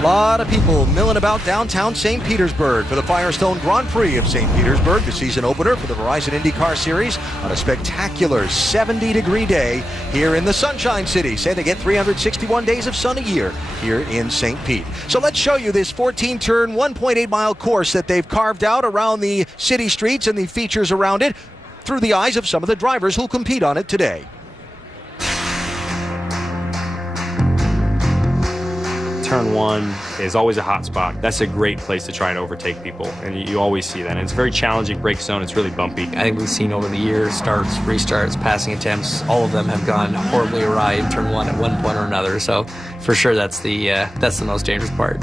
A lot of people milling about downtown St. Petersburg for the Firestone Grand Prix of St. Petersburg, the season opener for the Verizon Indycar Series on a spectacular 70-degree day here in the Sunshine City. Say they get 361 days of sun a year here in St. Pete. So let's show you this 14-turn, 1.8-mile course that they've carved out around the city streets and the features around it through the eyes of some of the drivers who'll compete on it today. Turn 1 is always a hot spot. That's a great place to try and overtake people, and you always see that. And it's very challenging break zone. It's really bumpy. I think we've seen over the years, starts, restarts, passing attempts, all of them have gone horribly awry in turn 1 at one point or another. So for sure, that's the most dangerous part.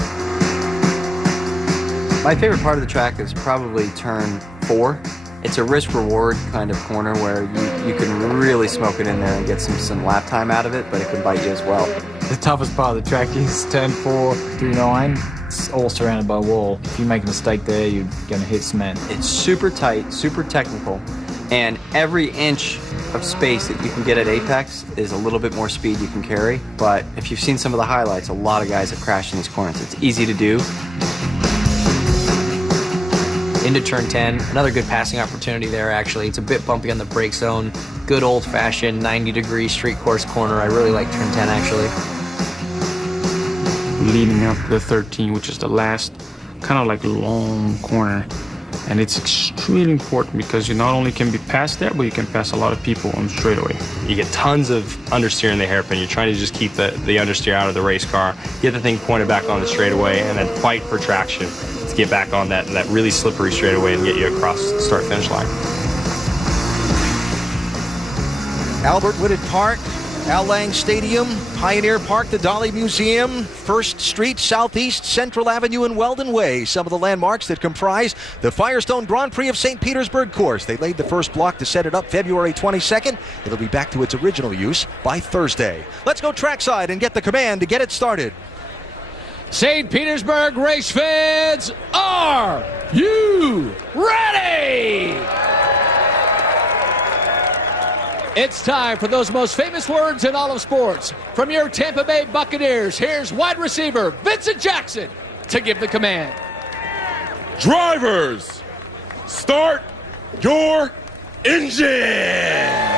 My favorite part of the track is probably turn 4. It's a risk-reward kind of corner where you can really smoke it in there and get some lap time out of it, but it can bite you as well. The toughest part of the track is turn 4 through 9. It's all surrounded by wall. If you make a mistake there, you're going to hit cement. It's super tight, super technical, and every inch of space that you can get at apex is a little bit more speed you can carry. But if you've seen some of the highlights, a lot of guys have crashed in these corners. It's easy to do. Into turn 10, another good passing opportunity there actually. It's a bit bumpy on the brake zone. Good old-fashioned 90-degree street course corner. I really like turn 10 actually. Leading up to the 13, which is the last kind of like long corner. And it's extremely important because you not only can be passed there, but you can pass a lot of people on straightaway. You get tons of understeer in the hairpin. You're trying to just keep the understeer out of the race car, get the thing pointed back on the straightaway, and then fight for traction to get back on that really slippery straightaway and get you across the start-finish line. Albert Whitted Park, Al Lang Stadium, Pioneer Park, the Dolly Museum, First Street, Southeast, Central Avenue, and Weldon Way. Some of the landmarks that comprise the Firestone Grand Prix of St. Petersburg course. They laid the first block to set it up February 22nd. It'll be back to its original use by Thursday. Let's go trackside and get the command to get it started. St. Petersburg race fans, are you ready? It's time for those most famous words in all of sports. From your Tampa Bay Buccaneers, here's wide receiver Vincent Jackson to give the command. Drivers, start your engine!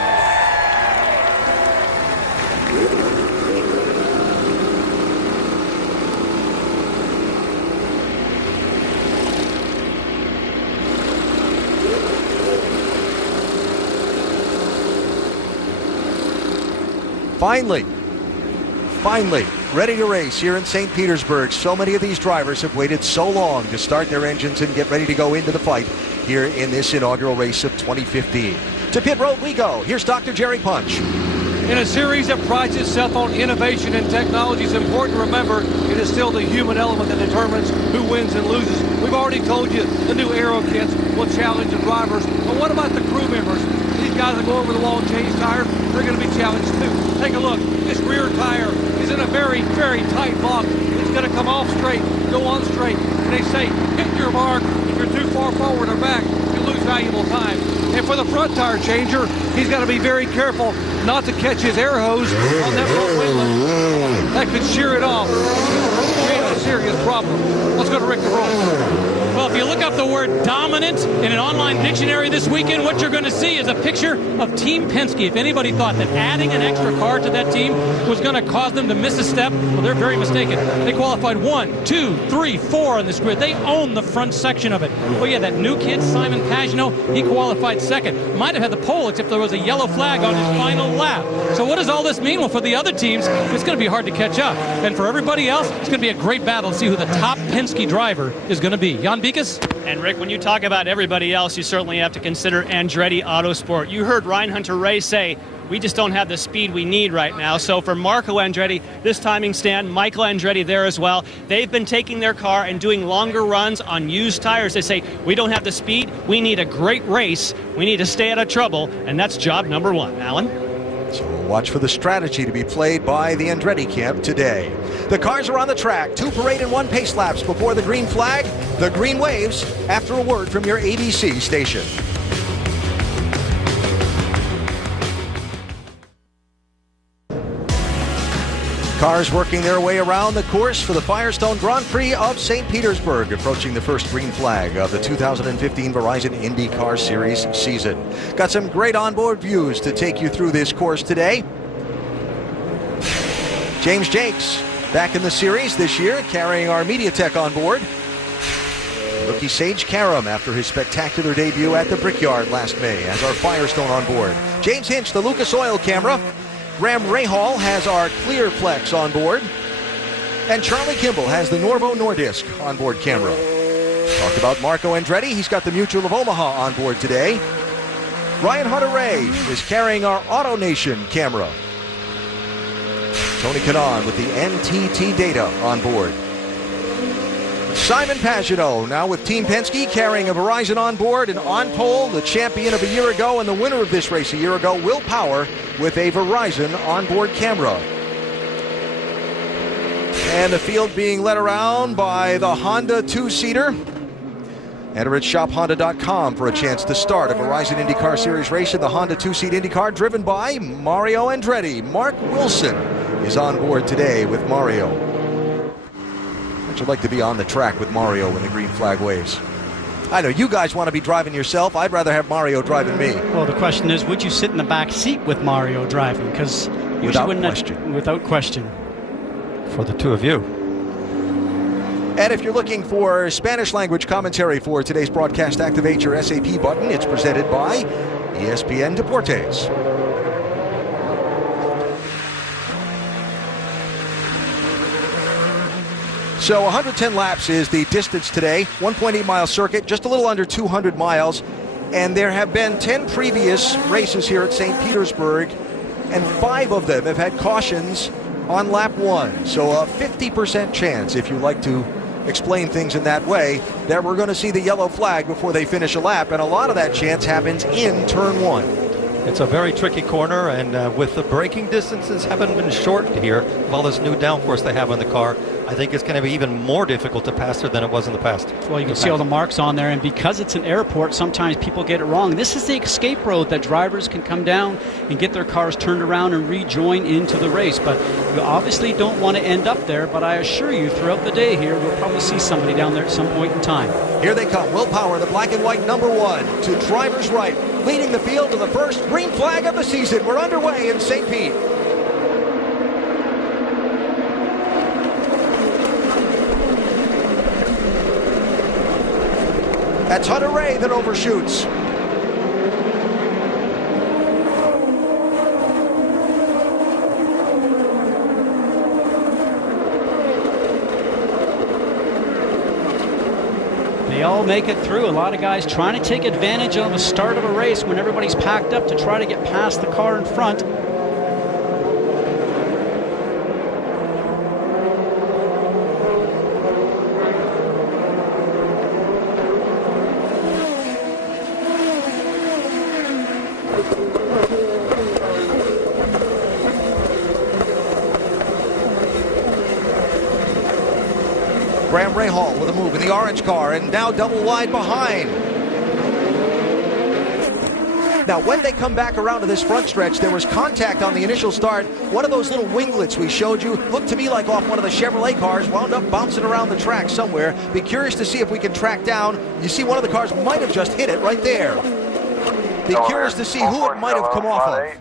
Finally, ready to race here in St. Petersburg. So many of these drivers have waited so long to start their engines and get ready to go into the fight here in this inaugural race of 2015. To pit road we go. Here's Dr. Jerry Punch. In a series that prides itself on innovation and technology, it's important to remember it is still the human element that determines who wins and loses. We've already told you the new aero kits will challenge the drivers, but what about the crew members? These guys that go over the long change tires, they're going to be challenged too. Take a look. This rear tire is in a very, very tight box. It's going to come off straight, go on straight. And they say, hit your mark. If you're too far forward or back, you lose valuable time. And for the front tire changer, he's got to be very careful not to catch his air hose on that front windlet. That could shear it off. Create a serious problem. Let's go to Rick DeVos. Well, if you look up the word dominant in an online dictionary this weekend, what you're going to see is a picture of Team Penske. If anybody thought that adding an extra car to that team was going to cause them to miss a step, well, they're very mistaken. They qualified 1, 2, 3, 4 on this grid. They own the front section of it. Oh, yeah, that new kid, Simon Pagenaud, he qualified second. Might have had the pole, except there was a yellow flag on his final lap. So what does all this mean? Well, for the other teams, it's going to be hard to catch up. And for everybody else, it's going to be a great battle to see who the top Penske driver is going to be. Jan Beekes? And Rick, when you talk about everybody else, you certainly have to consider Andretti Autosport. You heard Ryan Hunter-Reay say, we just don't have the speed we need right now. So for Marco Andretti, this timing stand, Michael Andretti there as well, they've been taking their car and doing longer runs on used tires. They say, we don't have the speed, we need a great race, we need to stay out of trouble, and that's job number one. Alan? So we'll watch for the strategy to be played by the Andretti camp today. The cars are on the track. 2 parade and 1 pace laps before the green flag. The green waves after a word from your ABC station. Cars working their way around the course for the Firestone Grand Prix of St. Petersburg, approaching the first green flag of the 2015 Verizon Indycar Series season. Got some great onboard views to take you through this course today. James Jakes back in the series this year, carrying our media tech on board. Rookie Sage Karam after his spectacular debut at the Brickyard last May as our Firestone on board. James Hinch, the Lucas Oil camera. Graham Rahal has our Clearplex on board. And Charlie Kimball has the Norvo Nordisk onboard camera. Talk about Marco Andretti. He's got the Mutual of Omaha on board today. Ryan Hunter-Ray is carrying our AutoNation camera. Tony Kanaan with the NTT data on board. Simon Pagenaud now with Team Penske carrying a Verizon on board, and on pole, the champion of a year ago and the winner of this race a year ago, Will Power, with a Verizon onboard camera. And the field being led around by the Honda two-seater. Enter at shophonda.com for a chance to start a Verizon IndyCar Series race in the Honda two-seat IndyCar driven by Mario Andretti. Mark Wilson is on board today with Mario. I'd like to be on the track with Mario when the green flag waves. I know you guys want to be driving yourself. I'd rather have Mario driving me. Well, the question is, would you sit in the back seat with Mario driving? Because without question. Without question. For the two of you. And if you're looking for Spanish language commentary for today's broadcast, activate your SAP button. It's presented by ESPN Deportes. So 110 laps is the distance today, 1.8 mile circuit, just a little under 200 miles. And there have been 10 previous races here at St. Petersburg, and 5 of them have had cautions on lap 1. So a 50% chance, if you like to explain things in that way, that we're going to see the yellow flag before they finish a lap. And a lot of that chance happens in turn 1. It's a very tricky corner, and with the braking distances haven't been shortened here, with all this new downforce they have on the car, I think it's going to be even more difficult to pass her than it was in the past. Well, you can see all the marks on there, and because it's an airport, sometimes people get it wrong. This is the escape road that drivers can come down and get their cars turned around and rejoin into the race. But you obviously don't want to end up there, but I assure you, throughout the day here, we'll probably see somebody down there at some point in time. Here they come. Will Power, the black and white number 1, to driver's right, leading the field to the first green flag of the season. We're underway in St. Pete. That's Hunter-Ray that overshoots. They all make it through. A lot of guys trying to take advantage of the start of a race when everybody's packed up to try to get past the car in front. Graham Rahal with a move in the orange car, and now double wide behind. Now, when they come back around to this front stretch, there was contact on the initial start. One of those little winglets we showed you looked to me like off one of the Chevrolet cars, wound up bouncing around the track somewhere. Be curious to see if we can track down. You see one of the cars might have just hit it right there. Be curious to see who it might have come off of.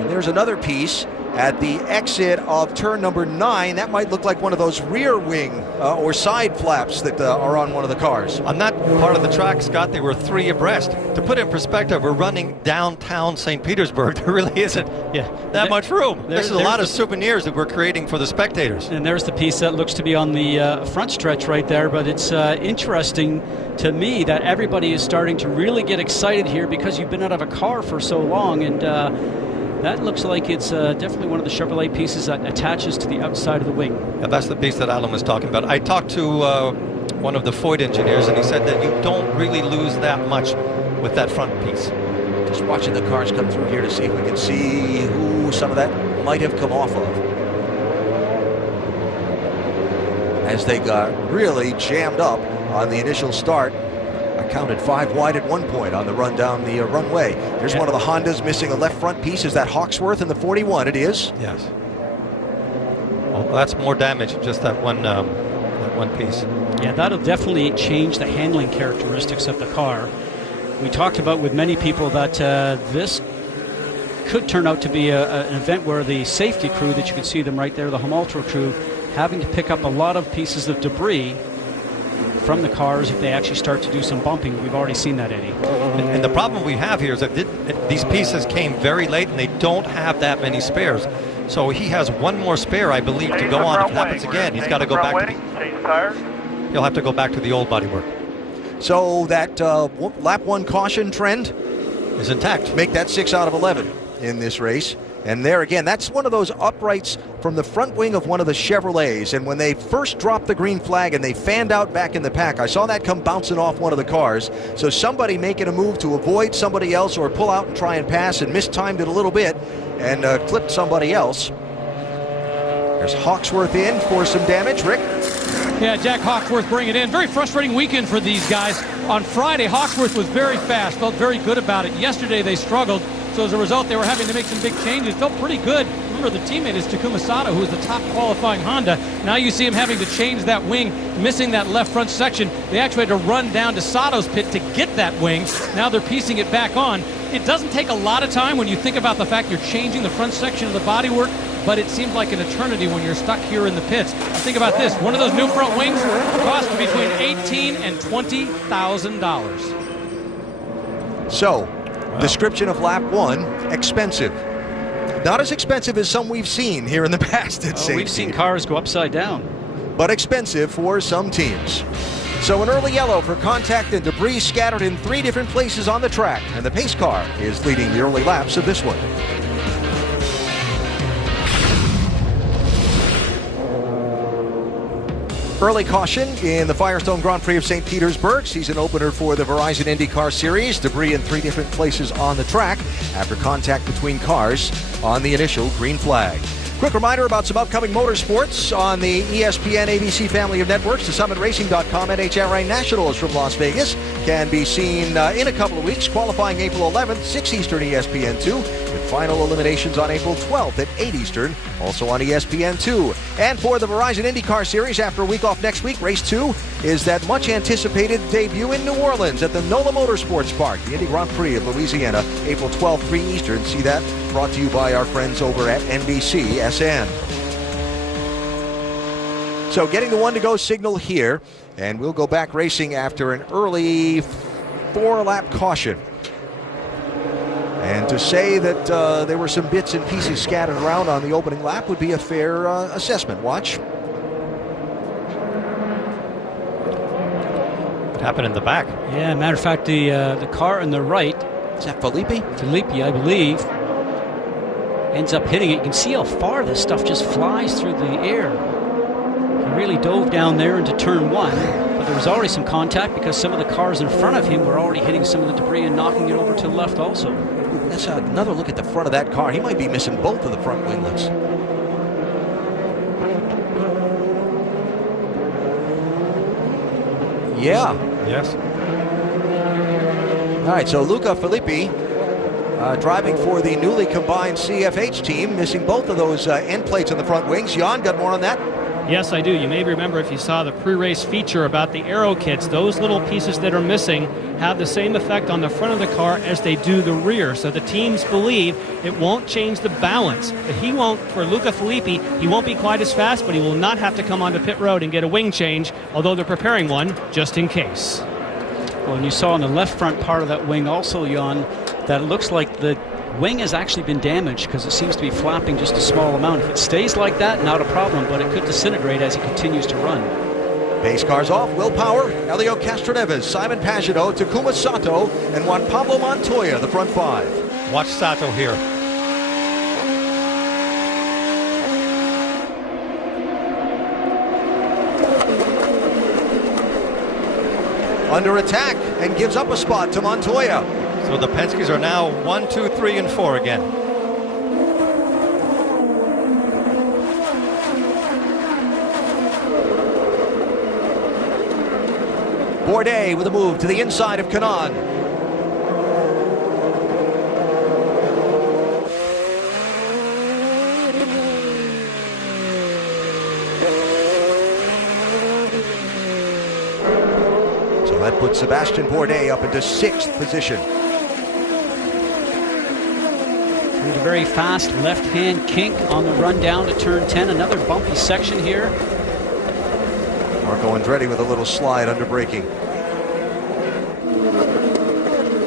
And there's another piece at the exit of turn number 9. That might look like one of those rear wing or side flaps that are on one of the cars. On that part of the track, Scott, they were 3 abreast. To put it in perspective, we're running downtown St. Petersburg. There really isn't that much room. This is a lot of souvenirs that we're creating for the spectators. And there's the piece that looks to be on the front stretch right there, but it's interesting to me that everybody is starting to really get excited here because you've been out of a car for so long, and that looks like it's definitely one of the Chevrolet pieces that attaches to the outside of the wing. Yeah, that's the piece that Alan was talking about. I talked to one of the Foyt engineers, and he said that you don't really lose that much with that front piece. Just watching the cars come through here to see if we can see who some of that might have come off of. As they got really jammed up on the initial start. I counted 5 wide at one point on the run down the runway. Here's one of the Hondas missing a left front piece. Is that Hawksworth in the 41? It is. Yes. Well, that's more damage than just that one piece. Yeah, that'll definitely change the handling characteristics of the car. We talked about with many people that this could turn out to be an event where the safety crew, that you can see them right there, the Homaltro crew, having to pick up a lot of pieces of debris from the cars if they actually start to do some bumping. We've already seen that, Eddie. And the problem we have here is that these pieces came very late and they don't have that many spares. So he has one more spare, I believe, to go on. If it happens again, he's got to go back to he'll have to go back to the old bodywork. So that lap 1 caution trend is intact. Make that 6 out of 11 in this race. And there again, that's one of those uprights from the front wing of one of the Chevrolets. And when they first dropped the green flag and they fanned out back in the pack, I saw that come bouncing off one of the cars. So somebody making a move to avoid somebody else or pull out and try and pass, and mistimed it a little bit and clipped somebody else. There's Hawksworth in for some damage. Rick? Yeah, Jack Hawksworth bringing it in. Very frustrating weekend for these guys. On Friday, Hawksworth was very fast, felt very good about it. Yesterday, they struggled. So as a result, they were having to make some big changes. Felt pretty good. Remember, the teammate is Takuma Sato, who is the top qualifying Honda. Now you see him having to change that wing, missing that left front section. They actually had to run down to Sato's pit to get that wing. Now they're piecing it back on. It doesn't take a lot of time when you think about the fact you're changing the front section of the bodywork, but it seems like an eternity when you're stuck here in the pits. Think about this. One of those new front wings cost between $18,000 and $20,000. So, description of lap 1, expensive. Not as expensive as some we've seen here in the past at St. We've seen cars go upside down. But expensive for some teams. So an early yellow for contact and debris scattered in 3 different places on the track. And the pace car is leading the early laps of this one. Early caution in the Firestone Grand Prix of St. Petersburg, season opener for the Verizon Indycar Series. Debris in 3 different places on the track after contact between cars on the initial green flag. Quick reminder about some upcoming motorsports on the ESPN ABC family of networks. The SummitRacing.com NHRA Nationals from Las Vegas can be seen in a couple of weeks. Qualifying April 11th, 6 Eastern ESPN2, with final eliminations on April 12th at 8 Eastern, also on ESPN2. And for the Verizon IndyCar Series, after a week off next week, race 2 is that much anticipated debut in New Orleans at the NOLA Motorsports Park, the Indy Grand Prix of Louisiana, April 12th, 3 Eastern. See that brought to you by our friends over at NBC SN. So getting the 1-to-go signal here, and we'll go back racing after an early 4-lap caution. And to say that there were some bits and pieces scattered around on the opening lap would be a fair assessment. Watch. What happened in the back? Yeah, matter of fact, the car on the right. Is that Filippi? Filippi, I believe. Ends up hitting it. You can see how far this stuff just flies through the air. He really dove down there into turn 1, but there was already some contact because some of the cars in front of him were already hitting some of the debris and knocking it over to the left also. That's another look at the front of that car. He might be missing both of the front winglets. Yeah. Yes. All right, so Luca Filippi driving for the newly combined CFH team, missing both of those end plates on the front wings. Jan, got more on that? Yes, I do. You may remember if you saw the pre-race feature about the aero kits, those little pieces that are missing have the same effect on the front of the car as they do the rear. So the teams believe it won't change the balance. But he won't, for Luca Filippi, he won't be quite as fast, but he will not have to come onto pit road and get a wing change, although they're preparing one just in case. Well, and you saw on the left front part of that wing also, Jan, that it looks like the wing has actually been damaged because it seems to be flapping just a small amount. If it stays like that, not a problem, but it could disintegrate as he continues to run. Base cars off. Will Power, Elio Castroneves, Simon Pagenaud, Takuma Sato, and Juan Pablo Montoya, the front 5. Watch Sato here. Under attack and gives up a spot to Montoya. So the Penske's are now 1, 2, 3, and 4 again. Bourdais with a move to the inside of Kanaan. So that puts Sebastian Bourdais up into 6th position. With a very fast left-hand kink on the run down to turn 10. Another bumpy section here. Marco Andretti with a little slide under braking.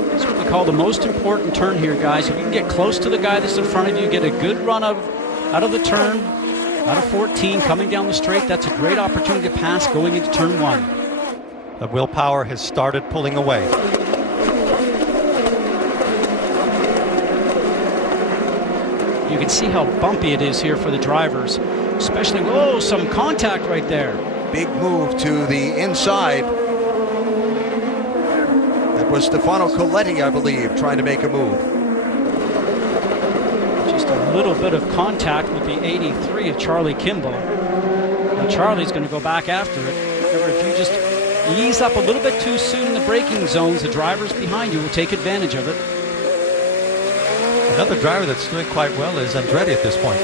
That's what we call the most important turn here, guys. If you can get close to the guy that's in front of you, get a good run out of the turn, out of 14, coming down the straight, that's a great opportunity to pass going into turn 1. The willpower has started pulling away. You can see how bumpy it is here for the drivers, especially, whoa, some contact right there. Big move to the inside. That was Stefano Coletti, I believe, trying to make a move. Just a little bit of contact with the 83 of Charlie Kimball. Now Charlie's going to go back after it. Remember, if you just ease up a little bit too soon in the braking zones, the drivers behind you will take advantage of it. Another driver that's doing quite well is Andretti at this point.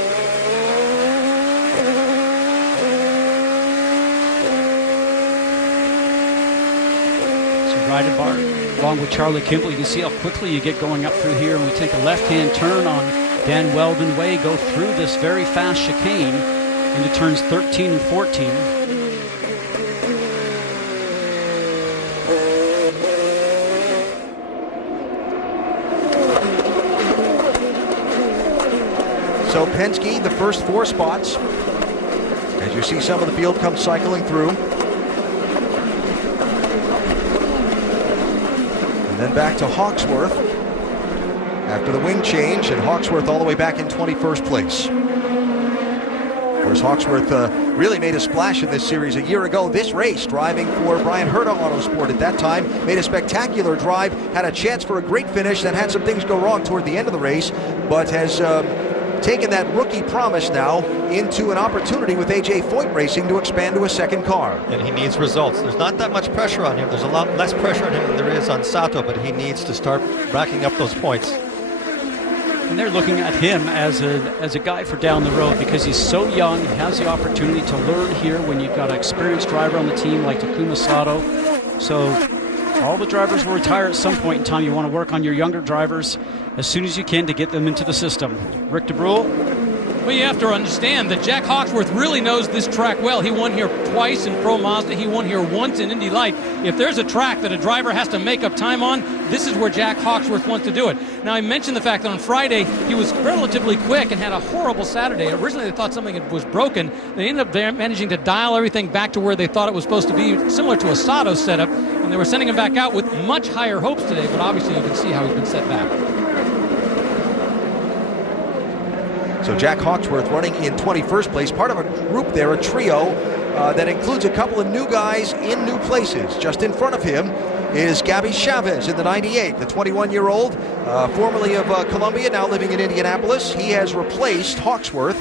So Ryder Bar, along with Charlie Kimball, you can see how quickly you get going up through here. And we take a left-hand turn on Dan Weldon Way, go through this very fast chicane into turns 13 and 14. So Penske, the first 4 spots. As you see some of the field come cycling through. And then back to Hawksworth after the wing change, and Hawksworth all the way back in 21st place. Of course, Hawksworth really made a splash in this series a year ago. This race, driving for Brian Herta Autosport at that time, made a spectacular drive, had a chance for a great finish, then had some things go wrong toward the end of the race, but has taken that rookie promise now into an opportunity with A.J. Foyt Racing to expand to a second car. And he needs results. There's not that much pressure on him. There's a lot less pressure on him than there is on Sato, but he needs to start racking up those points. And they're looking at him as a guy for down the road because he's so young. He has the opportunity to learn here when you've got an experienced driver on the team like Takuma Sato. So all the drivers will retire at some point in time. You want to work on your younger drivers as soon as you can to get them into the system. Rick DeBrule? Well, you have to understand that Jack Hawksworth really knows this track well. He won here twice in Pro Mazda. He won here once in Indy Light. If there's a track that a driver has to make up time on, this is where Jack Hawksworth wants to do it. Now, I mentioned the fact that on Friday he was relatively quick and had a horrible Saturday. Originally, they thought something was broken. They ended up managing to dial everything back to where they thought it was supposed to be, similar to a Sato setup, and they were sending him back out with much higher hopes today, but obviously you can see how he's been set back. So Jack Hawksworth running in 21st place, part of a group there, a trio that includes a couple of new guys in new places. Just in front of him is Gabby Chavez in the 98, the 21-year-old, formerly of Columbia, now living in Indianapolis. He has replaced Hawksworth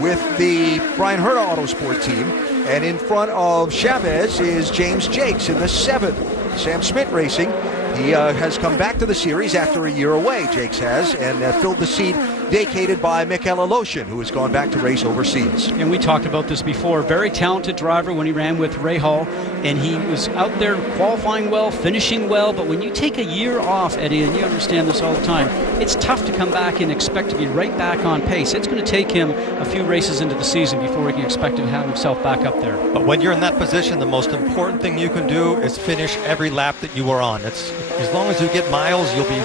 with the Brian Herta Autosport team. And in front of Chavez is James Jakes in the 7th, Sam Schmidt Racing. He has come back to the series after a year away, Jakes has, and filled the seat vacated by Michaela Loshin, who has gone back to race overseas. And we talked about this before. Very talented driver when he ran with Ray Hall, and he was out there qualifying well, finishing well, but when you take a year off, Eddie, and you understand this all the time, it's tough to come back and expect to be right back on pace. It's going to take him a few races into the season before he can expect to have himself back up there. But when you're in that position, the most important thing you can do is finish every lap that you are on. It's, as long as you get miles, you'll be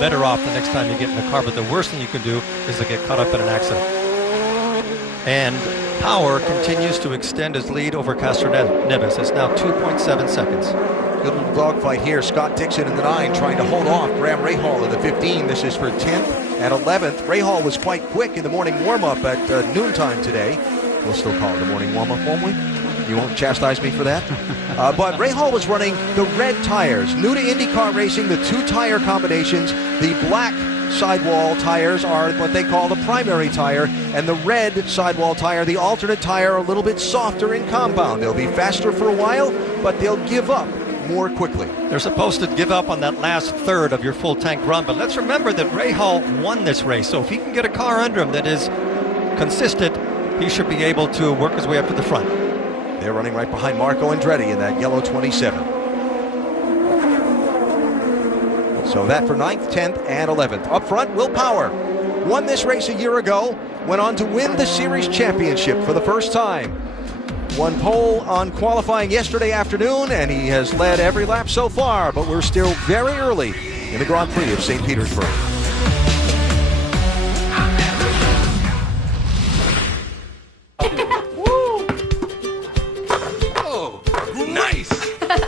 better off the next time you get in the car, but the worst thing you can do is to get caught up in an accident. And Power continues to extend his lead over Castroneves. It's now 2.7 seconds. Good little dogfight here. Scott Dixon in the 9 trying to hold off Graham Rahal in the 15. This is for 10th and 11th. Rahal was quite quick in the morning warm-up at noontime today. We'll still call it the morning warm-up, won't we? You won't chastise me for that? But Rahal was running the red tires. New to IndyCar racing, the 2 tire combinations. The black sidewall tires are what they call the primary tire, and the red sidewall tire, the alternate tire, a little bit softer in compound. They'll be faster for a while, but they'll give up more quickly. They're supposed to give up on that last third of your full tank run, but let's remember that Rahal won this race, so if he can get a car under him that is consistent he should be able to work his way up to the front. They're running right behind Marco Andretti in that yellow 27. So that for 9th, 10th, and 11th. Up front, Will Power. Won this race a year ago. Went on to win the series championship for the first time. Won pole on qualifying yesterday afternoon, and he has led every lap so far, but we're still very early in the Grand Prix of St. Petersburg.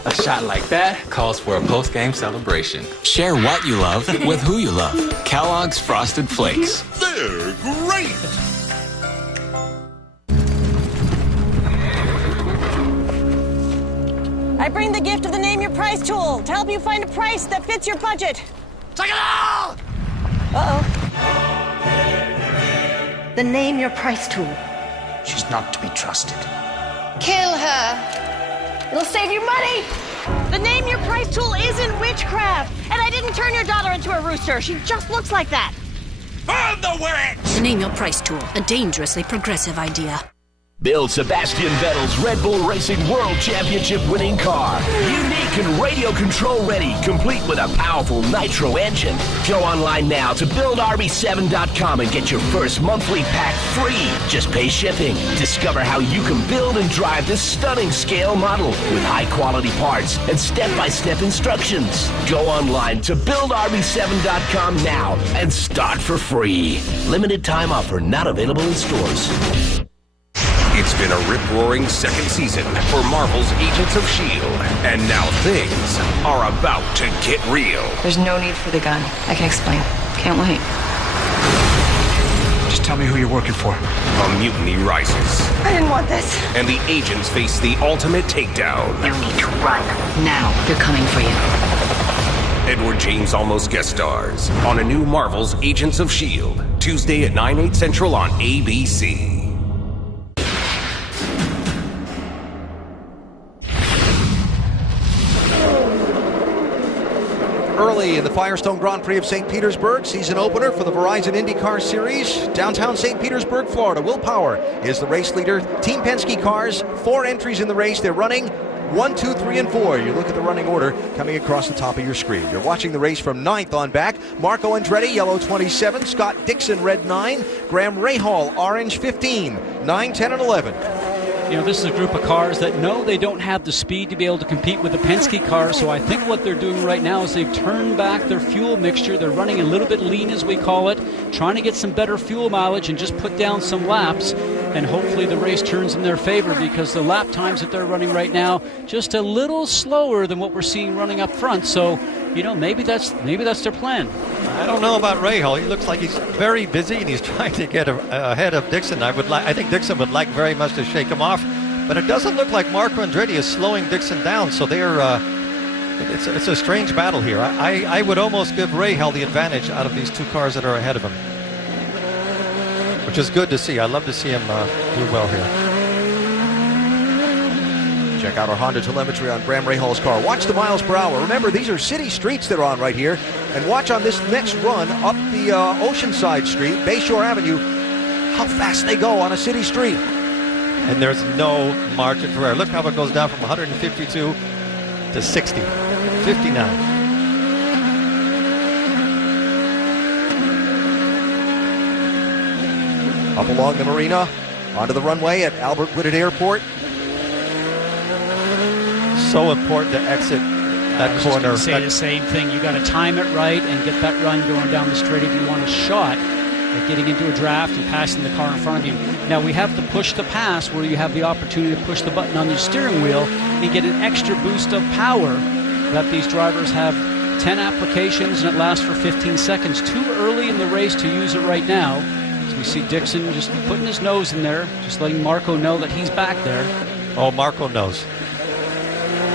A shot like that calls for a post-game celebration. Share what you love with who you love. Kellogg's Frosted Flakes. They're great! I bring the gift of the Name Your Price tool to help you find a price that fits your budget. Take it all! Uh-oh. The Name Your Price tool. She's not to be trusted. Kill her. It'll save you money. The Name Your Price tool isn't witchcraft. And I didn't turn your daughter into a rooster. She just looks like that. Find the witch! The Name Your Price tool, a dangerously progressive idea. Build Sebastian Vettel's Red Bull Racing World Championship winning car. Unique and radio control ready, complete with a powerful nitro engine. Go online now to buildrb7.com and get your first monthly pack free. Just pay shipping. Discover how you can build and drive this stunning scale model with high quality parts and step-by-step instructions. Go online to buildrb7.com now and start for free. Limited time offer not available in stores. It's been a rip-roaring second season for Marvel's Agents of S.H.I.E.L.D. And now things are about to get real. There's no need for the gun. I can explain. Can't wait. Just tell me who you're working for. A mutiny rises. I didn't want this. And the agents face the ultimate takedown. You need to run. Now. They're coming for you. Edward James Olmos guest stars on a new Marvel's Agents of S.H.I.E.L.D. Tuesday at 9/8 Central on ABC. Early in the Firestone Grand Prix of St. Petersburg, season opener for the Verizon Indycar Series. Downtown St. Petersburg, Florida. Will Power is the race leader. Team Penske cars, 4 entries in the race. They're running 1, 2, 3, and 4. You look at the running order coming across the top of your screen. You're watching the race from 9th on back. Marco Andretti, yellow 27. Scott Dixon, red 9. Graham Rahal, orange 15. 9, 10, and 11. You know, this is a group of cars that know they don't have the speed to be able to compete with the Penske cars, so I think what they're doing right now is they've turned back their fuel mixture. They're running a little bit lean, as we call it, trying to get some better fuel mileage and just put down some laps, and hopefully the race turns in their favor, because the lap times that they're running right now just a little slower than what we're seeing running up front. So, you know, maybe that's their plan. I don't know about Rahal. He looks like he's very busy and he's trying to get ahead of Dixon. I think Dixon would like very much to shake him off, but it doesn't look like Marco Andretti is slowing Dixon down. So they're it's a strange battle here. I would almost give Rahal the advantage out of these 2 cars that are ahead of him, which is good to see. I love to see him do well here. Check out our Honda telemetry on Graham Rahal's car. Watch the miles per hour. Remember, these are city streets they're on right here. And watch on this next run up the Oceanside Street, Bayshore Avenue, how fast they go on a city street. And there's no margin for error. Look how it goes down from 152 to 60, 59. Up along the marina, onto the runway at Albert Whitted Airport. So important to exit that corner. I was say the same thing. You got to time it right and get that run going down the straight if you want a shot at getting into a draft and passing the car in front of you. Now we have the push to pass, where you have the opportunity to push the button on your steering wheel and get an extra boost of power. That these drivers have 10 applications and it lasts for 15 seconds. Too early in the race to use it right now. So we see Dixon just putting his nose in there, just letting Marco know that he's back there. Oh, Marco knows.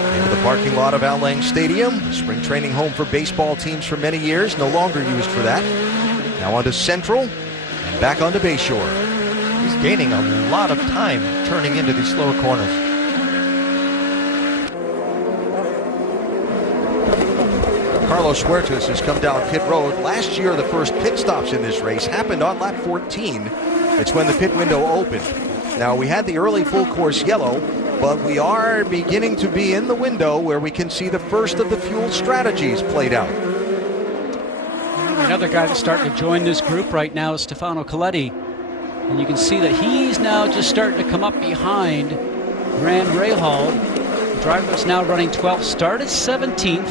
Into the parking lot of Al Lang Stadium, spring training home for baseball teams for many years, no longer used for that. Now onto Central and back onto Bayshore. He's gaining a lot of time turning into these slower corners. Carlos Huertas has come down pit road. Last year, the first pit stops in this race happened on lap 14. It's when the pit window opened. Now, we had the early full course yellow, but we are beginning to be in the window where we can see the first of the fuel strategies played out. Another guy that's starting to join this group right now is Stefano Coletti. And you can see that he's now just starting to come up behind Grant Rahal. The driver that's now running 12th, started 17th.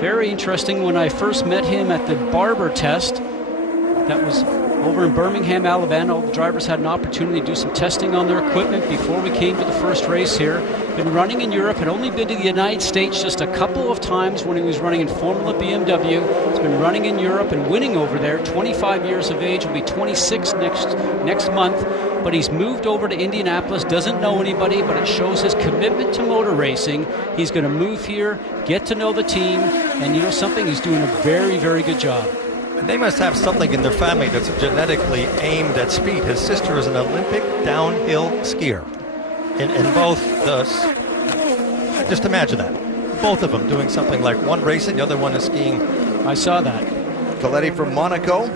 Very interesting. When I first met him at the Barber test, that was over in Birmingham, Alabama, all the drivers had an opportunity to do some testing on their equipment before we came to the first race here. Been running in Europe, had only been to the United States just a couple of times when he was running in Formula BMW. He's been running in Europe and winning over there. 25 years of age, will be 26 next month. But he's moved over to Indianapolis, doesn't know anybody, but it shows his commitment to motor racing. He's going to move here, get to know the team, and you know something, he's doing a very, very good job. And they must have something in their family that's genetically aimed at speed. His sister is an Olympic downhill skier. In both, just imagine that. Both of them doing something like one racing, the other one is skiing. I saw that. Coletti from Monaco,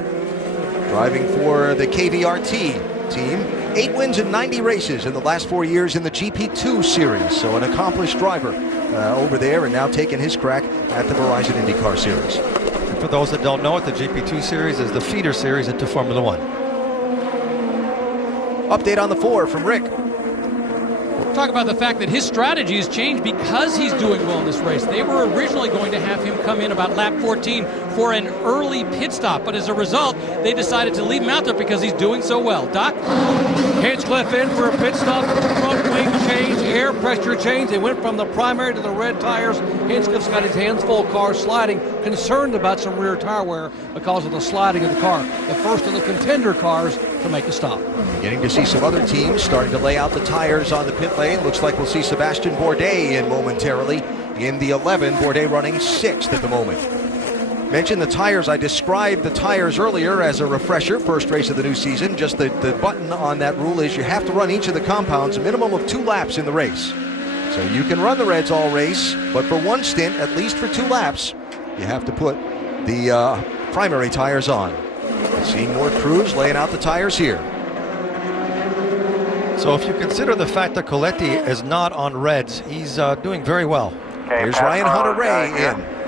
driving for the KVRT team. 8 wins in 90 races in the last 4 years in the GP2 series. So an accomplished driver over there, and now taking his crack at the Verizon Indycar series. For those that don't know it, the GP2 series is the feeder series into Formula One. Update on the 4 from Rick. Talk about the fact that his strategy has changed because he's doing well in this race. They were originally going to have him come in about lap 14 for an early pit stop, but as a result, they decided to leave him out there because he's doing so well. Doc? Hinchcliffe in for a pit stop, front wing change, air pressure change. They went from the primary to the red tires. Hinchcliffe's got his hands full, car sliding, concerned about some rear tire wear because of the sliding of the car. The first of the contender cars to make a stop. Beginning to see some other teams starting to lay out the tires on the pit lane. Looks like we'll see Sebastian Bourdais in momentarily in the 11. Bourdais running 6th at the moment. Mentioned the tires. I described the tires earlier as a refresher. First race of the new season. Just the button on that rule is you have to run each of the compounds a minimum of 2 laps in the race. So you can run the reds all race, but for one stint, at least for 2 laps, you have to put the primary tires on. Seeing more crews laying out the tires here. So if you consider the fact that Coletti is not on reds, he's doing very well. Okay, here's Ryan Hunter-Reay in.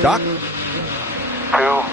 Doc?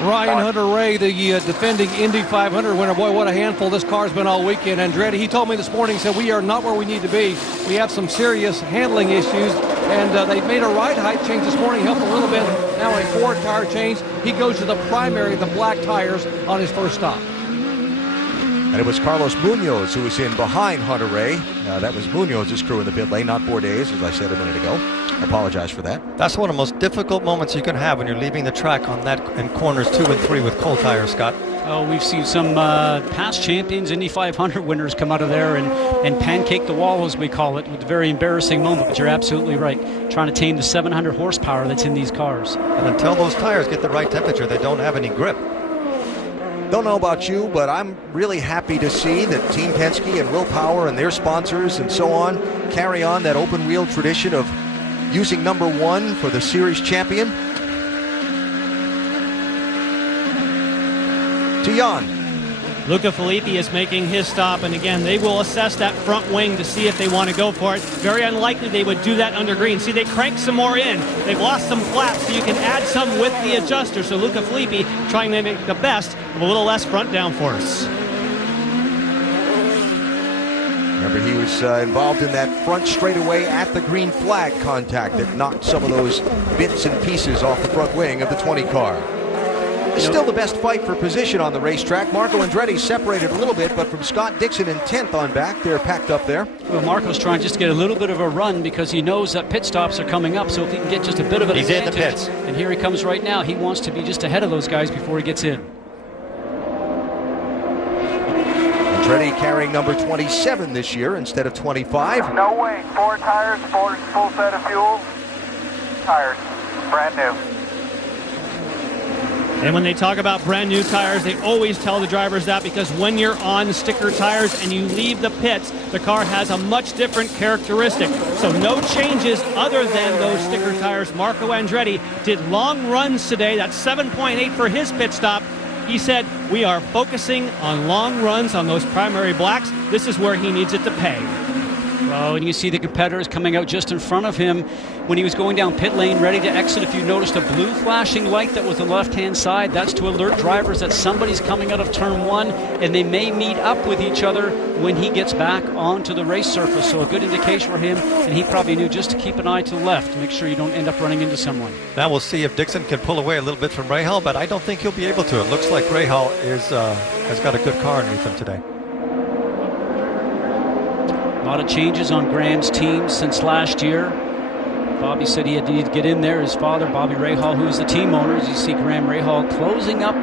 Ryan Hunter-Reay, the defending Indy 500 winner. Boy, what a handful this car's been all weekend. Andretti, he told me this morning, said we are not where we need to be. We have some serious handling issues, and they made a ride height change this morning, helped a little bit. Now a 4-tire change. He goes to the primary, the black tires, on his first stop. And it was Carlos Munoz who was in behind Hunter-Reay. That was Munoz's crew in the pit lane, not Bourdais, as I said a minute ago. I apologize for that. That's one of the most difficult moments you can have when you're leaving the track on that in corners 2 and 3 with cold tires, Scott. Oh, we've seen some past champions, Indy 500 winners come out of there and pancake the wall, as we call it, with a very embarrassing moment. But you're absolutely right. Trying to tame the 700 horsepower that's in these cars. And until those tires get the right temperature, they don't have any grip. Don't know about you, but I'm really happy to see that Team Penske and Will Power and their sponsors and so on carry on that open wheel tradition of using number 1 for the series champion. To Jan. Luca Filippi is making his stop, and again, they will assess that front wing to see if they want to go for it. Very unlikely they would do that under green. See, they crank some more in. They've lost some flaps, so you can add some with the adjuster. So Luca Filippi trying to make the best of a little less front downforce. Remember, he was involved in that front straightaway at the green flag contact that knocked some of those bits and pieces off the front wing of the 20 car. Still the best fight for position on the racetrack. Marco Andretti separated a little bit, but from Scott Dixon in 10th on back, they're packed up there. Well, Marco's trying just to get a little bit of a run because he knows that pit stops are coming up, so if he can get just a bit of an advantage. He's in the pits. And here he comes right now. He wants to be just ahead of those guys before he gets in. Andretti carrying number 27 this year instead of 25. No way. 4 tires, full set of fuel. Tires, brand new. And when they talk about brand new tires, they always tell the drivers that because when you're on sticker tires and you leave the pits, the car has a much different characteristic. So no changes other than those sticker tires. Marco Andretti did long runs today. That's 7.8 for his pit stop. He said, we are focusing on long runs on those primary blacks. This is where he needs it to pay. Oh, and you see the competitors coming out just in front of him when he was going down pit lane, ready to exit. If you noticed a blue flashing light that was on the left-hand side, that's to alert drivers that somebody's coming out of turn 1, and they may meet up with each other when he gets back onto the race surface. So a good indication for him, and he probably knew just to keep an eye to the left to make sure you don't end up running into someone. Now we'll see if Dixon can pull away a little bit from Rahal, but I don't think he'll be able to. It looks like Rahal has got a good car underneath him today. A lot of changes on Graham's team since last year. Bobby said he had to get in there. His father, Bobby Rahal, who is the team owner, as you see Graham Rahal closing up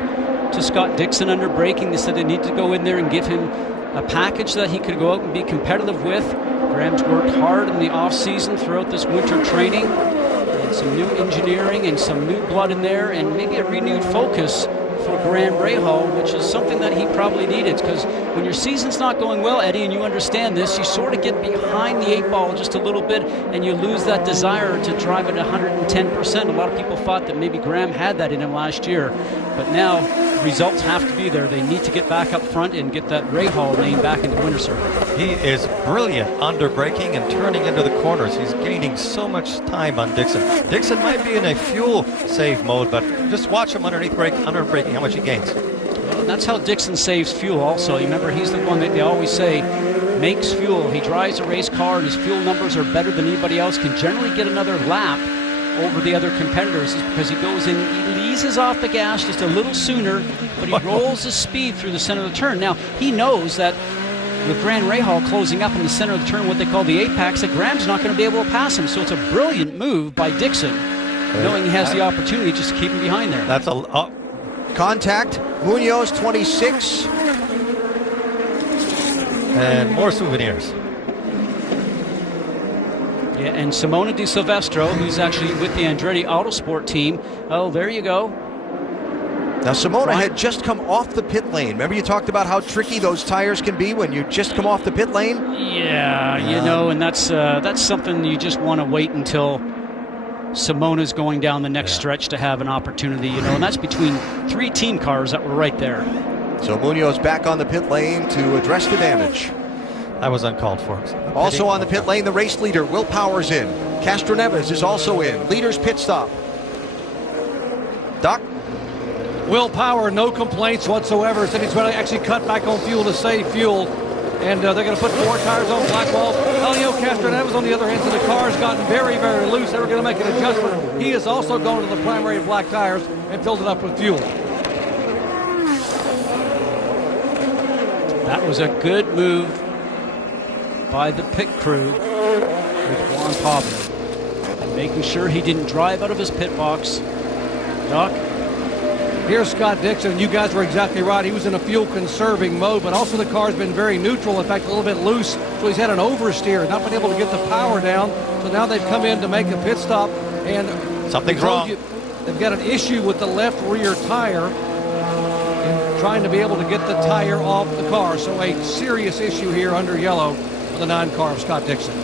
to Scott Dixon under braking. They said they need to go in there and give him a package that he could go out and be competitive with. Graham's worked hard in the off-season throughout this winter training. And some new engineering and some new blood in there, and maybe a renewed focus for Graham Rahal, which is something that he probably needed, because when your season's not going well, Eddie, and you understand this, you sort of get behind the 8 ball just a little bit and you lose that desire to drive at 110%. A lot of people thought that maybe Graham had that in him last year, but now results have to be there. They need to get back up front and get that Rahal name back into winter circle. He is brilliant under braking and turning into the corners. He's gaining so much time on Dixon. Dixon might be in a fuel save mode, but just watch him under braking, how much he gains. Well, that's how Dixon saves fuel also. You remember, he's the one that they always say makes fuel. He drives a race car and his fuel numbers are better than anybody else, can generally get another lap over the other competitors, is because he goes in, he eases off the gas just a little sooner, but he rolls his speed through the center of the turn. Now, he knows that with Graham Rahal closing up in the center of the turn, what they call the apex, that Graham's not going to be able to pass him. So it's a brilliant move by Dixon, knowing he has the opportunity just to keep him behind there. That's a contact. Munoz 26. And more souvenirs. Yeah, and Simona Di Silvestro, who's actually with the Andretti Autosport team. Oh, there you go. Now, Simona had just come off the pit lane. Remember you talked about how tricky those tires can be when you just come off the pit lane? Yeah, you know, and that's something you just want to wait until Simona's going down the next stretch to have an opportunity, you know, and that's between 3 team cars that were right there. So Munoz back on the pit lane to address the damage. That was uncalled for. Also on the pit lane, the race leader, Will Power's in. Castroneves is also in. Leader's pit stop. Doc? Will Power, no complaints whatsoever. Said he's going to actually cut back on fuel to save fuel. And they're going to put 4 tires on Blackwell. Helio Castroneves on the other end, so the car's gotten very, very loose. They were going to make an adjustment. He has also gone to the primary black tires and filled it up with fuel. That was a good move by the pit crew with Juan Pablo, and making sure he didn't drive out of his pit box. Doc? Here's Scott Dixon. You guys were exactly right. He was in a fuel-conserving mode, but also the car's been very neutral, in fact, a little bit loose, so he's had an oversteer, not been able to get the power down. So now they've come in to make a pit stop, and something's wrong. They've got an issue with the left rear tire and trying to be able to get the tire off the car. So a serious issue here under yellow for the 9 car of Scott Dixon.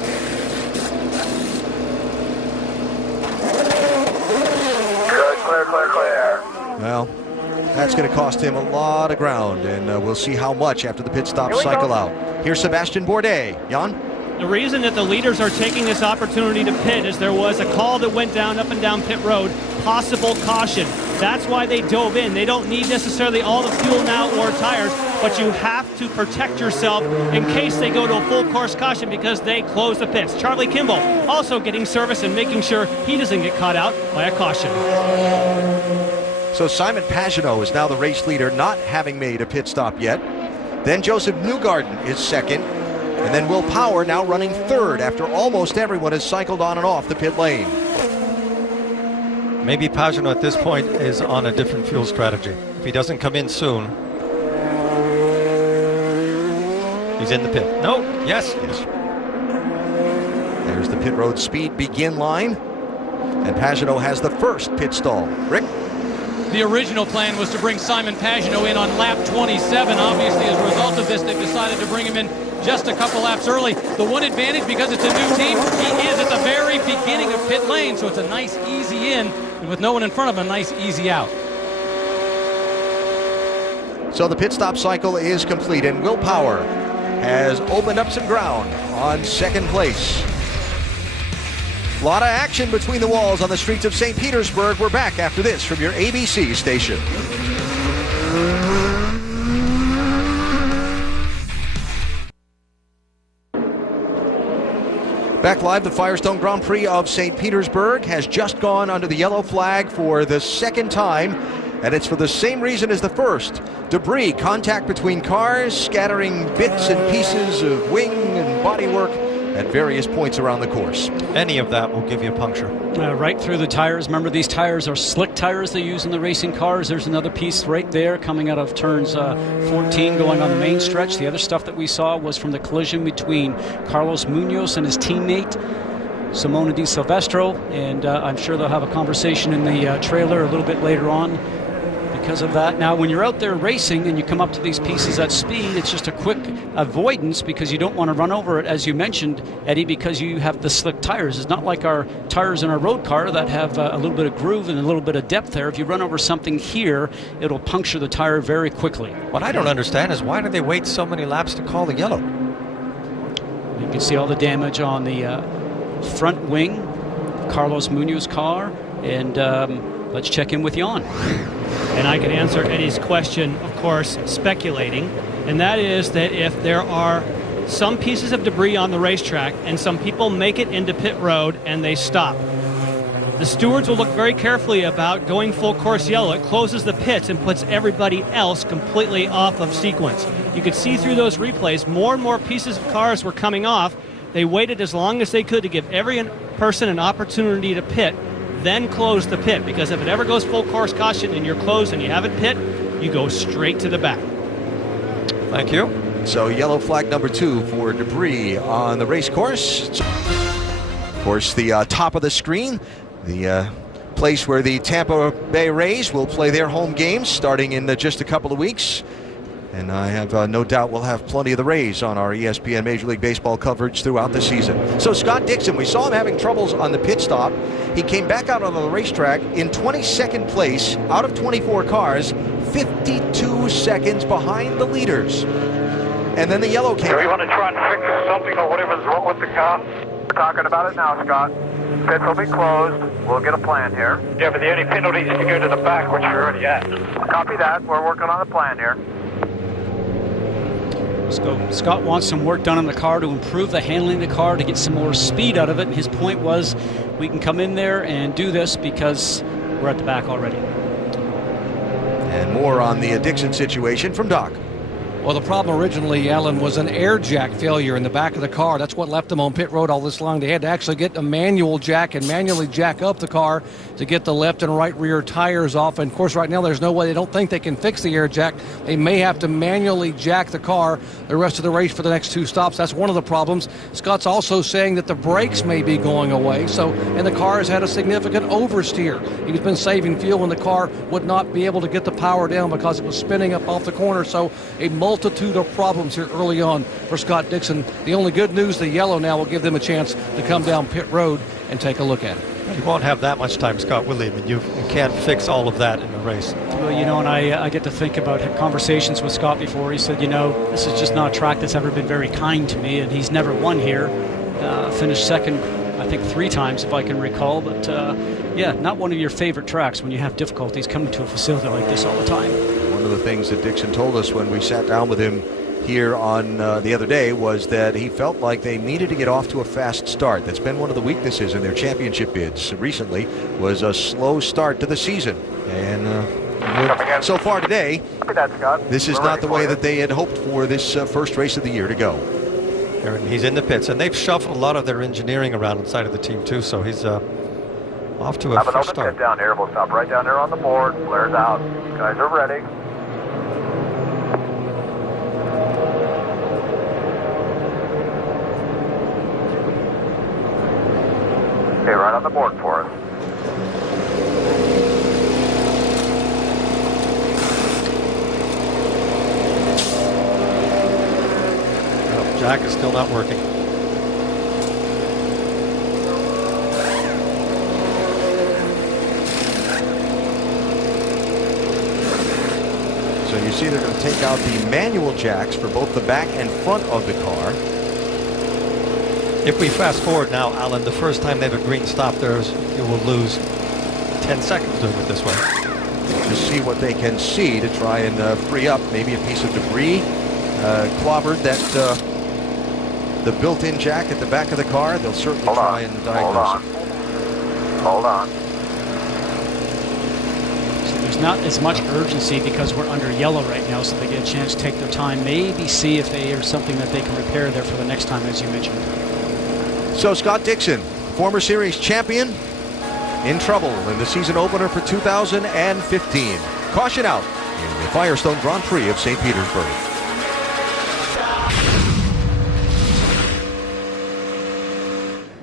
Clear. Well, that's going to cost him a lot of ground, and we'll see how much after the pit stop cycle out. Here's Sebastian Bourdais. Jan? The reason that the leaders are taking this opportunity to pit is there was a call that went down up and down pit road, possible caution. That's why they dove in. They don't need necessarily all the fuel now or tires, but you have to protect yourself in case they go to a full course caution because they close the pits. Charlie Kimball also getting service and making sure he doesn't get caught out by a caution. So Simon Pagenaud is now the race leader, not having made a pit stop yet. Then Joseph Newgarden is second. And then Will Power now running third after almost everyone has cycled on and off the pit lane. Maybe Pagenaud at this point is on a different fuel strategy. If he doesn't come in soon, he's in the pit. No, yes. There's the pit road speed begin line. And Pagenaud has the first pit stall. Rick? The original plan was to bring Simon Pagenaud in on lap 27. Obviously, as a result of this, they've decided to bring him in just a couple laps early. The one advantage, because it's a new team, he is at the very beginning of pit lane, so it's a nice, easy in, and with no one in front of him, a nice, easy out. So the pit stop cycle is complete, and Will Power has opened up some ground on second place. A lot of action between the walls on the streets of St. Petersburg. We're back after this from your ABC station. Back live, the Firestone Grand Prix of St. Petersburg has just gone under the yellow flag for the second time, and it's for the same reason as the first. Debris, contact between cars, scattering bits and pieces of wing and bodywork at various points around the course. Any of that will give you a puncture. Right through the tires. Remember, these tires are slick tires they use in the racing cars. There's another piece right there coming out of turns 14 going on the main stretch. The other stuff that we saw was from the collision between Carlos Munoz and his teammate Simona Di Silvestro, and I'm sure they'll have a conversation in the trailer a little bit later on because of that. Now, when you're out there racing and you come up to these pieces at speed, it's just a quick avoidance because you don't want to run over it, as you mentioned, Eddie, because you have the slick tires. It's not like our tires in our road car that have a little bit of groove and a little bit of depth there. If you run over something here, it'll puncture the tire very quickly. What I don't understand is why do they wait so many laps to call the yellow? You can see all the damage on the front wing, Carlos Munoz car, and let's check in with Jan. And I can answer Eddie's question, of course, speculating, and that is that if there are some pieces of debris on the racetrack and some people make it into pit road and they stop, the stewards will look very carefully about going full course yellow. It closes the pits and puts everybody else completely off of sequence. You could see through those replays, more and more pieces of cars were coming off. They waited as long as they could to give every person an opportunity to pit, then close the pit, because if it ever goes full course caution and you're closed and you haven't pit, you go straight to the back. Thank you. So yellow flag number 2 for debris on the race course. Of course, the top of the screen, the place where the Tampa Bay Rays will play their home games starting in just a couple of weeks. And I have no doubt we'll have plenty of the Rays on our ESPN Major League Baseball coverage throughout the season. So Scott Dixon, we saw him having troubles on the pit stop. He came back out on the racetrack in 22nd place out of 24 cars, 52 seconds behind the leaders. And then the yellow came. Do we want to try and fix something or whatever's wrong with the car? We're talking about it now, Scott. Pits will be closed. We'll get a plan here. Yeah, but the only penalty is to go to the back, which we're already at. Copy that. We're working on a plan here. Scott wants some work done on the car to improve the handling of the car, to get some more speed out of it. And his point was, we can come in there and do this because we're at the back already. And more on the Dixon situation from Doc. Well, the problem originally, Alan, was an air jack failure in the back of the car. That's what left them on pit road all this long. They had to actually get a manual jack and manually jack up the car to get the left and right rear tires off. And, of course, right now there's no way. They don't think they can fix the air jack. They may have to manually jack the car the rest of the race for the next 2 stops. That's one of the problems. Scott's also saying that the brakes may be going away. And the car has had a significant oversteer. He's been saving fuel, and the car would not be able to get the power down because it was spinning up off the corner. So a multitude of problems here early on for Scott Dixon. The only good news, the yellow now will give them a chance to come down pit road and take a look at it. You won't have that much time, Scott, will you? You can't fix all of that in the race. Well, and I get to think about conversations with Scott before. He said, this is just not a track that's ever been very kind to me, and he's never won here. Finished second, I think, 3 times, if I can recall. But, not one of your favorite tracks when you have difficulties coming to a facility like this all the time. One of the things that Dixon told us when we sat down with him here on the other day was that he felt like they needed to get off to a fast start. That's been one of the weaknesses in their championship bids recently, was a slow start to the season. And so far today, this is not the way that they had hoped for this first race of the year to go. He's in the pits, and they've shuffled a lot of their engineering around inside of the team too, so he's off to a fast start. Pit down here. We'll stop right down there on the board. Flares out. Guys are ready. Okay, right on the board for us. Well, jack is still not working. So you see they're going to take out the manual jacks for both the back and front of the car. If we fast forward now, Alan, the first time they have a green stop there, you will lose 10 seconds doing it this way. Just see what they can see to try and free up maybe a piece of debris. Clobbered that the built-in jack at the back of the car. They'll certainly try and diagnose it. Hold on. So there's not as much urgency because we're under yellow right now, so they get a chance to take their time, maybe see if there's something that they can repair there for the next time, as you mentioned. So Scott Dixon, former series champion, in trouble in the season opener for 2015. Caution out in the Firestone Grand Prix of St. Petersburg.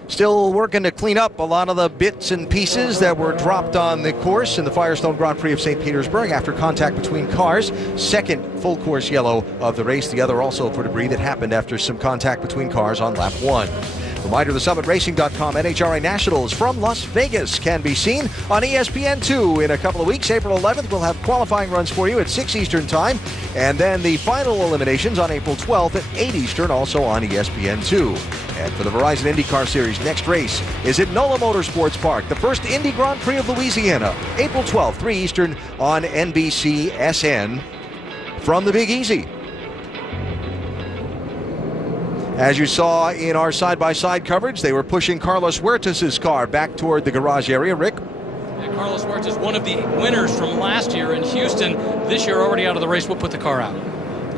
Still working to clean up a lot of the bits and pieces that were dropped on the course in the Firestone Grand Prix of St. Petersburg after contact between cars. Second full course yellow of the race, the other also for debris that happened after some contact between cars on lap 1. Reminder, the SummitRacing.com NHRA Nationals from Las Vegas can be seen on ESPN2 in a couple of weeks. April 11th, we'll have qualifying runs for you at 6 Eastern Time. And then the final eliminations on April 12th at 8 Eastern, also on ESPN2. And for the Verizon IndyCar Series, next race is at NOLA Motorsports Park, the first Indy Grand Prix of Louisiana, April 12th, 3 Eastern on NBC SN from the Big Easy. As you saw in our side-by-side coverage, they were pushing Carlos Huertas' car back toward the garage area. Rick? Yeah, Carlos Huertas, one of the winners from last year in Houston. This year already out of the race. What put the car out?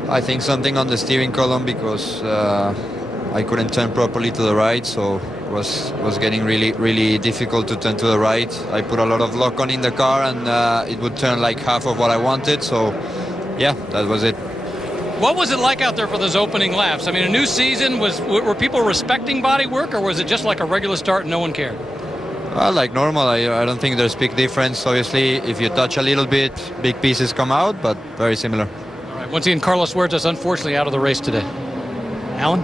I think something on the steering column because I couldn't turn properly to the right, so it was getting really difficult to turn to the right. I put a lot of lock on in the car, and it would turn like half of what I wanted, so yeah, that was it. What was it like out there for those opening laps? I mean, a new season, were people respecting body work, or was it just like a regular start and no one cared? Well, like normal. I don't think there's big difference. Obviously, if you touch a little bit, big pieces come out, but very similar. All right, once again, Carlos Huertas, unfortunately, out of the race today. Alan?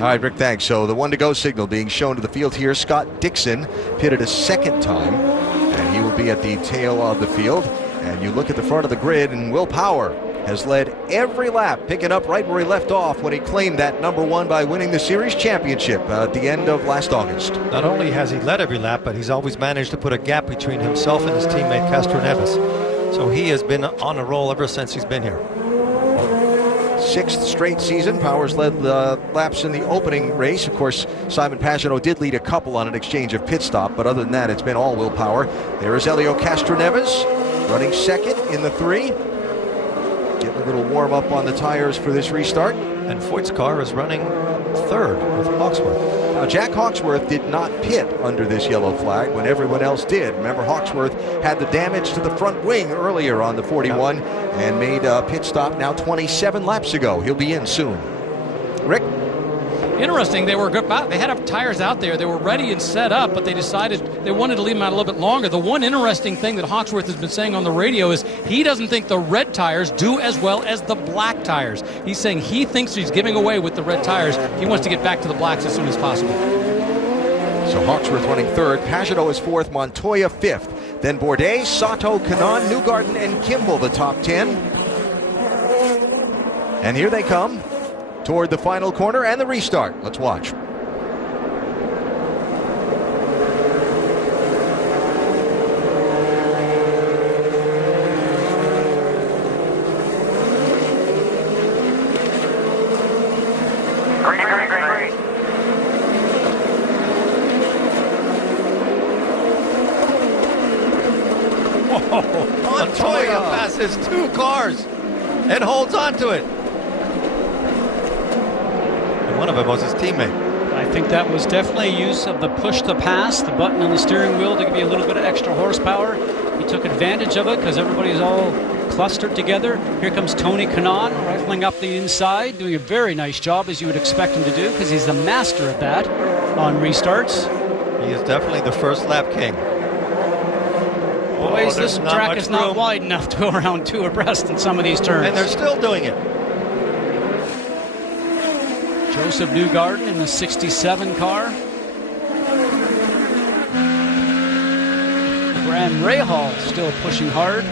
All right, Rick, thanks. So the 1-to-go signal being shown to the field here. Scott Dixon pitted a second time, and he will be at the tail of the field. And you look at the front of the grid, and Will Power has led every lap, picking up right where he left off when he claimed that #1 by winning the series championship at the end of last August. Not only has he led every lap, but he's always managed to put a gap between himself and his teammate Castroneves. So he has been on a roll ever since he's been here. 6th straight season, Powers led laps in the opening race. Of course, Simon Pagenaud did lead a couple on an exchange of pit stop, but other than that, it's been all Will Power. There is Helio Castroneves running second in the 3. Getting a little warm up on the tires for this restart. And Foyt's car is running third with Hawksworth. Now, Jack Hawksworth did not pit under this yellow flag when everyone else did. Remember, Hawksworth had the damage to the front wing earlier on the 41 and made a pit stop now 27 laps ago. He'll be in soon. Rick? Interesting, they were good. They had tires out there. They were ready and set up, but they decided they wanted to leave them out a little bit longer. The one interesting thing that Hawksworth has been saying on the radio is he doesn't think the red tires do as well as the black tires. He's saying he thinks he's giving away with the red tires. He wants to get back to the blacks as soon as possible. So Hawksworth running third. Pagenaud is fourth. Montoya fifth. Then Bourdais, Sato, Kanaan, Newgarden, and Kimball the top 10. And here they come toward the final corner and the restart. Let's watch. Green. Whoa, Montoya passes 2 cars and holds on to it. One of them was his teammate. I think that was definitely use of the push to pass, the button on the steering wheel to give you a little bit of extra horsepower. He took advantage of it because everybody's all clustered together. Here comes Tony Kanaan rifling up the inside, doing a very nice job as you would expect him to do because he's the master of that on restarts. He is definitely the first lap king. Boys, this track is not wide enough to go around 2 abreast in some of these turns. And they're still doing it. Joseph Newgarden in the 67 car. Graham Rahal still pushing hard.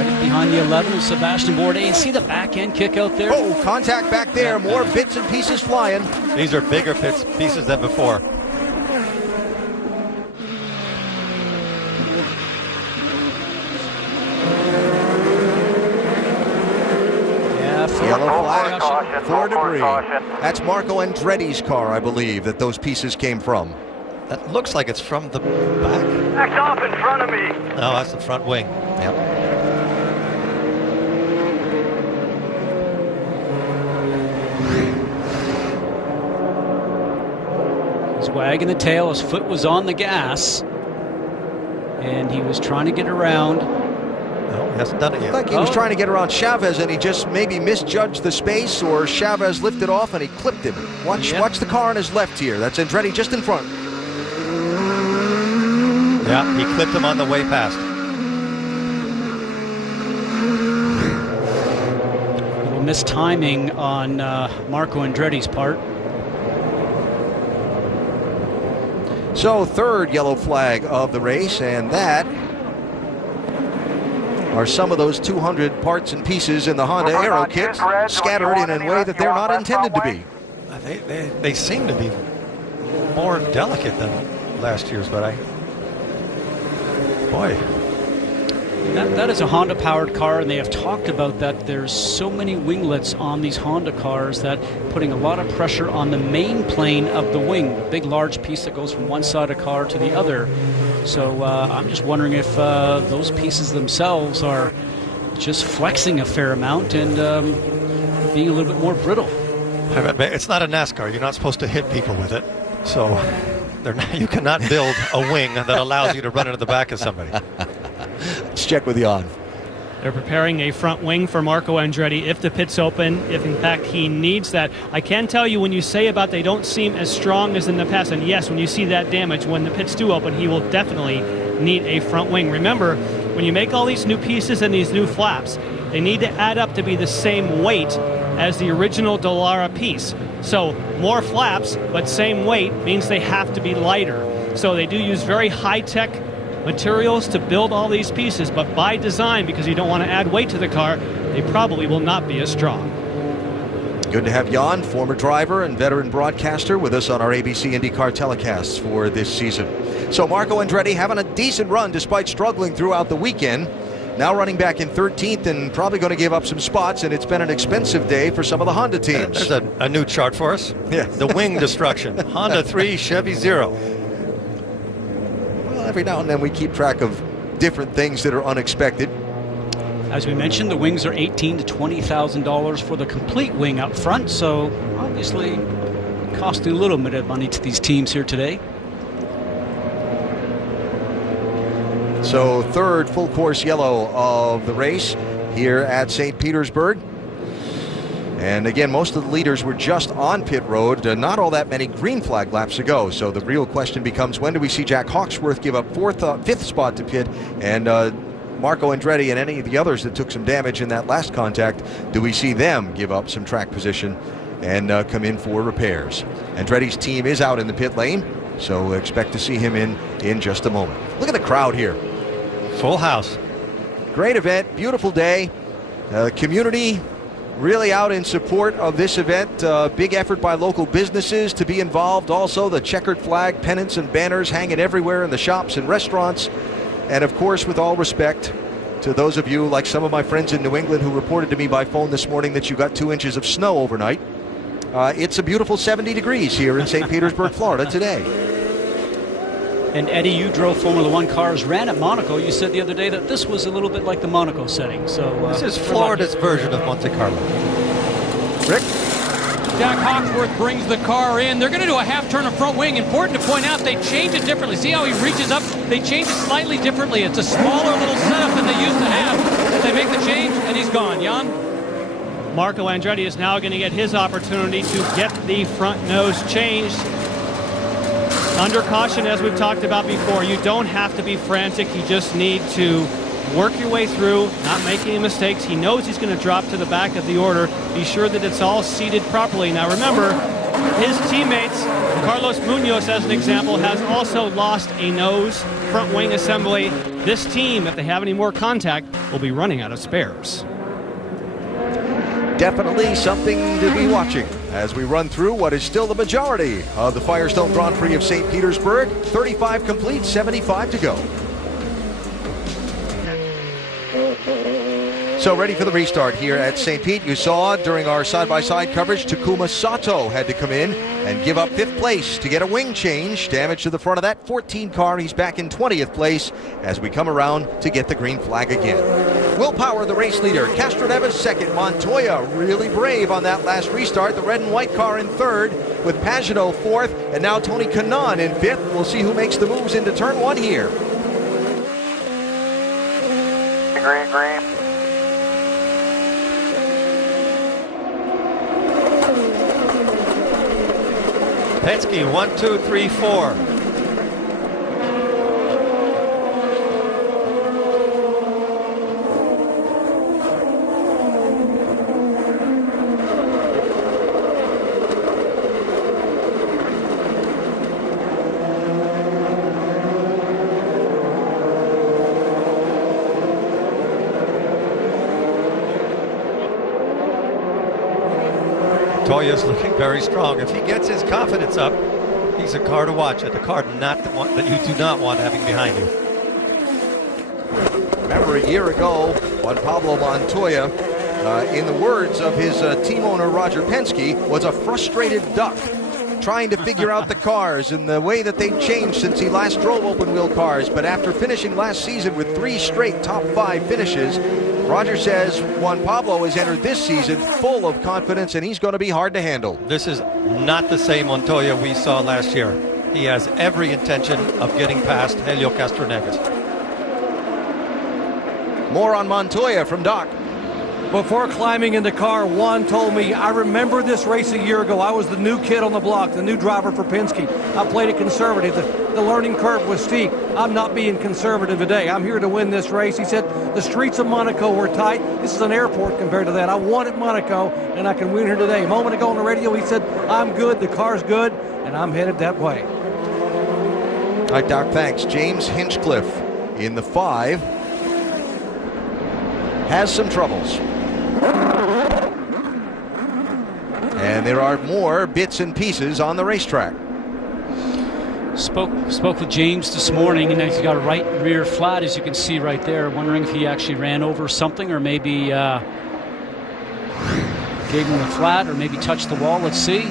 Right behind the 11 of Sebastian Bourdais. And see the back end kick out there? Oh, contact back there. More bits and pieces flying. These are bigger pieces than before. Yellow flag for debris. That's Marco Andretti's car, I believe, that those pieces came from. That looks like it's from the back. Next off in front of me. No, that's the front wing. Yep. He's wagging the tail. His foot was on the gas. And he was trying to get around. No, he hasn't done it yet. Like he was trying to get around Chavez, and he just maybe misjudged the space, or Chavez lifted off and he clipped him. Watch the car on his left here. That's Andretti just in front. Yeah, he clipped him on the way past. A little mistiming on Marco Andretti's part. So third yellow flag of the race, and that are some of those 200 parts and pieces in the Honda Aero kit scattered in a way that they're not intended to be. They seem to be more delicate than last year's, but boy. That is a Honda-powered car, and they have talked about that. There's so many winglets on these Honda cars that putting a lot of pressure on the main plane of the wing, the big, large piece that goes from one side of the car to the other. So I'm just wondering if those pieces themselves are just flexing a fair amount and being a little bit more brittle. It's not a NASCAR. You're not supposed to hit people with it. So you cannot build a wing that allows you to run into the back of somebody. Let's check with Jan. They're preparing a front wing for Marco Andretti if the pit's open, if in fact he needs that. I can tell you, when you say about they don't seem as strong as in the past, and yes, when you see that damage, when the pits do open, he will definitely need a front wing. Remember, when you make all these new pieces and these new flaps, they need to add up to be the same weight as the original Dallara piece. So more flaps, but same weight means they have to be lighter. So they do use very high-tech materials to build all these pieces, but by design, because you don't want to add weight to the car, they probably will not be as strong. Good to have Jan, former driver and veteran broadcaster, with us on our ABC IndyCar telecasts for this season. So Marco Andretti having a decent run despite struggling throughout the weekend. Now running back in 13th and probably going to give up some spots, and it's been an expensive day for some of the Honda teams. There's a new chart for us. Yeah. The wing destruction. Honda 3, Chevy 0. Every now and then we keep track of different things that are unexpected. As we mentioned, the wings are $18,000 to $20,000 for the complete wing up front, so obviously costing a little bit of money to these teams here today. So third full course yellow of the race here at St. Petersburg. And again, most of the leaders were just on pit road, not all that many green flag laps ago. So the real question becomes, when do we see Jack Hawksworth give up fifth spot to pit, and Marco Andretti and any of the others that took some damage in that last contact, do we see them give up some track position and come in for repairs? Andretti's team is out in the pit lane, so expect to see him in just a moment. Look at the crowd here. Full house. Great event, beautiful day. Community really out in support of this event. Big effort by local businesses to be involved. Also, the checkered flag pennants and banners hanging everywhere in the shops and restaurants. And of course, with all respect to those of you, like some of my friends in New England, who reported to me by phone this morning that you got 2 inches of snow overnight. It's a beautiful 70 degrees here in St. Petersburg, Florida today. And Eddie, you drove Formula One cars, ran at Monaco. You said the other day that this was a little bit like the Monaco setting. So this is Florida's version of Monte Carlo. Rick? Jack Hawksworth brings the car in. They're going to do a half turn of front wing. Important to point out, they change it differently. See how he reaches up? They change it slightly differently. It's a smaller little setup than they used to have. They make the change, and he's gone. Jan? Marco Andretti is now going to get his opportunity to get the front nose changed. Under caution, as we've talked about before, you don't have to be frantic. You just need to work your way through, not make any mistakes. He knows he's going to drop to the back of the order. Be sure that it's all seated properly. Now remember, His teammates, Carlos Munoz as an example, has also lost a nose front wing assembly. This team, if they have any more contact, will be running out of spares. Definitely something to be watching as we run through what is still the majority of the Firestone Grand Prix of St. Petersburg. 35 complete, 75 to go. So ready for the restart here at St. Pete. You saw during our side-by-side coverage, Takuma Sato had to come in and give up 5th place to get a wing change. Damage to the front of that 14 car. He's back in 20th place as we come around to get the green flag again. Will Power, the race leader. Castroneves second. Montoya really brave on that last restart. The red and white car in 3rd with Pagano 4th. And now Tony Kanaan in 5th. We'll see who makes the moves into turn 1 here. Green. Penske, 1, 2, 3, 4. Montoya's looking very strong. If he gets his confidence up, he's a car to watch. A car not the one that you do not want having behind you. Remember a year ago, Juan Pablo Montoya, in the words of his team owner Roger Penske, was a frustrated duck trying to figure out the cars and the way that they've changed since he last drove open wheel cars. But after finishing last season with 3 straight top 5 finishes, Roger says Juan Pablo has entered this season full of confidence and he's going to be hard to handle. This is not the same Montoya we saw last year. He has every intention of getting past Helio Castroneves. More on Montoya from Doc. Before climbing in the car, Juan told me, I remember this race a year ago. I was the new kid on the block, the new driver for Penske. I played it conservative. The learning curve was steep. I'm not being conservative today. I'm here to win this race. He said the streets of Monaco were tight. This is an airport compared to that. I wanted Monaco, and I can win here today. A moment ago on the radio, he said, I'm good, the car's good, and I'm headed that way. All right, Doc, thanks. James Hinchcliffe in the 5 has some troubles. And there are more bits and pieces on the racetrack. Spoke with James this morning, and he's got a right rear flat, as you can see right there. Wondering if he actually ran over something, or maybe gave him the flat, or maybe touched the wall. Let's see.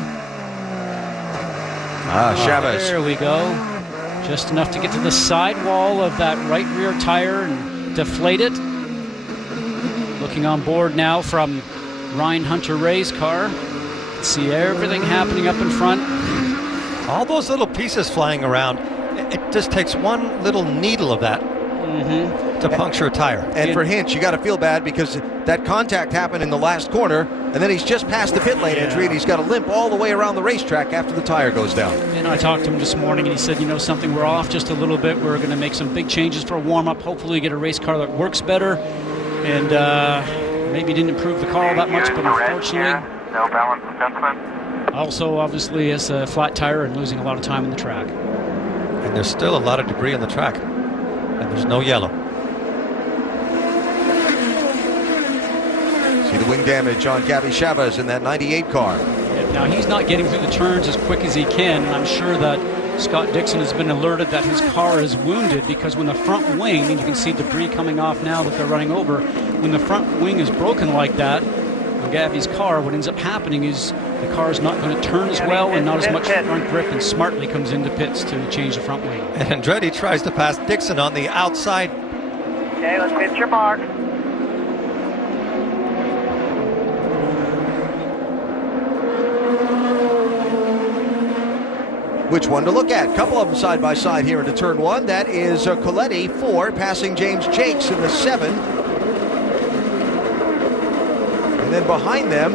Chavez. There we go. Just enough to get to the sidewall of that right rear tire and deflate it. Looking on board now from Ryan Hunter-Reay's car. See everything happening up in front. All those little pieces flying around, it just takes one little needle of that to puncture a tire. And for Hinch, you got to feel bad because that contact happened in the last corner, and then he's just past the pit lane entry, and he's got to limp all the way around the racetrack after the tire goes down. And I talked to him this morning, and he said, you know something, we're off just a little bit. We're going to make some big changes for a warm-up. Hopefully get a race car that works better. And maybe didn't improve the car all that much, but unfortunately... No balance adjustment. Also, obviously, has a flat tire and losing a lot of time on the track. And there's still a lot of debris on the track. And there's no yellow. See the wing damage on Gabby Chavez in that 98 car. Now, he's not getting through the turns as quick as he can. And I'm sure that Scott Dixon has been alerted that his car is wounded, because when the front wing, and you can see debris coming off now that they're running over, when the front wing is broken like that, on Gabby's car, what ends up happening is the car is not going to turn as well and not as much front grip, and smartly comes into pits to change the front wing. And Andretti tries to pass Dixon on the outside. Okay, let's hit your mark. Which one to look at? A couple of them side by side here into turn 1. That is Coletti 4 passing James Jakes in the 7. And then behind them,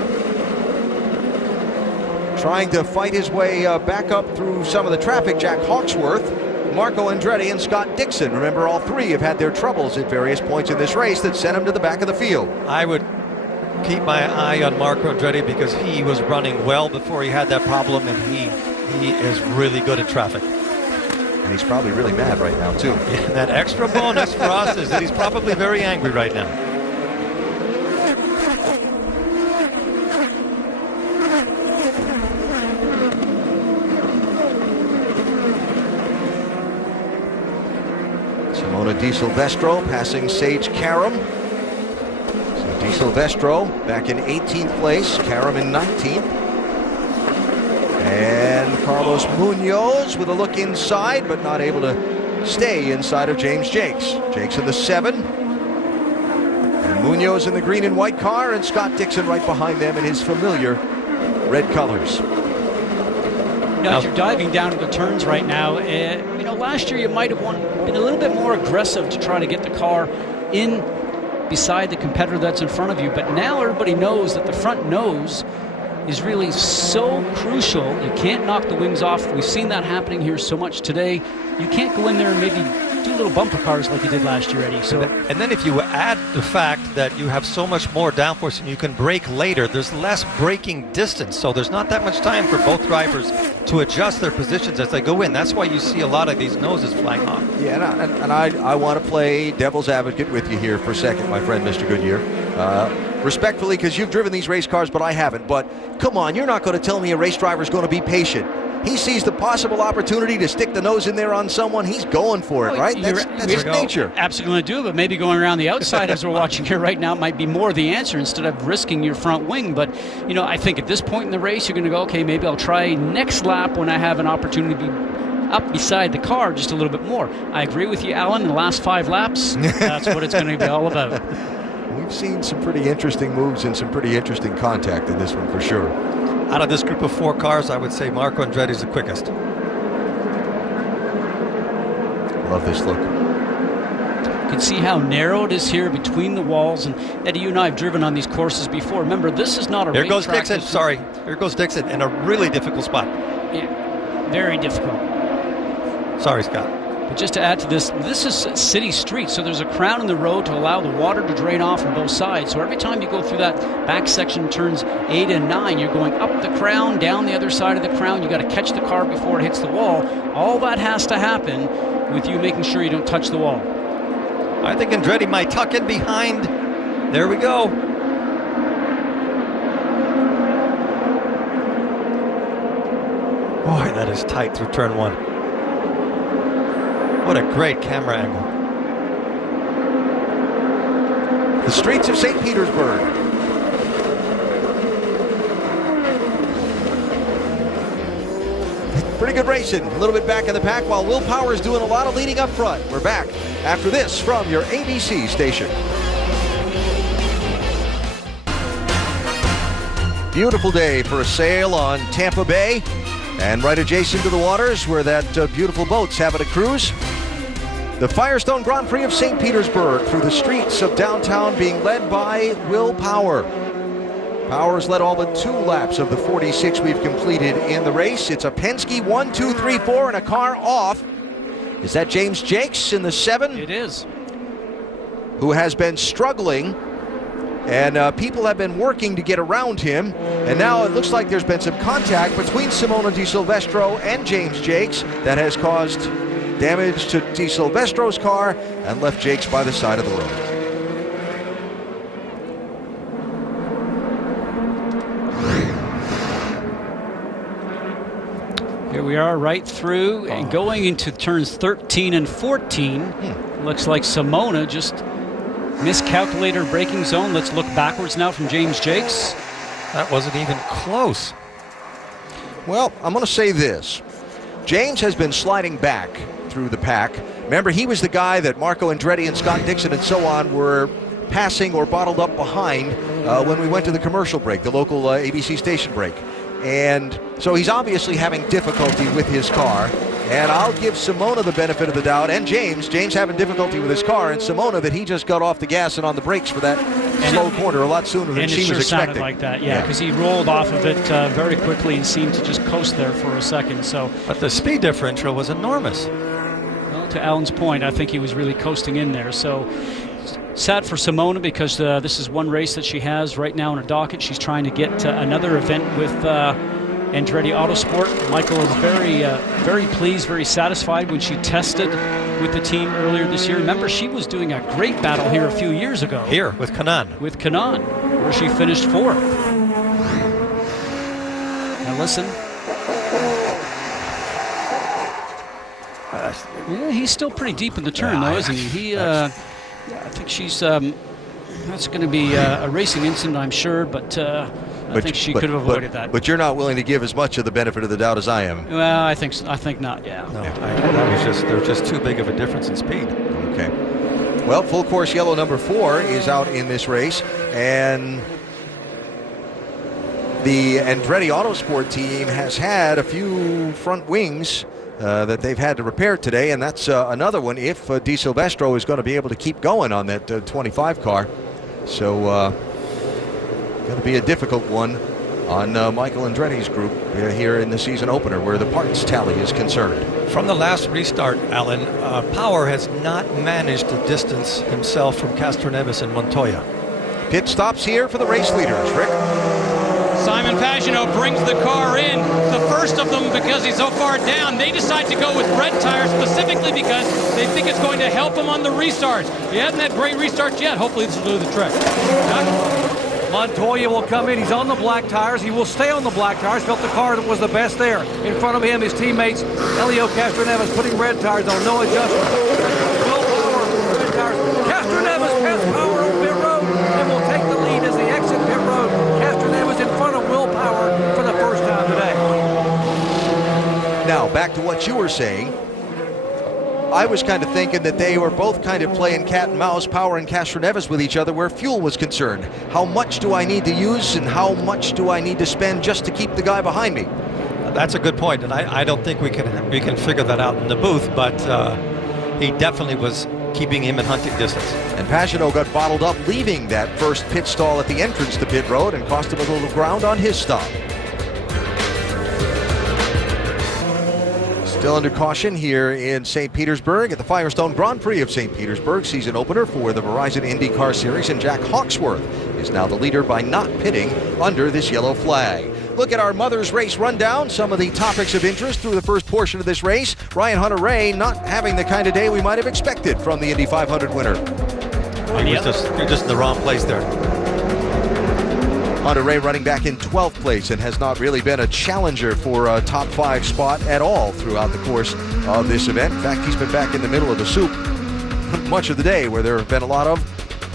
trying to fight his way back up through some of the traffic, Jack Hawksworth, Marco Andretti, and Scott Dixon. Remember, all 3 have had their troubles at various points in this race that sent them to the back of the field. I would keep my eye on Marco Andretti because he was running well before he had that problem, and he is really good at traffic. And he's probably really mad right now, too. Yeah, that extra bonus for us is that he's probably very angry right now. Simona Di Silvestro passing Sage Karam. So Di Silvestro back in 18th place, Karam in 19th. And Carlos Munoz with a look inside, but not able to stay inside of James Jakes. Jakes in the 7. And Munoz in the green and white car, and Scott Dixon right behind them in his familiar red colors. Now, as you're diving down to the turns right now, last year you might have been a little bit more aggressive to try to get the car in beside the competitor that's in front of you. But now everybody knows that the front nose is really so crucial. You can't knock the wings off. We've seen that happening here so much today. You can't go in there and maybe do little bumper cars like you did last year, Eddie. So, and then if you add the fact that you have so much more downforce and you can brake later, there's less braking distance. So there's not that much time for both drivers to adjust their positions as they go in. That's why you see a lot of these noses flying off. Yeah, and I want to play devil's advocate with you here for a second, my friend, Mr. Goodyear. Respectfully, because you've driven these race cars, but I haven't. But come on, you're not going to tell me a race driver is going to be patient. He sees the possible opportunity to stick the nose in there on someone. He's going for it, right? That's his nature. Absolutely going to do it, but maybe going around the outside as we're watching here right now might be more the answer instead of risking your front wing. But, I think at this point in the race, you're going to go, okay, maybe I'll try next lap when I have an opportunity to be up beside the car just a little bit more. I agree with you, Alan. In the last 5 laps, that's what it's going to be all about. We've seen some pretty interesting moves and some pretty interesting contact in this one for sure. Out of this group of 4 cars, I would say Marco Andretti is the quickest. Love this look. You can see how narrow it is here between the walls. And Eddie, you and I have driven on these courses before. Remember, this is not a race track. Here goes Dixon. Sorry. Here goes Dixon in a really difficult spot. Yeah, very difficult. Sorry, Scott. But just to add to this, this is city street, so there's a crown in the road to allow the water to drain off on both sides. So every time you go through that back section, turns 8 and 9, you're going up the crown, down the other side of the crown. You got to catch the car before it hits the wall. All that has to happen with you making sure you don't touch the wall. I think Andretti might tuck in behind. There we go. Boy, that is tight through turn 1. What a great camera angle. The streets of St. Petersburg. Pretty good racing. A little bit back in the pack while Will Power is doing a lot of leading up front. We're back after this from your ABC station. Beautiful day for a sail on Tampa Bay. And right adjacent to the waters where that beautiful boat's having a cruise, the Firestone Grand Prix of St. Petersburg through the streets of downtown being led by Will Power. Power's led all but 2 laps of the 46 we've completed in the race. It's a Penske 1, 2, 3, 4 and a car off. Is that James Jakes in the 7? It is. Who has been struggling. And people have been working to get around him. And now it looks like there's been some contact between Simona Di Silvestro and James Jakes that has caused damage to Di Silvestro's car and left Jakes by the side of the road. Here we are right through and going into turns 13 and 14. Looks like Simona just miscalculated her braking zone. Let's look backwards now from James Jakes. That wasn't even close. Well, I'm going to say this. James has been sliding back through the pack. Remember, he was the guy that Marco Andretti and Scott Dixon and so on were passing or bottled up behind when we went to the commercial break, the local ABC station break. And so he's obviously having difficulty with his car. And I'll give Simona the benefit of the doubt, and James having difficulty with his car, and Simona that he just got off the gas and on the brakes for that slow corner a lot sooner than she was expecting. Sounded like that, yeah, because he rolled off of it very quickly and seemed to just coast there for a second. So, but the speed differential was enormous. Well, to Alan's point, I think he was really coasting in there. So Sad for Simona because this is one race that she has right now on her docket. She's trying to get another event with Andretti Autosport. Michael is very pleased, very satisfied when she tested with the team earlier this year. Remember, she was doing a great battle here a few years ago. Here, with Kanaan. With Kanaan, where she finished 4th. Now listen. Yeah, he's still pretty deep in the turn, though, isn't he? I think she's. That's going to be a racing incident, I'm sure, but I think she could have avoided that. But you're not willing to give as much of the benefit of the doubt as I am. Well, I think not. Yeah. No, there's just too big of a difference in speed. Okay. Well, full course yellow number 4 is out in this race, and the Andretti Autosport team has had a few front wings that they've had to repair today, and that's another one if Di Silvestro is going to be able to keep going on that 25 car. So going to be a difficult one on Michael Andretti's group here in the season opener, where the parts tally is concerned. From the last restart, Alan, Power has not managed to distance himself from Castroneves and Montoya. Pit stops here for the race leaders. Rick? Simon Pagenaud brings the car in, the first of them because he's so far down. They decide to go with red tires specifically because they think it's going to help him on the restarts. He hasn't had great restarts yet. Hopefully this will do the trick. Montoya will come in. He's on the black tires. He will stay on the black tires. Felt the car that was the best there. In front of him, his teammates, Helio Castroneves, putting red tires on, no adjustment. Will Power, red tires. Castroneves has Power on pit road and will take the lead as they exit pit road. Castroneves in front of Will Power for the first time today. Now, back to what you were saying. I was kind of thinking that they were both kind of playing cat and mouse, Power and Castroneves, with each other where fuel was concerned. How much do I need to use and how much do I need to spend just to keep the guy behind me? That's a good point, and I don't think we can figure that out in the booth, but he definitely was keeping him in hunting distance. And Pagenaud got bottled up leaving that first pit stall at the entrance to pit road and cost him a little ground on his stop. Still under caution here in St. Petersburg at the Firestone Grand Prix of St. Petersburg, season opener for the Verizon Indycar Series, and Jack Hawksworth is now the leader by not pitting under this yellow flag. Look at our Mother's Race rundown, some of the topics of interest through the first portion of this race. Ryan Hunter-Reay not having the kind of day we might have expected from the Indy 500 winner. You're just in the wrong place there. Hunter-Reay running back in 12th place and has not really been a challenger for a top 5 spot at all throughout the course of this event. In fact, he's been back in the middle of the soup much of the day, where there have been a lot of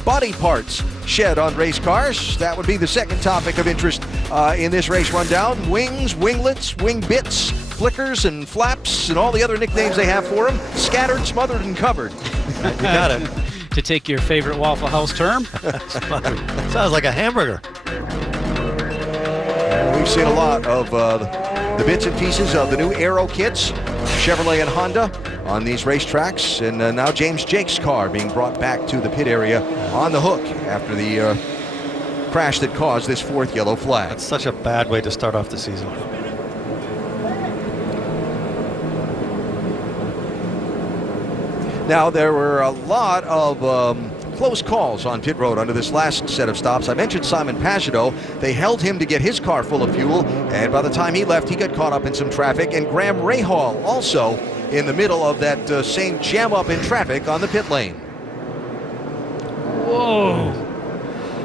body parts shed on race cars. That would be the second topic of interest in this race rundown. Wings, winglets, wing bits, flickers and flaps and all the other nicknames they have for them. Scattered, smothered, and covered. You got it. To take your favorite Waffle House term. Sounds like a hamburger. We've seen a lot of the bits and pieces of the new Aero kits, Chevrolet and Honda, on these racetracks, and now James Jake's car being brought back to the pit area on the hook after the crash that caused this 4th yellow flag. That's such a bad way to start off the season. Now, there were a lot of close calls on pit road under this last set of stops. I mentioned Simon Pagenaud. They held him to get his car full of fuel, and by the time he left, he got caught up in some traffic. And Graham Rahal also in the middle of that same jam up in traffic on the pit lane. Whoa.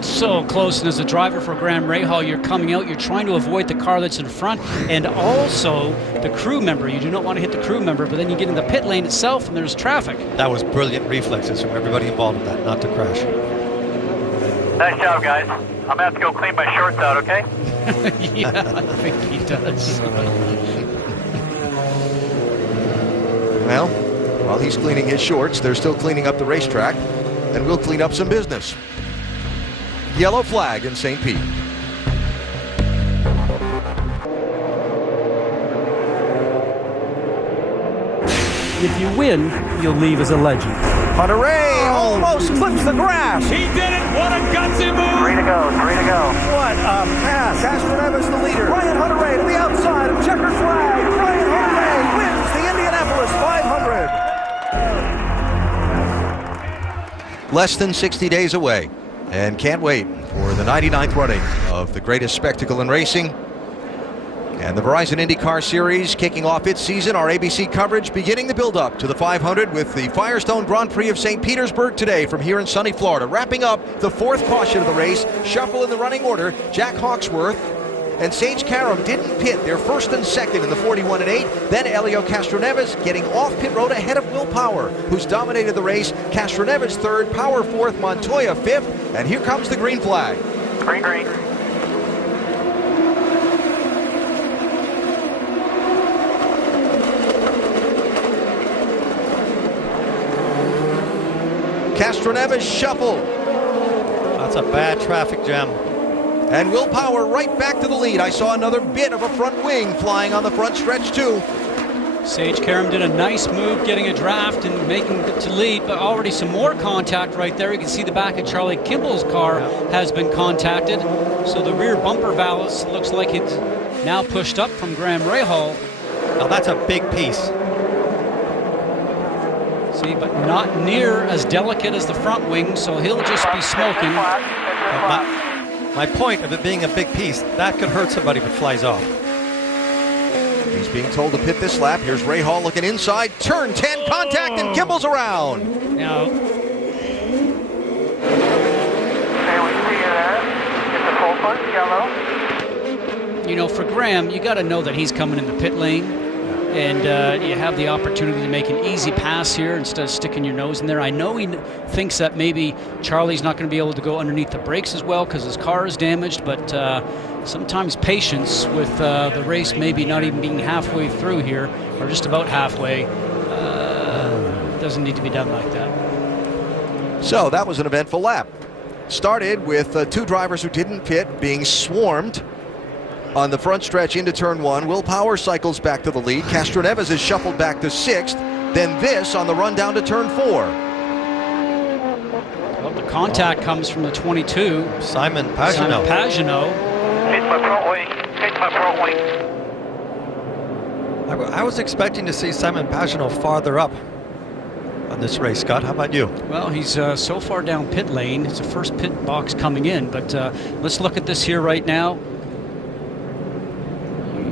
So close, and as a driver for Graham Rahal, you're coming out, you're trying to avoid the car that's in front, and also the crew member. You do not want to hit the crew member, but then you get in the pit lane itself and there's traffic. That was brilliant reflexes from everybody involved in that, not to crash. Nice job, guys. I'm going to have to go clean my shorts out, okay? Yeah, I think he does. Well, while he's cleaning his shorts, they're still cleaning up the racetrack, and we'll clean up some business. Yellow flag in St. Pete. If you win, you'll leave as a legend. Hunter-Reay almost clips the grass. He did it. What a gutsy move. 3 to go. What a pass. Castroneves the leader. Ryan Hunter-Reay to the outside of checker flag. Ryan Hunter-Reay wins the Indianapolis 500. less than 60 days away, and can't wait for the 99th running of the greatest spectacle in racing. And the Verizon IndyCar Series kicking off its season. Our ABC coverage beginning the build-up to the 500 with the Firestone Grand Prix of St. Petersburg today from here in sunny Florida. Wrapping up the fourth caution of the race, shuffle in the running order. Jack Hawksworth and Sage Karam didn't pit. They're first and second in the 41 and 8. Then Elio Castroneves getting off pit road ahead of Will Power, who's dominated the race. Castroneves third, Power fourth, Montoya fifth. And here comes the green flag. Green, green. Castroneves shuffle. That's a bad traffic jam. And Will Power right back to the lead. I saw another bit of a front wing flying on the front stretch too. Sage Karam did a nice move getting a draft and making it to lead, but already some more contact right there. You can see the back of Charlie Kimball's car has been contacted. So the rear bumper valance looks like it's now pushed up from Graham Rahal. Now that's a big piece. See, but not near as delicate as the front wing, so he'll just be smoking. My point of it being a big piece, that could hurt somebody if it flies off. He's being told to pit this lap. Here's Rahal looking inside. Turn 10, contact, and Kimball's around. Now, you know, for Graham, you got to know that he's coming in the pit lane. And you have the opportunity to make an easy pass here instead of sticking your nose in there. I know he thinks that maybe Charlie's not going to be able to go underneath the brakes as well because his car is damaged, but sometimes patience with the race maybe not even being halfway through here, or just about halfway, doesn't need to be done like that. So that was an eventful lap. Started with two drivers who didn't pit being swarmed on the front stretch into turn one. Will Power cycles back to the lead. Castroneves is shuffled back to sixth. Then this on the run down to turn four. Well, the contact comes from the 22. Simon Pagenaud. Hit my front wing. Hit my front wing. I was expecting to see Simon Pagenaud farther up on this race, Scott. How about you? Well, he's so far down pit lane. It's the first pit box coming in, but let's look at this here right now.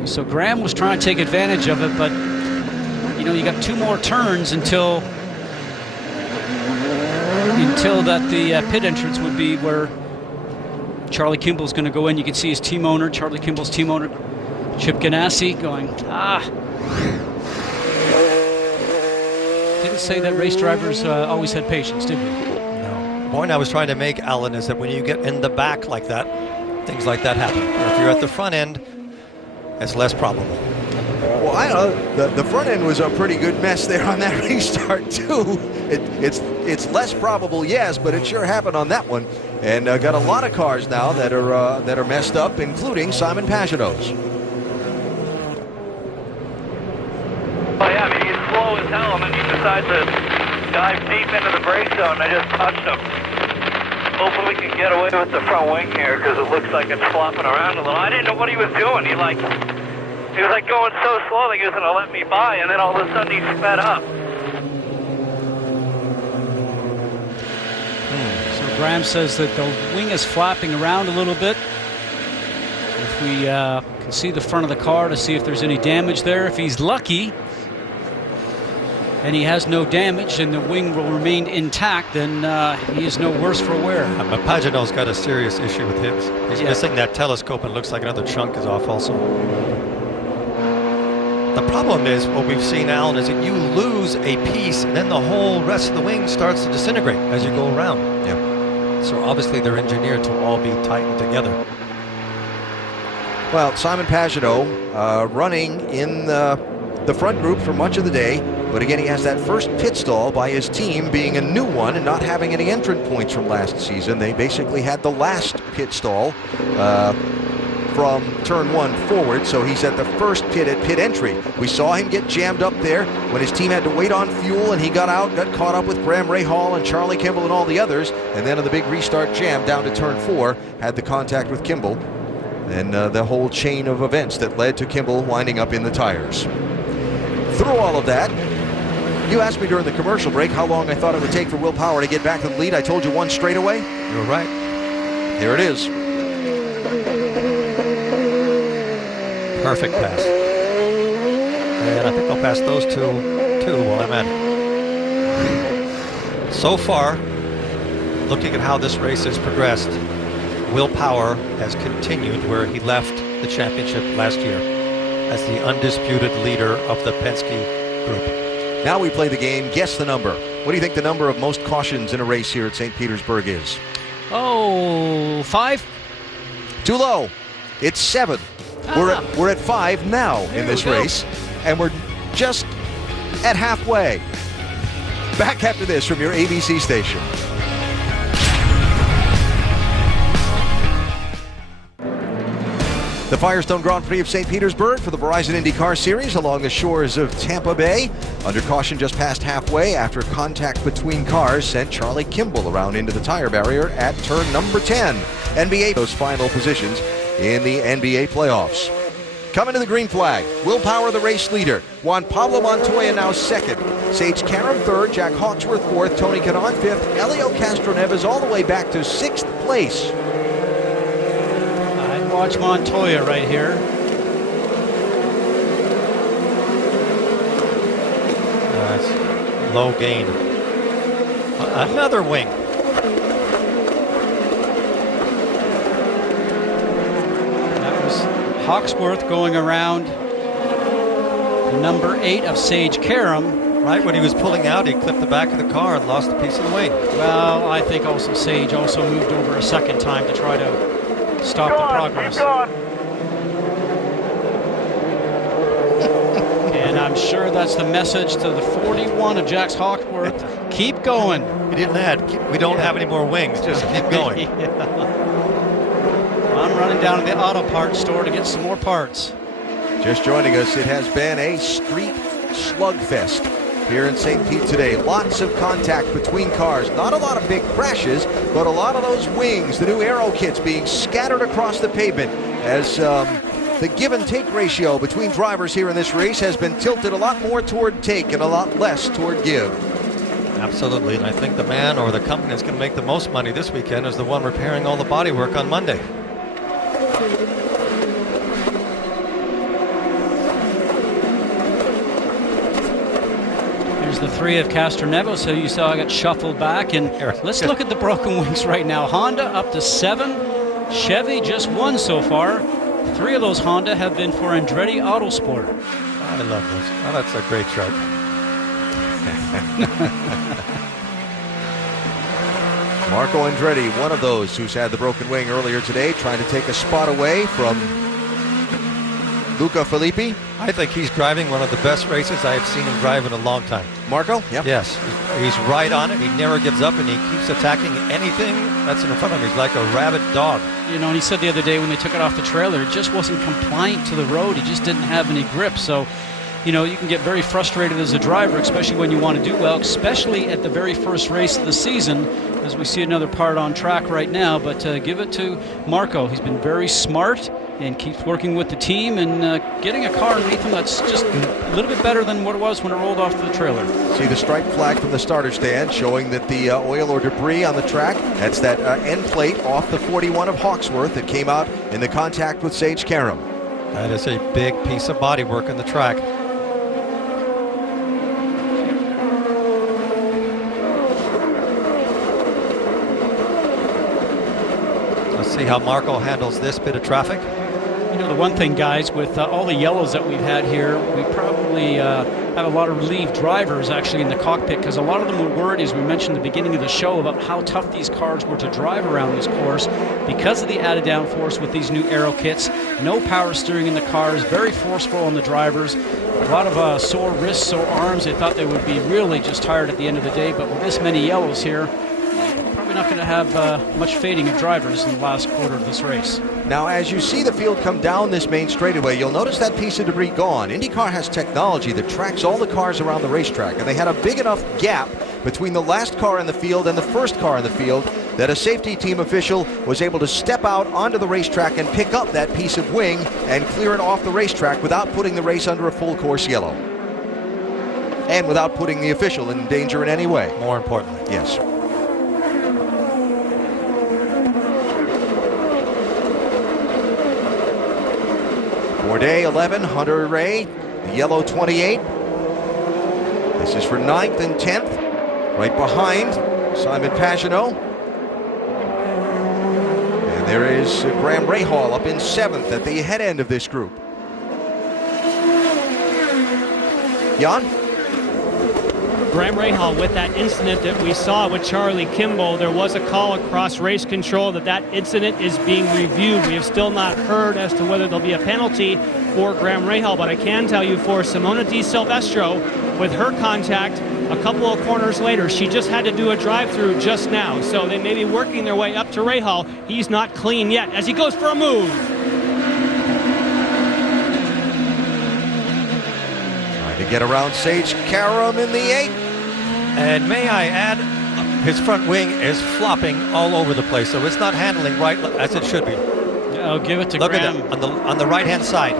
So Graham was trying to take advantage of it, but you know, you got two more turns until that the pit entrance would be where Charlie Kimball's going to go in. You can see his team owner, Charlie Kimball's team owner, Chip Ganassi, going, Didn't say that race drivers always had patience, did we? No. The point I was trying to make, Alan, is that when you get in the back like that, things like that happen. Or if you're at the front end, it's less probable. Well, I don't know. The front end was a pretty good mess there on that restart too. It's less probable, yes, but it sure happened on that one. And got a lot of cars now that are messed up, including Simon Pagenaud's. Oh yeah, I mean he's slow as hell, and then he decides to dive deep into the brake zone. I just touched him. Hopefully we can get away with the front wing here because it looks like it's flopping around a little. I didn't know what he was doing. He was like going so slow that he was going to let me by, and then all of a sudden he sped up. So Graham says that the wing is flapping around a little bit. If we can see the front of the car to see if there's any damage there. If he's lucky and he has no damage and the wing will remain intact, then he is no worse for wear. But Pagenaud's got a serious issue with his. He's missing that telescope, and it looks like another chunk is off also. The problem is, what we've seen, Alan, is that you lose a piece, and then the whole rest of the wing starts to disintegrate as you go around. Yeah. So obviously they're engineered to all be tightened together. Well, Simon Pagenaud running in the front group for much of the day, but again, he has that first pit stall by his team being a new one and not having any entrant points from last season. They basically had the last pit stall from turn one forward, so he's at the first pit at pit entry. We saw him get jammed up there when his team had to wait on fuel, and he got out, got caught up with Graham Rahal and Charlie Kimball and all the others, and then on the big restart jam down to turn four, had the contact with Kimball, and the whole chain of events that led to Kimball winding up in the tires. Through all of that, You asked me during the commercial break how long I thought it would take for Will Power to get back to the lead. I told you 1 straightaway. You were right. Here it is. Perfect pass. And I think I'll pass those two while I'm at it. So far, looking at how this race has progressed, Will Power has continued where he left the championship last year as the undisputed leader of the Penske group. Now we play the game. Guess the number. What do you think the number of most cautions in a race here at St. Petersburg is? Oh, 5? Too low. It's 7. We're at 5 now in this race, and we're just at halfway. Back after this from your ABC station. The Firestone Grand Prix of St. Petersburg for the Verizon Indycar Series along the shores of Tampa Bay. Under caution just past halfway after contact between cars sent Charlie Kimball around into the tire barrier at turn number 10. NBA those final positions in the NBA playoffs. Coming to the green flag, Will Power the race leader. Juan Pablo Montoya now second. Sage Karam third, Jack Hawksworth fourth, Tony Kanaan fifth, Helio Castroneves all the way back to 6th place. Watch Montoya right here. That's low gain. Another wing. That was Hawksworth going around number 8 of Sage Karam. Right when he was pulling out, he clipped the back of the car and lost a piece of the wing. Well, I think also Sage also moved over a second time to try to stop the progress. And I'm sure that's the message to the 41 of Jack Hawksworth. Keep going. He didn't add, we don't have any more wings, just keep going. I'm running down to the auto parts store to get some more parts. Just joining us, it has been a street slugfest here in St. Pete today. Lots of contact between cars. Not a lot of big crashes, but a lot of those wings, the new aero kits being scattered across the pavement as the give and take ratio between drivers here in this race has been tilted a lot more toward take and a lot less toward give. Absolutely, and I think the man or the company that's going to make the most money this weekend is the one repairing all the bodywork on Monday. The 3 of Castroneves, who you saw got shuffled back. And let's look at the broken wings right now. Honda up to 7. Chevy just 1 so far. 3 of those Honda have been for Andretti Autosport. I love those. Oh, that's a great chart. Marco Andretti, one of those who's had the broken wing earlier today, trying to take a spot away from Luca Filippi. I think he's driving one of the best races I have seen him drive in a long time. Marco? Yep. Yes. He's right on it. He never gives up, and he keeps attacking anything that's in front of him. He's like a rabid dog. You know, and he said the other day when they took it off the trailer, it just wasn't compliant to the road. He just didn't have any grip. So, you know, you can get very frustrated as a driver, especially when you want to do well, especially at the very first race of the season, as we see another part on track right now. But give it to Marco. He's been very smart and keeps working with the team and getting a car underneath him that's just a little bit better than what it was when it rolled off the trailer. See the stripe flag from the starter stand showing that the oil or debris on the track, that's that end plate off the 41 of Hawksworth that came out in the contact with Sage Karam. That is a big piece of body work in the track. Let's see how Marco handles this bit of traffic. You know, the one thing, guys, with all the yellows that we've had here, we probably have a lot of relieved drivers actually in the cockpit, because a lot of them were worried, as we mentioned at the beginning of the show, about how tough these cars were to drive around this course because of the added downforce with these new aero kits. No power steering in the cars, very forceful on the drivers. A lot of sore wrists, sore arms. They thought they would be really just tired at the end of the day, but with this many yellows here, probably not going to have much fading of drivers in the last quarter of this race. Now, as you see the field come down this main straightaway, you'll notice that piece of debris gone. IndyCar has technology that tracks all the cars around the racetrack, and they had a big enough gap between the last car in the field and the first car in the field that a safety team official was able to step out onto the racetrack and pick up that piece of wing and clear it off the racetrack without putting the race under a full course yellow. and without putting the official in danger in any way. More importantly. Yes. Bourdais 11, Hunter Ray, the yellow 28. This is for 9th and 10th. Right behind Simon Pagenaud. And there is Graham Rahal up in 7th at the head end of this group. Jan? Graham Rahal, with that incident that we saw with Charlie Kimball, there was a call across race control that incident is being reviewed. We have still not heard as to whether there'll be a penalty for Graham Rahal, but I can tell you for Simona Di Silvestro, with her contact a couple of corners later, she just had to do a drive-through just now, so they may be working their way up to Rahal. He's not clean yet as he goes for a move. Trying to get around Sage Karam in the 8th. And may I add, his front wing is flopping all over the place, so it's not handling right as it should be. I'll give it to Graham. Look at that, on the right-hand side.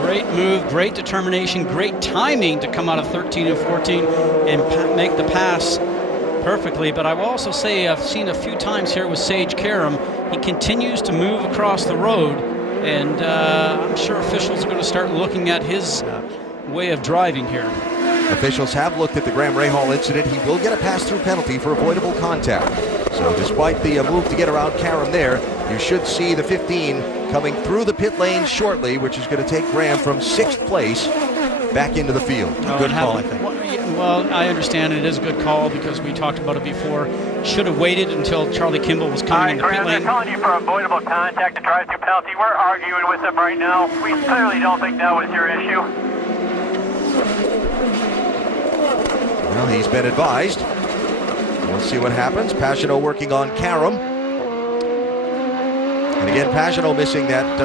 Great move, great determination, great timing to come out of 13 and 14 and make the pass perfectly. But I will also say I've seen a few times here with Sage Karam, he continues to move across the road, and I'm sure officials are going to start looking at his way of driving here. Officials have looked at the Graham Rahal incident. He will get a pass-through penalty for avoidable contact. So despite the move to get around Karam there, you should see the 15 coming through the pit lane shortly, which is going to take Graham from 6th place back into the field. Good call, I think. Well, I understand it is a good call because we talked about it before. Should have waited until Charlie Kimball was coming in the pit lane. They're calling you for avoidable contact and drive-through penalty. We're arguing with them right now. We clearly don't think that was your issue. Well, he's been advised. We'll see what happens. Pagenaud working on Karam. And again, Pagenaud missing that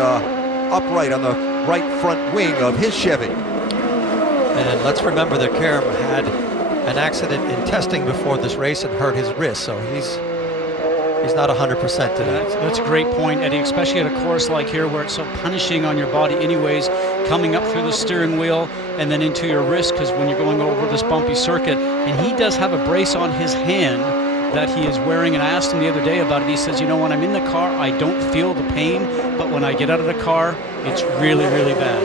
upright on the right front wing of his Chevy. And let's remember that Karam had an accident in testing before this race and hurt his wrist, so he's not 100% today. That's a great point, Eddie, especially at a course like here where it's so punishing on your body anyways, coming up through the steering wheel and then into your wrist, because when you're going over this bumpy circuit, and he does have a brace on his hand that he is wearing, and I asked him the other day about it. He says, you know, when I'm in the car, I don't feel the pain, but when I get out of the car, it's really, really bad.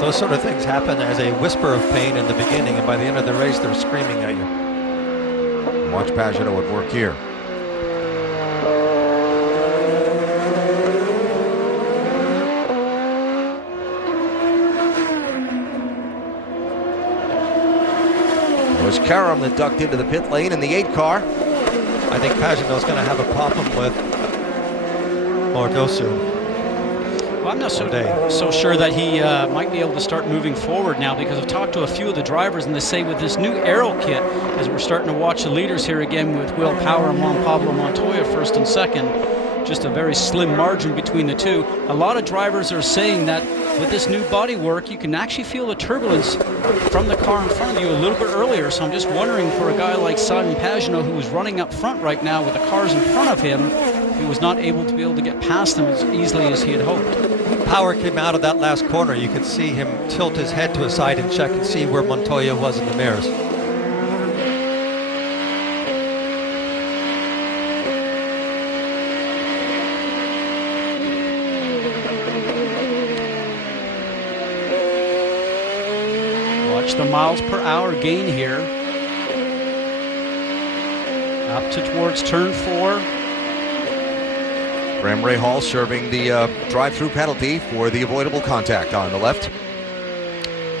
Those sort of things happen as a whisper of pain in the beginning, and by the end of the race, they're screaming at you. Watch Pagenaud at work here. It was Karam that ducked into the pit lane in the 8 car. I think Pagenaud's going to have a problem with Mordosu. Well, I'm not so sure that he might be able to start moving forward now, because I've talked to a few of the drivers, and they say with this new aero kit, as we're starting to watch the leaders here again with Will Power and Juan Pablo Montoya 1st and 2nd, just a very slim margin between the two. A lot of drivers are saying that with this new bodywork, you can actually feel the turbulence from the car in front of you a little bit earlier. So I'm just wondering, for a guy like Simon Pagenaud, who is running up front right now with the cars in front of him, he was not able to get past them as easily as he had hoped. Power came out of that last corner. You could see him tilt his head to his side and check and see where Montoya was in the mirrors. Watch the miles per hour gain here. Up towards turn 4. Graham Rahal serving the drive-through penalty for the avoidable contact on the left.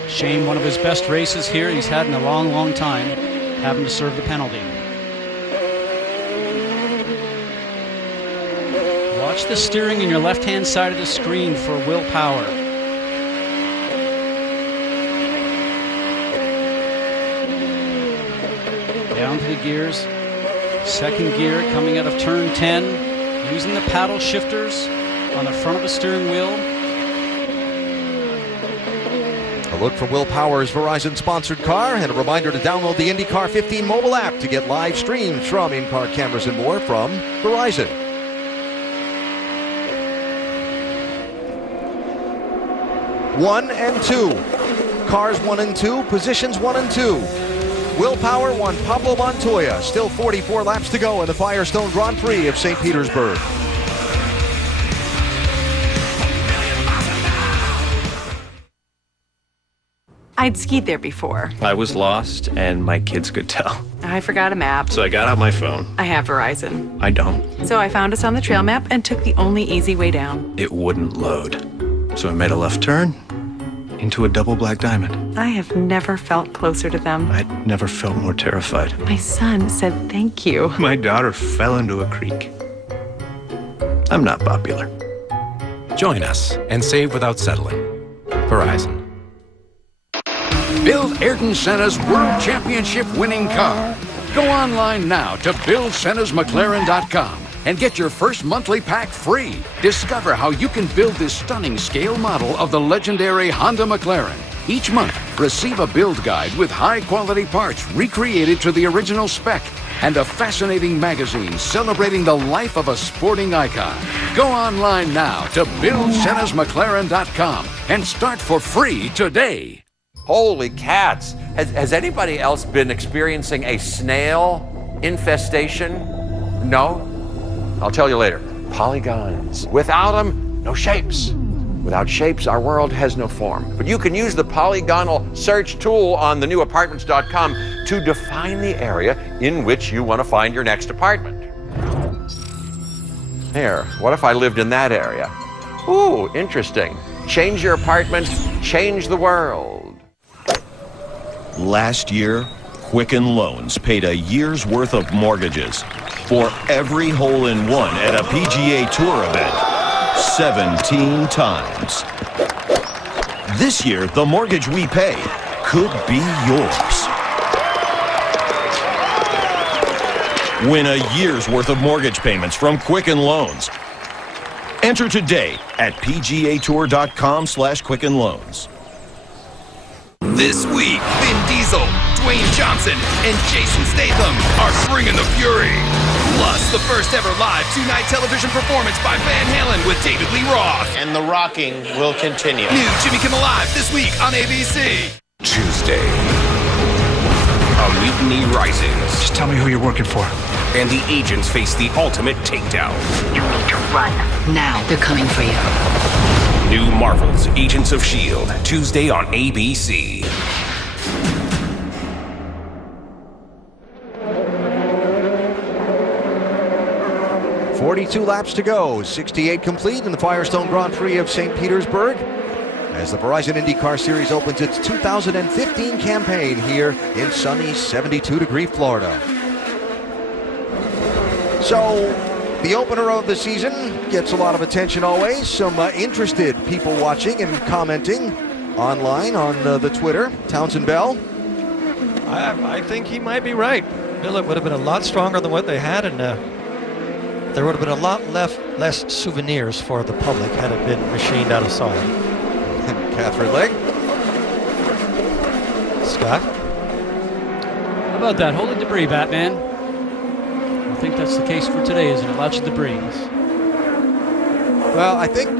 Shame, one of his best races here he's had in a long, long time, having to serve the penalty. Watch the steering in your left-hand side of the screen for Will Power. Down to the gears. 2nd gear coming out of turn 10. Using the paddle shifters on the front of the steering wheel. A look from Will Power's Verizon-sponsored car, and a reminder to download the Indycar 15 mobile app to get live streams from in-car cameras and more from Verizon. One and 2. cars 1 and 2, positions 1 and 2. Will Power won Pablo Montoya. Still 44 laps to go in the Firestone Grand Prix of St. Petersburg. I'd skied there before. I was lost, and my kids could tell. I forgot a map. So I got out my phone. I have Verizon. I don't. So I found us on the trail map and took the only easy way down. It wouldn't load. So I made a left turn into a double black diamond. I have never felt closer to them. I'd never felt more terrified. My son said thank you. My daughter fell into a creek. I'm not popular. Join us and save without settling. Verizon. Build Ayrton Senna's World Championship winning car. Go online now to buildsenna'smclaren.com and get your first monthly pack free. Discover how you can build this stunning scale model of the legendary Honda McLaren. Each month, receive a build guide with high-quality parts recreated to the original spec and a fascinating magazine celebrating the life of a sporting icon. Go online now to buildsenna'smclaren.com and start for free today. Holy cats! Has anybody else been experiencing a snail infestation? No? I'll tell you later. Polygons. Without them, no shapes. Without shapes, our world has no form. But you can use the polygonal search tool on thenewapartments.com to define the area in which you want to find your next apartment. Here, what if I lived in that area? Ooh, interesting. Change your apartment, change the world. Last year, Quicken Loans paid a year's worth of mortgages for every hole-in-one at a PGA Tour event 17 times. This year, the mortgage we pay could be yours. Win a year's worth of mortgage payments from Quicken Loans. Enter today at pgatour.com/Quicken Loans. This week, Vin Diesel, Dwayne Johnson, and Jason Statham are bringing the fury. Plus, the first ever live two-night television performance by Van Halen with David Lee Roth. And the rocking will continue. New Jimmy Kimmel Live this week on ABC. Tuesday, a mutiny rises. Just tell me who you're working for. And the agents face the ultimate takedown. You need to run. Now they're coming for you. New Marvel's Agents of S.H.I.E.L.D. Tuesday on ABC. "42 laps to go, 68 complete in the Firestone Grand Prix of St. Petersburg as the Verizon Indycar Series opens its 2015 campaign here in sunny 72-degree Florida. So, the opener of the season gets a lot of attention always. Some interested people watching and commenting online on the Twitter. Townsend Bell? I think he might be right. Bill, it would have been a lot stronger than what they had, and there would have been a lot less souvenirs for the public had it been machined out of solid. Catherine Legg? Scott? How about that? Hold the debris, Batman. I think that's the case for today, isn't it? Lots of debris. Well, I think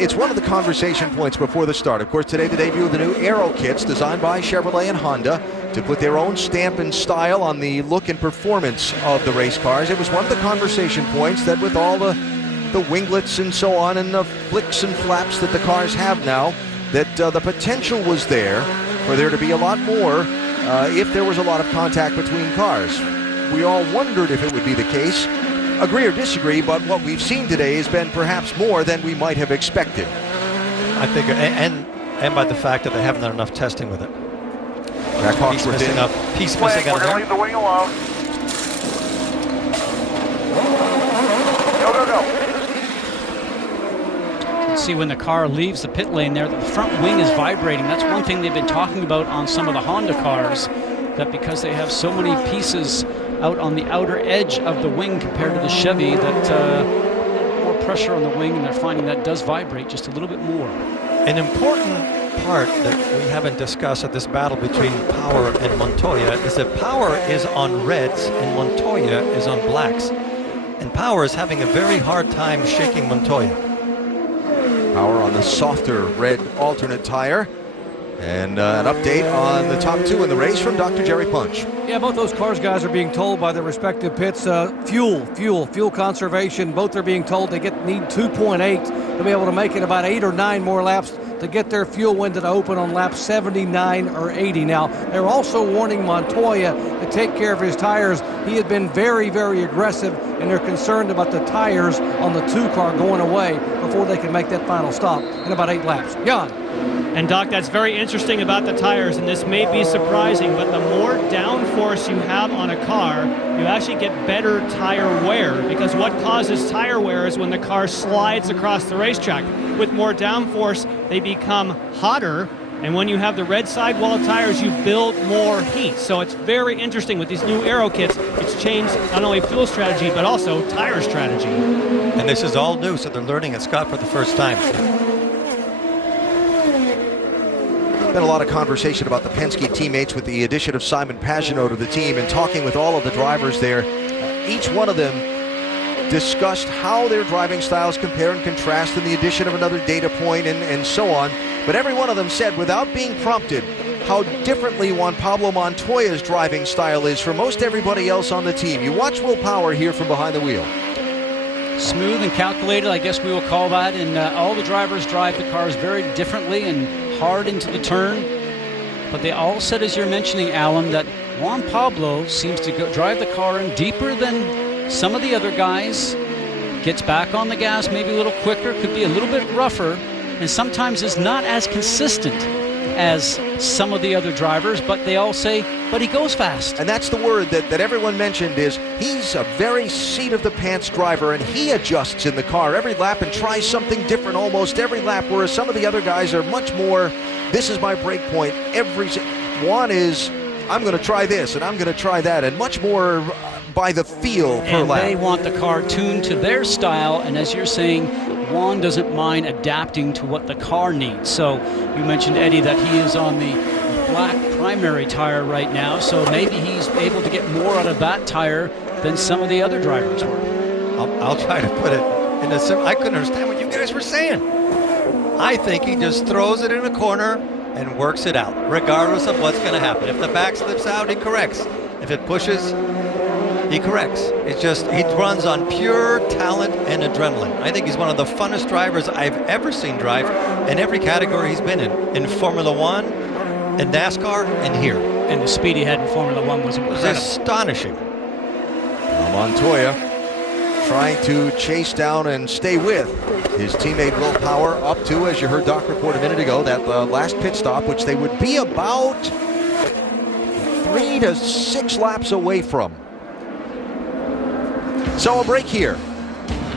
it's one of the conversation points before the start. Of course, today the debut of the new Aero kits designed by Chevrolet and Honda to put their own stamp and style on the look and performance of the race cars. It was one of the conversation points that with all the winglets and so on and the flicks and flaps that the cars have now, that the potential was there for there to be a lot more if there was a lot of contact between cars. We all wondered if it would be the case. Agree or disagree, but what we've seen today has been perhaps more than we might have expected. I think, and by the fact that they haven't done enough testing with it. Jack Hawksworth missing up. Piece missing out We're going to leave the wing alone. Go, go, go. See, when the car leaves the pit lane there, the front wing is vibrating. That's one thing they've been talking about on some of the Honda cars, that because they have so many pieces out on the outer edge of the wing compared to the Chevy, that more pressure on the wing, and they're finding that does vibrate just a little bit more. An important part that we haven't discussed at this battle between Power and Montoya is that Power is on reds and Montoya is on blacks. And Power is having a very hard time shaking Montoya. Power on the softer red alternate tire. And an update on the top two in the race from Dr. Jerry Punch. Yeah, both those cars guys are being told by their respective pits, fuel conservation. Both are being told they need 2.8 to be able to make it about 8 or 9 more laps to get their fuel window to open on lap 79 or 80. Now, they're also warning Montoya to take care of his tires. He had been very, very aggressive, and they're concerned about the tires on the 2 car going away before they can make that final stop in about 8 laps. Jan. And Doc, that's very interesting about the tires, and this may be surprising, but the more downforce you have on a car, you actually get better tire wear, because what causes tire wear is when the car slides across the racetrack. With more downforce, they become hotter, and when you have the red sidewall tires, you build more heat. So it's very interesting with these new aero kits. It's changed not only fuel strategy, but also tire strategy. And this is all new, so they're learning at Scott for the first time. Been a lot of conversation about the Penske teammates with the addition of Simon Pagenaud to the team, and talking with all of the drivers there. Each one of them discussed how their driving styles compare and contrast, and the addition of another data point and so on. But every one of them said, without being prompted, how differently Juan Pablo Montoya's driving style is from most everybody else on the team. You watch Will Power here from behind the wheel. Smooth and calculated, I guess we will call that, and all the drivers drive the cars very differently and hard into the turn. But they all said, as you're mentioning, Alan, that Juan Pablo seems to drive the car in deeper than some of the other guys, gets back on the gas maybe a little quicker, could be a little bit rougher, and sometimes is not as consistent as some of the other drivers, but they all say, but he goes fast. And that's the word that everyone mentioned, is he's a very seat-of-the-pants driver, and he adjusts in the car every lap and tries something different almost every lap, whereas some of the other guys are much more, this is my break point. Juan is, I'm going to try this, and I'm going to try that, and much more by the feel per lap. They want the car tuned to their style, and as you're saying, Juan doesn't mind adapting to what the car needs. So you mentioned, Eddie, that he is on the black primary tire right now, so maybe he's able to get more out of that tire than some of the other drivers were. I'll try to put it in a I couldn't understand what you guys were saying. I think he just throws it in a corner and works it out, regardless of what's going to happen. If the back slips out, he corrects. If it pushes, he corrects. It's just, he runs on pure talent and adrenaline. I think he's one of the funnest drivers I've ever seen drive in every category he's been in Formula One, in NASCAR, and here. And the speed he had in Formula One was astonishing. Montoya trying to chase down and stay with his teammate Will Power up to, as you heard Doc report a minute ago, that last pit stop, which they would be about 3 to 6 laps away from. So a break here.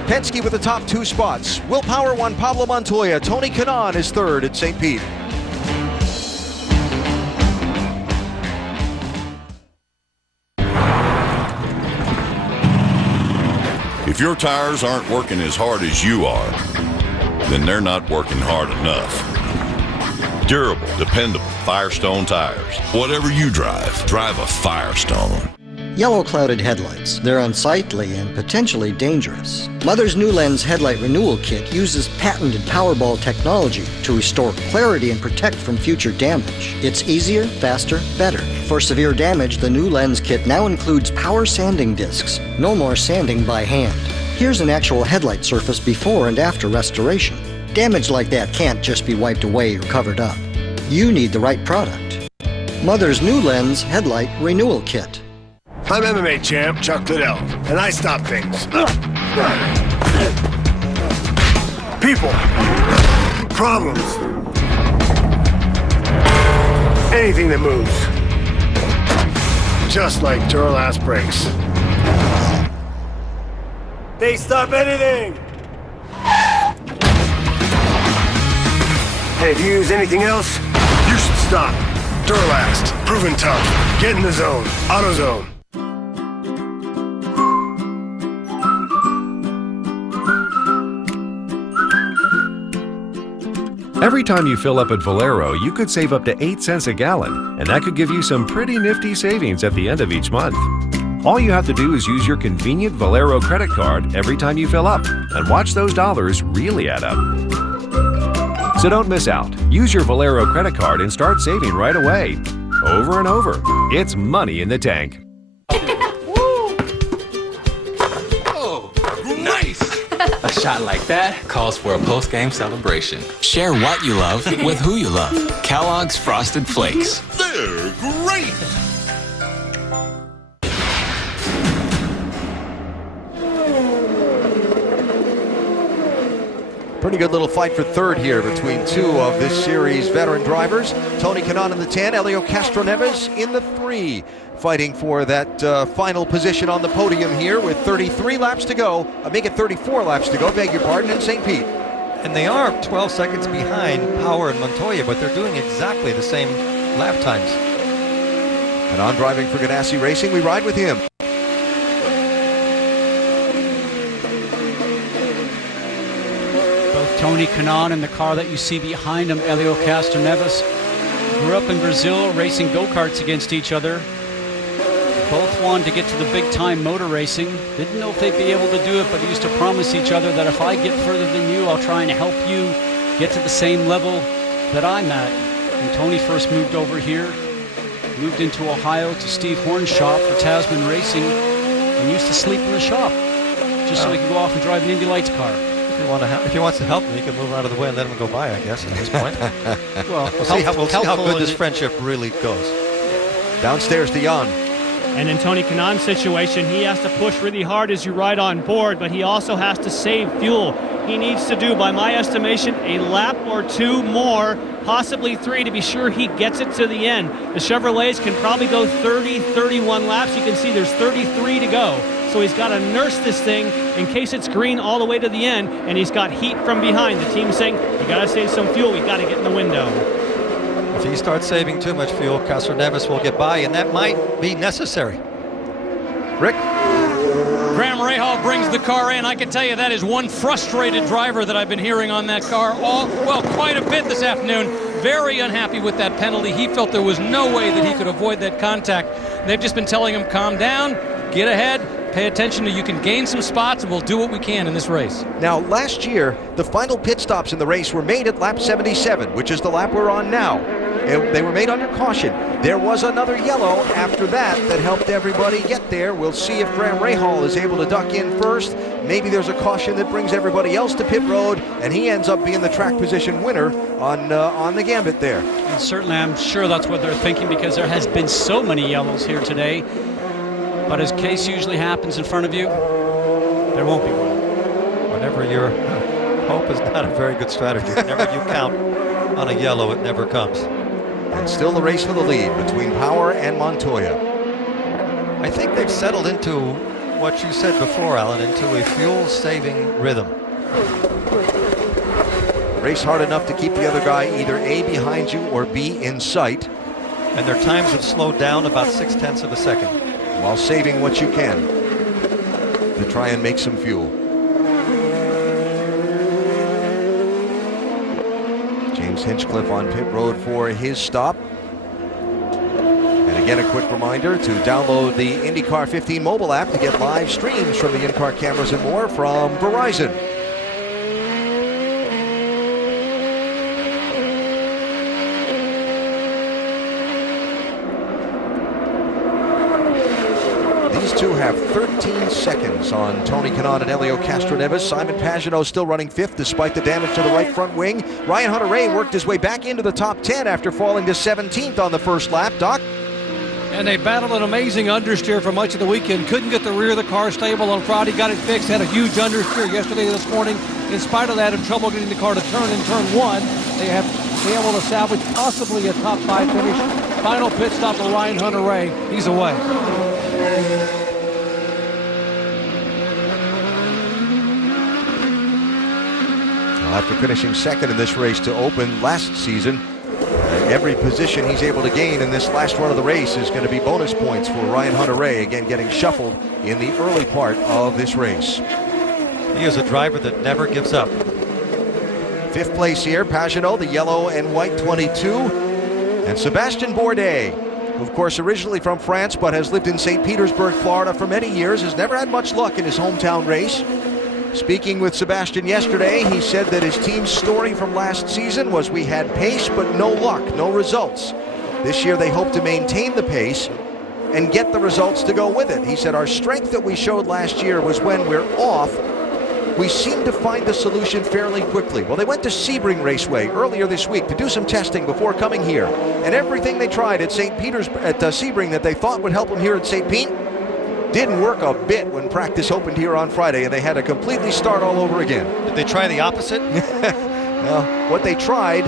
Penske with the top 2 spots. Will Power won, Pablo Montoya. Tony Kanaan is third at St. Pete. If your tires aren't working as hard as you are, then they're not working hard enough. Durable, dependable Firestone tires. Whatever you drive, drive a Firestone. Yellow clouded headlights. They're unsightly and potentially dangerous. Mother's New Lens Headlight Renewal Kit uses patented Powerball technology to restore clarity and protect from future damage. It's easier, faster, better. For severe damage, the New Lens Kit now includes power sanding discs. No more sanding by hand. Here's an actual headlight surface before and after restoration. Damage like that can't just be wiped away or covered up. You need the right product. Mother's New Lens Headlight Renewal Kit. I'm MMA champ Chuck Liddell, and I stop things. People. Problems. Anything that moves. Just like Duralast brakes. They stop anything! Hey, if you use anything else, you should stop. Duralast. Proven tough. Get in the zone. AutoZone. Every time you fill up at Valero, you could save up to 8 cents a gallon, and that could give you some pretty nifty savings at the end of each month. All you have to do is use your convenient Valero credit card every time you fill up, and watch those dollars really add up. So don't miss out. Use your Valero credit card and start saving right away. Over and over. It's money in the tank. Oh, nice! A shot like that calls for a post-game celebration. Share what you love with who you love. Kellogg's Frosted Flakes. They're great! Pretty good little fight for third here between two of this series' veteran drivers. Tony Kanaan in the 10, Helio Castroneves in the 3, fighting for that final position on the podium here with 33 laps to go. Make it 34 laps to go, beg your pardon, in St. Pete. And they are 12 seconds behind Power and Montoya, but they're doing exactly the same lap times. Kanaan driving for Ganassi Racing. We ride with him. Tony Kanaan in the car that you see behind him, Helio Castroneves, grew up in Brazil racing go-karts against each other. Both wanted to get to the big-time motor racing. Didn't know if they'd be able to do it, but used to promise each other that if I get further than you, I'll try and help you get to the same level that I'm at. When Tony first moved over here, moved into Ohio to Steve Horn's shop for Tasman Racing, and used to sleep in the shop just so he could go off and drive an Indy Lights car. If he wants to help me, he can move out of the way and let him go by, I guess, at this point. Well, we'll see how good this friendship really goes. Downstairs to Jan. And in Tony Kanaan's situation, he has to push really hard as you ride on board, but he also has to save fuel. He needs to do, by my estimation, a lap or 2 more, possibly 3, to be sure he gets it to the end. The Chevrolets can probably go 30, 31 laps. You can see there's 33 to go. So he's got to nurse this thing in case it's green all the way to the end, and he's got heat from behind. The team's saying, you got to save some fuel. We got to get in the window. If he starts saving too much fuel, Castroneves will get by, and that might be necessary. Rick? Graham Rahal brings the car in. I can tell you that is one frustrated driver that I've been hearing on that car quite a bit this afternoon. Very unhappy with that penalty. He felt there was no way that he could avoid that contact. They've just been telling him, calm down, get ahead, pay attention to you can gain some spots, and we'll do what we can in this race. Now, last year, the final pit stops in the race were made at lap 77, which is the lap we're on now. They were made under caution. There was another yellow after that helped everybody get there. We'll see if Graham Rahal is able to duck in first. Maybe there's a caution that brings everybody else to pit road, and he ends up being the track position winner on the gambit there. And certainly, I'm sure that's what they're thinking, because there has been so many yellows here today. But as case usually happens in front of you, there won't be one. Whenever your hope is not a very good strategy, whenever you count on a yellow, it never comes. And still the race for the lead between Power and Montoya. I think they've settled into what you said before, Alan, into a fuel-saving rhythm. Race hard enough to keep the other guy either A, behind you, or B, in sight. And their times have slowed down about 0.6 of a second. While saving what you can to try and make some fuel. James Hinchcliffe on pit road for his stop. And again, a quick reminder to download the IndyCar 15 mobile app to get live streams from the in-car cameras and more from Verizon. These two have 13 seconds on Tony Kanaan and Helio Castroneves. Simon Pagenaud still running 5th despite the damage to the right front wing. Ryan Hunter-Reay worked his way back into the top 10 after falling to 17th on the first lap. Doc? And they battled an amazing understeer for much of the weekend. Couldn't get the rear of the car stable on Friday. Got it fixed. Had a huge understeer yesterday and this morning. In spite of that, had trouble getting the car to turn in turn 1. They have been able to salvage possibly a top 5 finish. Final pit stop for Ryan Hunter-Reay. He's away. After finishing second in this race to open last season, every position he's able to gain in this last run of the race is going to be bonus points for Ryan Hunter-Reay, again getting shuffled in the early part of this race. He is a driver that never gives up. 5th place here, Pagenaud, the yellow and white 22, and Sebastian Bourdais, who of course originally from France but has lived in St. Petersburg, Florida for many years, has never had much luck in his hometown race. Speaking with Sebastian yesterday, he said that his team's story from last season was we had pace but no luck, no results. This year they hope to maintain the pace and get the results to go with it. He said our strength that we showed last year was when we're off, we seem to find the solution fairly quickly. Well, they went to Sebring Raceway earlier this week to do some testing before coming here. And everything they tried at Sebring that they thought would help them here at St. Pete didn't work a bit when practice opened here on Friday, and they had to completely start all over again. Did they try the opposite? Well, what they tried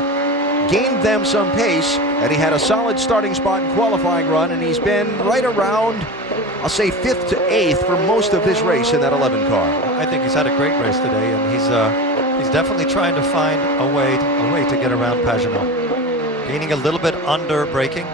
gained them some pace, and he had a solid starting spot in qualifying run, and he's been right around, I'll say 5th to 8th for most of this race in that 11 car. I think he's had a great race today, and he's definitely trying to find a way to get around Pagenaud. Gaining a little bit under braking.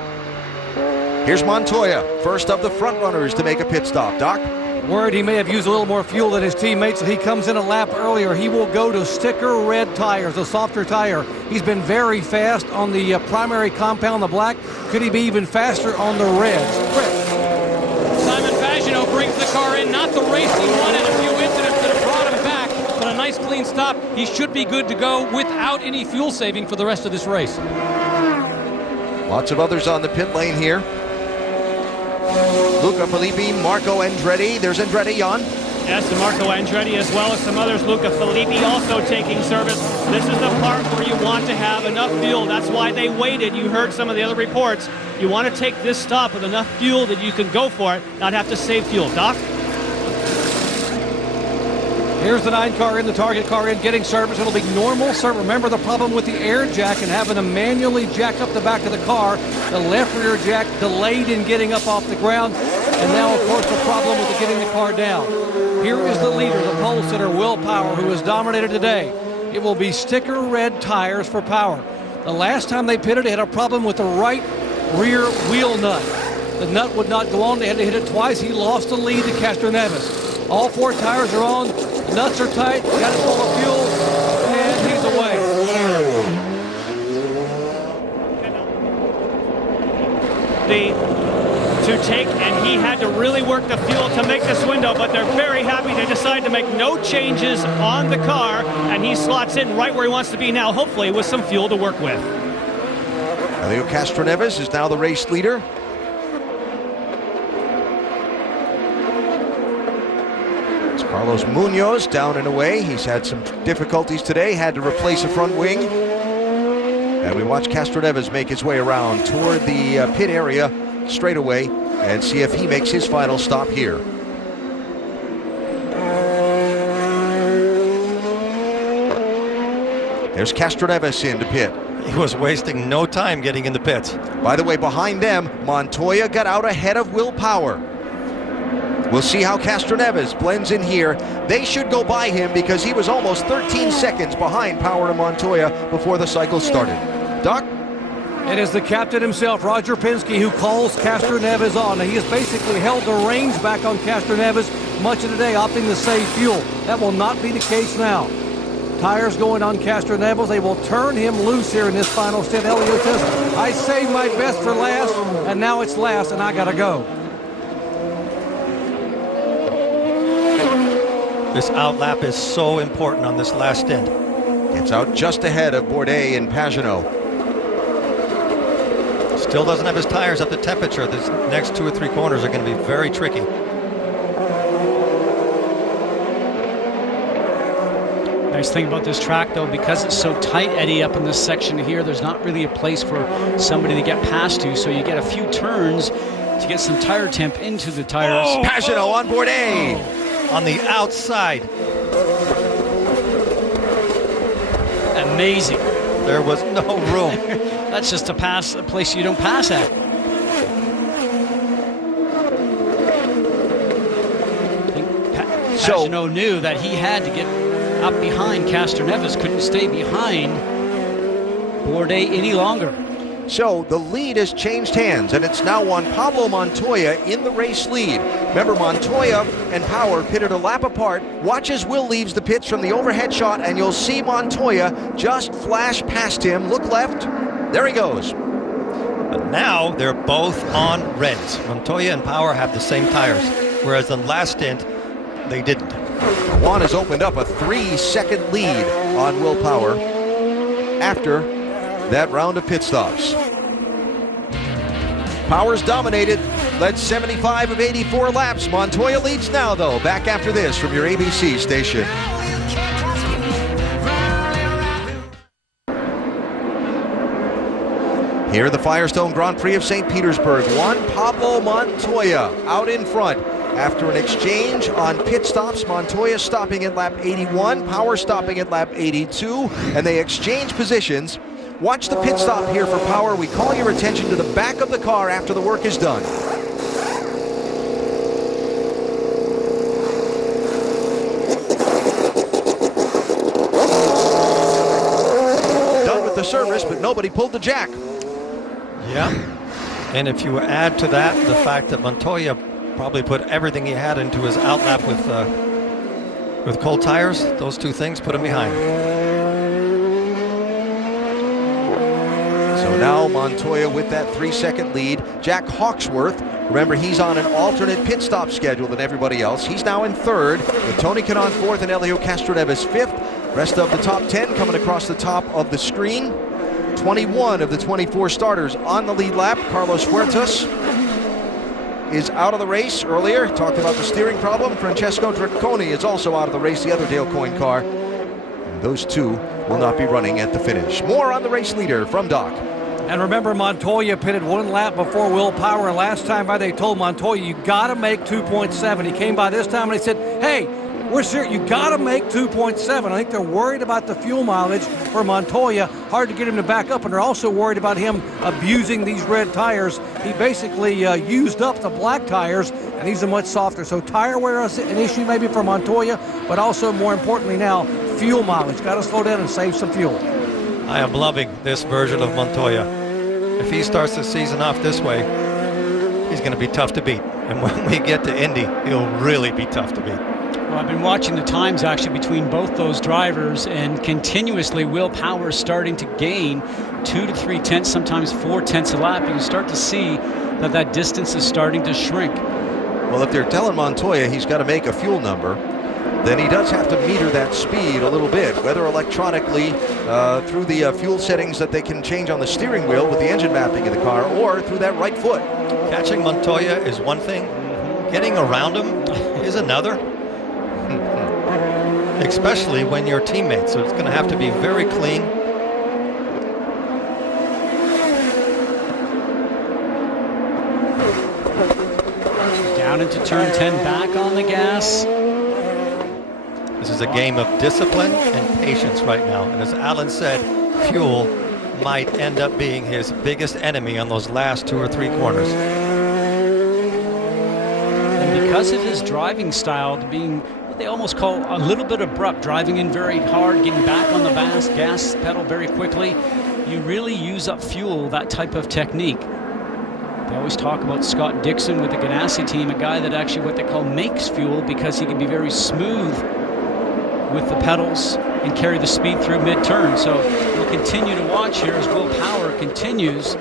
Here's Montoya, first of the front runners to make a pit stop. Doc? Worried he may have used a little more fuel than his teammates, and he comes in a lap earlier. He will go to sticker red tires, a softer tire. He's been very fast on the primary compound, the black. Could he be even faster on the reds? Simon Pagenaud brings the car in, not the race he wanted, a few incidents that have brought him back, but a nice clean stop. He should be good to go without any fuel saving for the rest of this race. Lots of others on the pit lane here. Luca Filippi, Marco Andretti. There's Andretti, Jan. Yes, and Marco Andretti as well as some others. Luca Filippi also taking service. This is the part where you want to have enough fuel. That's why they waited. You heard some of the other reports. You want to take this stop with enough fuel that you can go for it, not have to save fuel. Doc? Here's the 9 car in, the target car in, getting service. It'll be normal service. Remember the problem with the air jack and having to manually jack up the back of the car. The left rear jack delayed in getting up off the ground. And now, of course, the problem with getting the car down. Here is the leader, the pole sitter, Will Power, who has dominated today. It will be sticker red tires for Power. The last time they pitted, they had a problem with the right rear wheel nut. The nut would not go on. They had to hit it twice. He lost the lead to Castroneves. All 4 tires are on. The nuts are tight. Got it full of fuel. And he's away. To take, and he had to really work the fuel to make this window, but they're very happy. They decided to make no changes on the car, and he slots in right where he wants to be now, hopefully with some fuel to work with. Helio Castroneves is now the race leader. It's Carlos Munoz down and away. He's had some difficulties today, had to replace a front wing. And we watch Castroneves make his way around toward the pit area straight away and see if he makes his final stop here. There's Castroneves into pit. He was wasting no time getting in the pits. By the way, behind them, Montoya got out ahead of Will Power. We'll see how Castroneves blends in here. They should go by him because he was almost 13 seconds behind Power and Montoya before the cycle started. Doc? It is the captain himself, Roger Penske, who calls Castroneves on. Now, he has basically held the reins back on Castroneves much of the day, opting to save fuel. That will not be the case now. Tires going on Castroneves. They will turn him loose here in this final stint. Elio says, I saved my best for last, and now it's last, and I got to go. This outlap is so important on this last stint. It's out just ahead of Bourdais and Pagenaud. Still doesn't have his tires up to temperature. These next 2 or 3 corners are going to be very tricky. Nice thing about this track, though, because it's so tight, Eddie, up in this section here, there's not really a place for somebody to get past to, so you get a few turns to get some tire temp into the tires. Oh, Pagenaud on Bourdais. On the outside. Amazing. There was no room. That's just a place you don't pass at. I think Pagenaud knew that he had to get up behind Castroneves, couldn't stay behind Bourdais any longer. So the lead has changed hands, and it's now on Pablo Montoya in the race lead. Remember, Montoya and Power pitted a lap apart. Watch as Will leaves the pits from the overhead shot, and you'll see Montoya just flash past him. Look left. There he goes. But now they're both on reds. Montoya and Power have the same tires, whereas the last stint, they didn't. Juan has opened up a 3-second lead on Will Power after that round of pit stops. Power's dominated, led 75 of 84 laps. Montoya leads now, though. Back after this from your ABC station. Here at the Firestone Grand Prix of St. Petersburg, Juan Pablo Montoya out in front. After an exchange on pit stops, Montoya stopping at lap 81, Power stopping at lap 82, and they exchange positions. Watch the pit stop here for Power. We call your attention to the back of the car after the work is done. Done with the service, but nobody pulled the jack. Yeah, and if you add to that the fact that Montoya probably put everything he had into his outlap with cold tires, those two things put him behind. So now Montoya with that 3-second lead. Jack Hawksworth, remember he's on an alternate pit stop schedule than everybody else. He's now in third, with Tony Kanaan fourth and Elio Castroneves fifth. Rest of the top 10 coming across the top of the screen. 21 of the 24 starters on the lead lap. Carlos Huertas is out of the race earlier. Talked about the steering problem. Francesco Dracconi is also out of the race, the other Dale Coyne car. And those two will not be running at the finish. More on the race leader from Doc. And remember, Montoya pitted 1 lap before Will Power, and last time by they told Montoya, you got to make 2.7. He came by this time and they said, hey, we're serious. You got to make 2.7. I think they're worried about the fuel mileage for Montoya. Hard to get him to back up, and they're also worried about him abusing these red tires. He basically used up the black tires, and these are much softer. So tire wear is an issue maybe for Montoya, but also more importantly now, fuel mileage. Got to slow down and save some fuel. I am loving this version of Montoya. If he starts the season off this way, he's going to be tough to beat. And when we get to Indy, he'll really be tough to beat. Well, I've been watching the times actually between both those drivers, and continuously Will Power is starting to gain 2 to 3 tenths, sometimes 4 tenths a lap. You can start to see that that distance is starting to shrink. Well, if they're telling Montoya he's got to make a fuel number, then he does have to meter that speed a little bit, whether electronically through the fuel settings that they can change on the steering wheel with the engine mapping of the car, or through that right foot. Catching Montoya is one thing. Getting around him is another. Especially when you're teammates, so it's going to have to be very clean. Down into turn 10, back on the gas. This is a game of discipline and patience right now. And as Alan said, fuel might end up being his biggest enemy on those last 2 or 3 corners. And because of his driving style to being what they almost call a little bit abrupt, driving in very hard, getting back on the gas pedal very quickly, you really use up fuel, that type of technique. They always talk about Scott Dixon with the Ganassi team, a guy that actually what they call makes fuel, because he can be very smooth with the pedals and carry the speed through mid-turn. So we'll continue to watch here as Will Power continues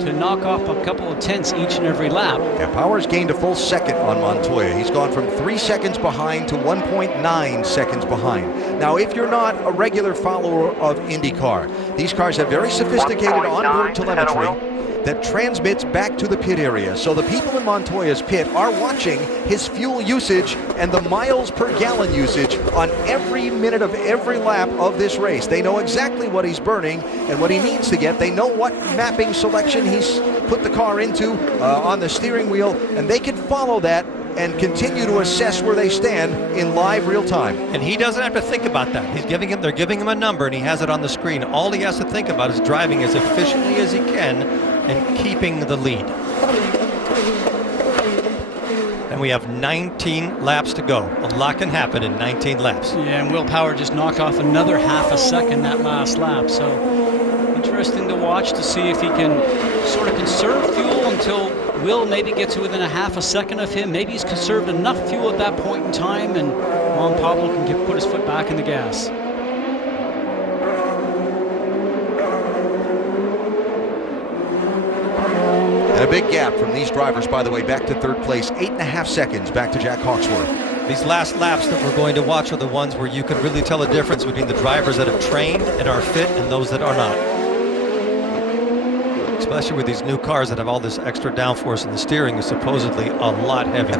to knock off a couple of tenths each and every lap. Yeah, Power's gained a full second on Montoya. He's gone from 3 seconds behind to 1.9 seconds behind. Now, if you're not a regular follower of IndyCar, these cars have very sophisticated onboard telemetry that transmits back to the pit area. So the people in Montoya's pit are watching his fuel usage and the miles per gallon usage on every minute of every lap of this race. They know exactly what he's burning and what he needs to get. They know what mapping selection he's put the car into on the steering wheel, and they can follow that and continue to assess where they stand in live real time. And he doesn't have to think about that. They're giving him a number, and he has it on the screen. All he has to think about is driving as efficiently as he can and keeping the lead. And we have 19 laps to go. A lot can happen in 19 laps. Yeah, and Will Power just knocked off another half a second that last lap. So interesting to watch to see if he can sort of conserve fuel until Will maybe gets to within a half a second of him. Maybe he's conserved enough fuel at that point in time, and Juan Pablo can put his foot back in the gas. And a big gap from these drivers, by the way, back to third place. 8.5 seconds back to Jack Hawksworth. These last laps that we're going to watch are the ones where you can really tell the difference between the drivers that have trained and are fit and those that are not. Especially with these new cars that have all this extra downforce, and the steering is supposedly a lot heavier.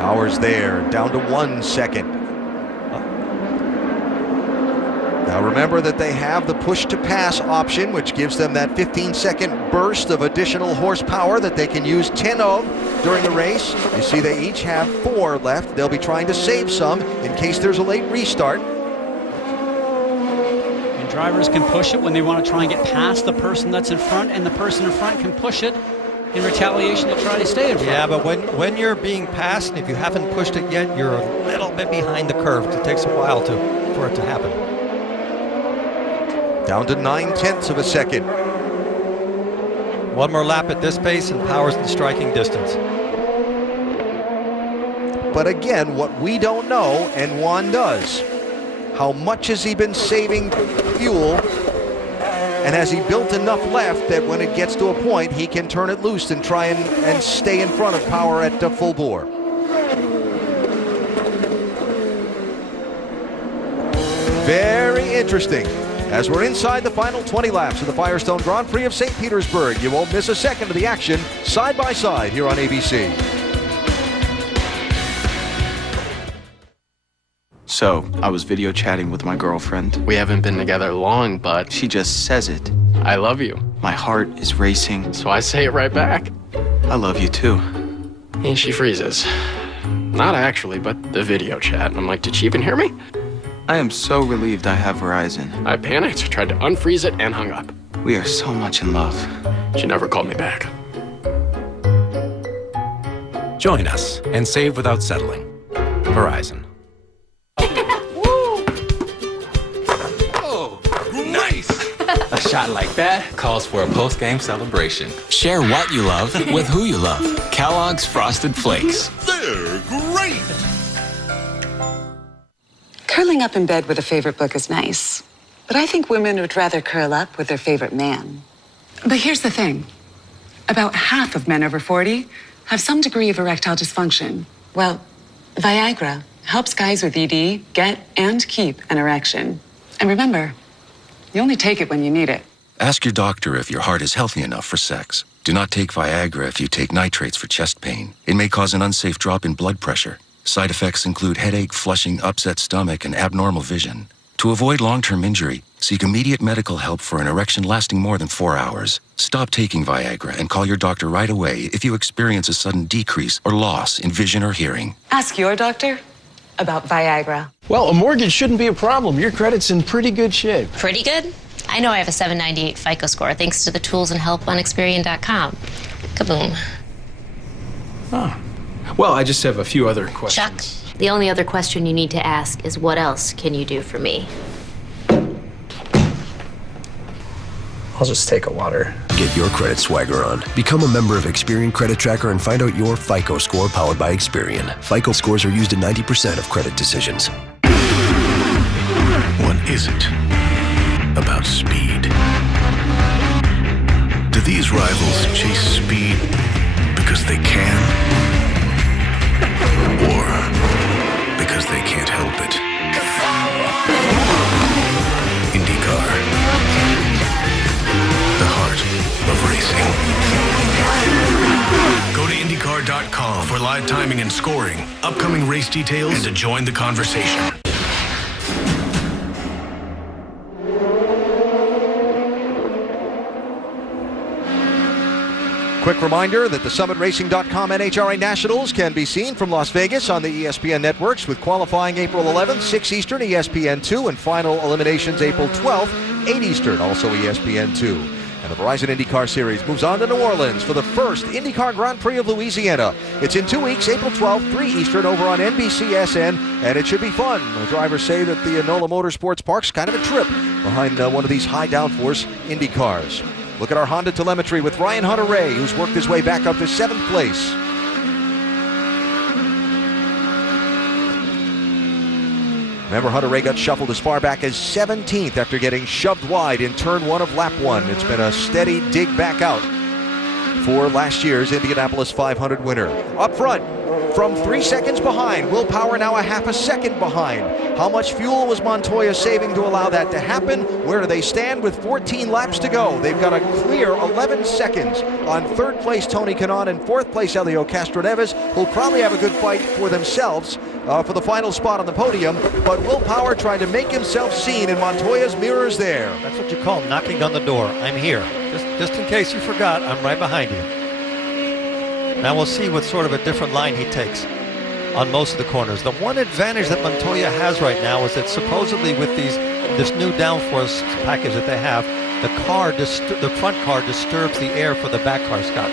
Power's there, down to 1 second. Now remember that they have the push-to-pass option, which gives them that 15-second burst of additional horsepower that they can use 10 of during the race. You see they each have 4 left. They'll be trying to save some in case there's a late restart. And drivers can push it when they want to try and get past the person that's in front, and the person in front can push it in retaliation to try to stay in front. Yeah, but when you're being passed, and if you haven't pushed it yet, you're a little bit behind the curve. It takes a while for it to happen. Down to 9/10 of a second. One more lap at this pace and Power's in striking distance. But again, what we don't know, and Juan does, how much has he been saving fuel, and has he built enough left that when it gets to a point, he can turn it loose and try and stay in front of Power at full bore. Very interesting. As we're inside the final 20 laps of the Firestone Grand Prix of St. Petersburg, you won't miss a second of the action side by side here on ABC. So, I was video chatting with my girlfriend. We haven't been together long, but she just says it. I love you. My heart is racing. So I say it right back. I love you too. And she freezes. Not actually, but the video chat. I'm like, did she even hear me? I am so relieved I have Verizon. I panicked, tried to unfreeze it, and hung up. We are so much in love. She never called me back. Join us and save without settling. Verizon. Oh, nice! A shot like that calls for a post-game celebration. Share what you love with who you love. Kellogg's Frosted Flakes. They're great! Curling up in bed with a favorite book is nice, but I think women would rather curl up with their favorite man. But here's the thing. About half of men over 40 have some degree of erectile dysfunction. Well, Viagra helps guys with ED get and keep an erection. And remember, you only take it when you need it. Ask your doctor if your heart is healthy enough for sex. Do not take Viagra if you take nitrates for chest pain. It may cause an unsafe drop in blood pressure. Side effects include headache, flushing, upset stomach, and abnormal vision. To avoid long-term injury, seek immediate medical help for an erection lasting more than 4 hours. Stop taking Viagra and call your doctor right away if you experience a sudden decrease or loss in vision or hearing. Ask your doctor about Viagra. Well, a mortgage shouldn't be a problem. Your credit's in pretty good shape. Pretty good? I know I have a 798 FICO score thanks to the tools and help on Experian.com. Kaboom. Oh. Well, I just have a few other questions. Chuck, the only other question you need to ask is what else can you do for me? I'll just take a water. Get your credit swagger on. Become a member of Experian Credit Tracker and find out your FICO score powered by Experian. FICO scores are used in 90% of credit decisions. What is it about speed? Do these rivals chase speed because they can? Or because they can't help it? Indycar. The heart of racing. Go to IndyCar.com for live timing and scoring, upcoming race details, and to join the conversation. Quick reminder that the SummitRacing.com NHRA Nationals can be seen from Las Vegas on the ESPN networks with qualifying April 11th, 6 Eastern, ESPN2, and final eliminations April 12th, 8 Eastern, also ESPN2. And the Verizon IndyCar Series moves on to New Orleans for the first IndyCar Grand Prix of Louisiana. It's in 2 weeks, April 12th, 3 Eastern, over on NBCSN, and it should be fun. The drivers say that the NOLA Motorsports Park's kind of a trip behind one of these high downforce Indy cars. Look at our Honda telemetry with Ryan Hunter-Reay, who's worked his way back up to 7th place. Remember, Hunter-Reay got shuffled as far back as 17th after getting shoved wide in turn 1 of lap 1. It's been a steady dig back out for last year's Indianapolis 500 winner. Up front, from 3 seconds behind. Will Power now a half a second behind. How much fuel was Montoya saving to allow that to happen? Where do they stand with 14 laps to go? They've got a clear 11 seconds on third place Tony Kanaan and fourth place Helio Castroneves, who'll probably have a good fight for themselves for the final spot on the podium. But Will Power trying to make himself seen in Montoya's mirrors there. That's what you call knocking on the door. I'm here. Just in case you forgot, I'm right behind you. Now we'll see what sort of a different line he takes on most of the corners. The one advantage that Montoya has right now is that supposedly with this new downforce package that they have, the front car disturbs the air for the back car, Scott,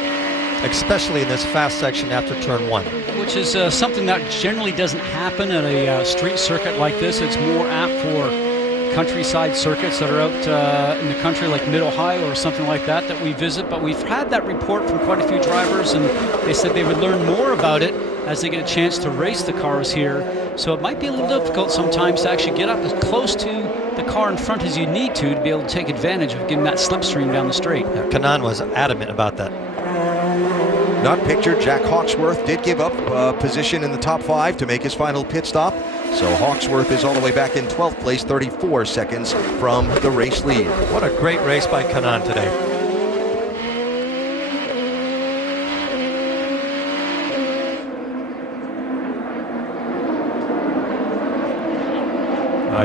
especially in this fast section after turn 1. Which is something that generally doesn't happen at a street circuit like this. It's more apt for countryside circuits that are out in the country like Mid-Ohio or something like that we visit. But we've had that report from quite a few drivers, and they said they would learn more about it as they get a chance to race the cars here. So it might be a little difficult sometimes to actually get up as close to the car in front as you need to be able to take advantage of getting that slipstream down the straight. Yeah, Kanaan was adamant about that. Not pictured, Jack Hawksworth did give up position in the top 5 to make his final pit stop. So Hawksworth is all the way back in 12th place, 34 seconds from the race lead. What a great race by Kanaan today.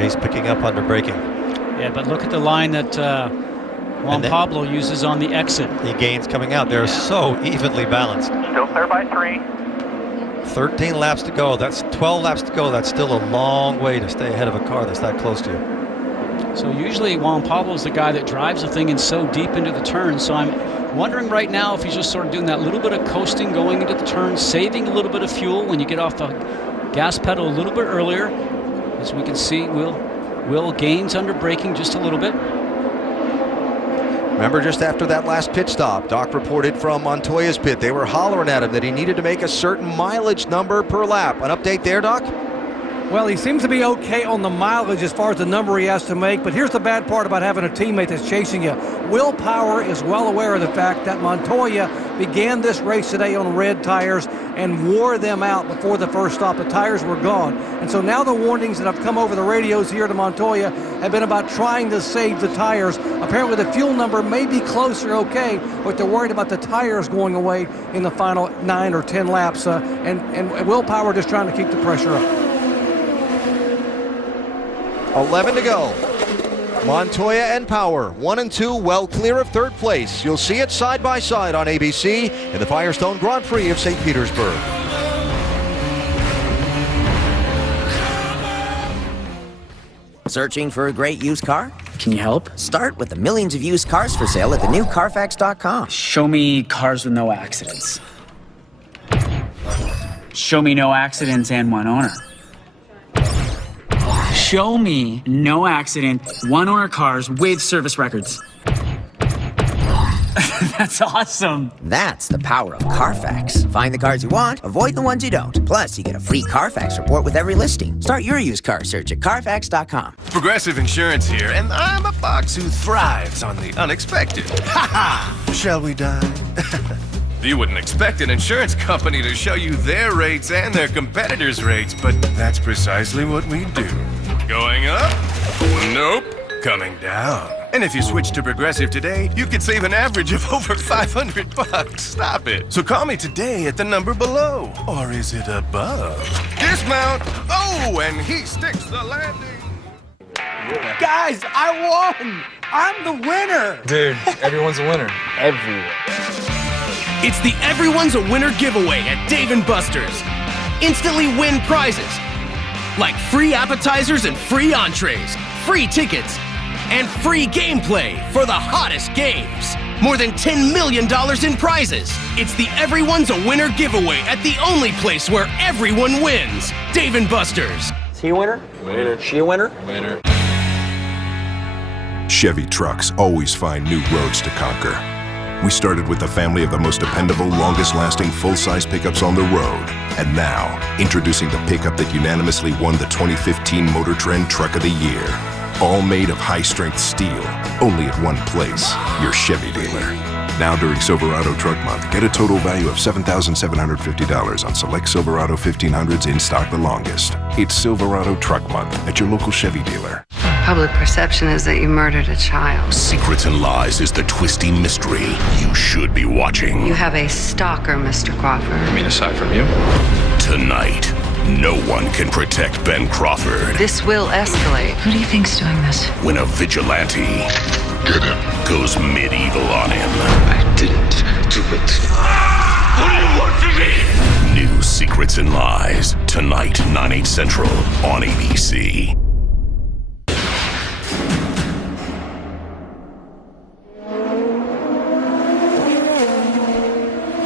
He's picking up under braking. Yeah, but look at the line that Juan Pablo uses on the exit. He gains coming out. They're so evenly balanced. Still clear by 3. 13 laps to go. That's 12 laps to go. That's still a long way to stay ahead of a car that's that close to you. So usually Juan Pablo's the guy that drives the thing in so deep into the turn. So I'm wondering right now if he's just sort of doing that little bit of coasting going into the turn, saving a little bit of fuel when you get off the gas pedal a little bit earlier. As we can see, Will gains under braking just a little bit. Remember, just after that last pit stop, Doc reported from Montoya's pit, they were hollering at him that he needed to make a certain mileage number per lap. An update there, Doc? Well, he seems to be okay on the mileage as far as the number he has to make, but here's the bad part about having a teammate that's chasing you. Will Power is well aware of the fact that Montoya began this race today on red tires and wore them out before the first stop. The tires were gone. And so now the warnings that have come over the radios here to Montoya have been about trying to save the tires. Apparently the fuel number may be closer, okay, but they're worried about the tires going away in the final 9 or 10 laps. And Will Power just trying to keep the pressure up. 11 to go. Montoya and Power, 1 and 2, well clear of third place. You'll see it side by side on ABC in the Firestone Grand Prix of St. Petersburg. Searching for a great used car? Can you help? Start with the millions of used cars for sale at the new Carfax.com. Show me cars with no accidents. Show me no accidents and one owner. Show me no accident, one owner cars with service records. That's awesome. That's the power of Carfax. Find the cars you want, avoid the ones you don't. Plus, you get a free Carfax report with every listing. Start your used car search at Carfax.com. Progressive Insurance here, and I'm a fox who thrives on the unexpected. Ha ha! Shall we dine? You wouldn't expect an insurance company to show you their rates and their competitors' rates, but that's precisely what we do. Going up? Nope. Coming down. And if you switch to Progressive today, you could save an average of over $500. Stop it. So call me today at the number below. Or is it above? Dismount. Oh, and he sticks the landing. Guys, I won! I'm the winner! Dude, everyone's a winner. Everyone. It's the Everyone's a Winner giveaway at Dave & Buster's. Instantly win prizes like free appetizers and free entrees, free tickets, and free gameplay for the hottest games. More than $10 million in prizes. It's the Everyone's a Winner giveaway at the only place where everyone wins. Dave & Buster's. Is he a winner? Winner. She a winner? Winner. Chevy trucks always find new roads to conquer. We started with a family of the most dependable, longest-lasting full-size pickups on the road. And now, introducing the pickup that unanimously won the 2015 Motor Trend Truck of the Year. All made of high-strength steel, only at one place, your Chevy dealer. Now during Silverado Truck Month, get a total value of $7,750 on select Silverado 1500s in stock the longest. It's Silverado Truck Month at your local Chevy dealer. Public perception is that you murdered a child. Secrets and Lies is the twisty mystery you should be watching. You have a stalker, Mr. Crawford. I mean, aside from you? Tonight, no one can protect Ben Crawford. This will escalate. Who do you think's doing this? When a vigilante goes medieval on him. I didn't do it. What do you want from me? New Secrets and Lies. Tonight, 9/8 Central on ABC.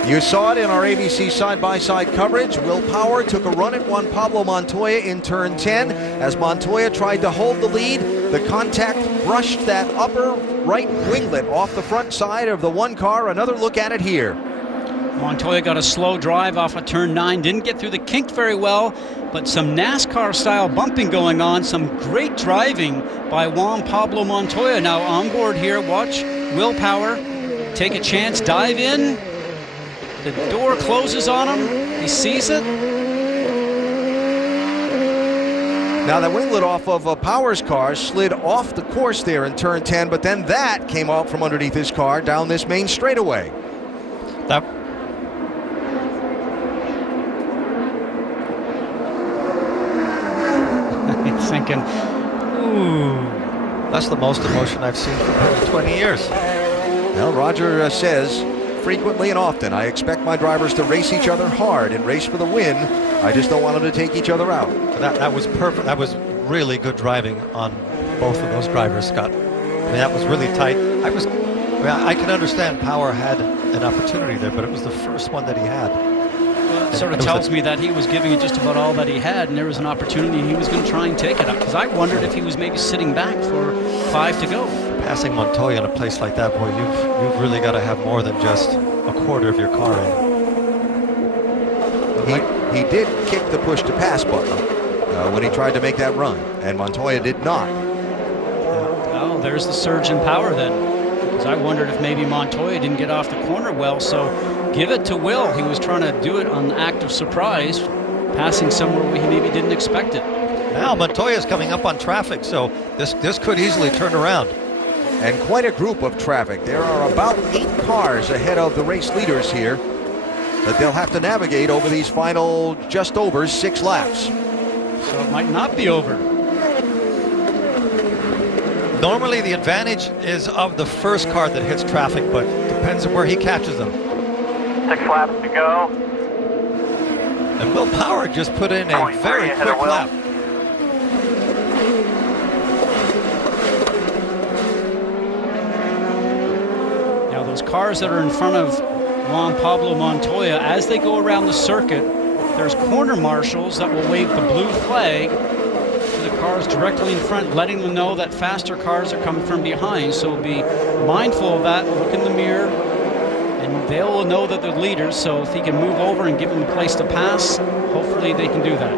You saw it in our ABC side-by-side coverage. Will Power took a run at Juan Pablo Montoya in turn 10. As Montoya tried to hold the lead, the contact brushed that upper right winglet off the front side of the one car. Another look at it here. Montoya got a slow drive off of turn 9, didn't get through the kink very well, but some NASCAR-style bumping going on, some great driving by Juan Pablo Montoya. Now on board here, watch Will Power take a chance, dive in. The door closes on him. He sees it. Now that winglet off of Power's car slid off the course there in turn 10, but then that came out from underneath his car down this main straightaway. That He's thinking, ooh. That's the most emotion I've seen from him in 20 years. Well, Roger says, frequently and often, I expect my drivers to race each other hard and race for the win. I just don't want them to take each other out. That was perfect. That was really good driving on both of those drivers, Scott. I mean, that was really tight. I can understand Power had an opportunity there, but it was the first one that he had. Well, it sort of tells me that he was giving it just about all that he had, and there was an opportunity and he was going to try and take it up. Because I wondered if he was maybe sitting back for 5 to go. Passing Montoya in a place like that, boy, you've really got to have more than just a quarter of your car in. He did kick the push to pass button when he tried to make that run, and Montoya did not. Well, there's the surge in power then. Because I wondered if maybe Montoya didn't get off the corner well, so give it to Will. He was trying to do it on an act of surprise, passing somewhere where he maybe didn't expect it. Now Montoya's coming up on traffic, so this could easily turn around. And quite a group of traffic. There are about 8 cars ahead of the race leaders here that they'll have to navigate over these final just over 6 laps. So it might not be over. Normally the advantage is of the first car that hits traffic, but depends on where he catches them. 6 laps to go. And Will Power just put in a very quick lap. Now those cars that are in front of Juan Pablo Montoya, as they go around the circuit, there's corner marshals that will wave the blue flag to the cars directly in front, letting them know that faster cars are coming from behind. So be mindful of that, look in the mirror, and they'll know that they're leaders. So if he can move over and give them a place to pass, hopefully they can do that.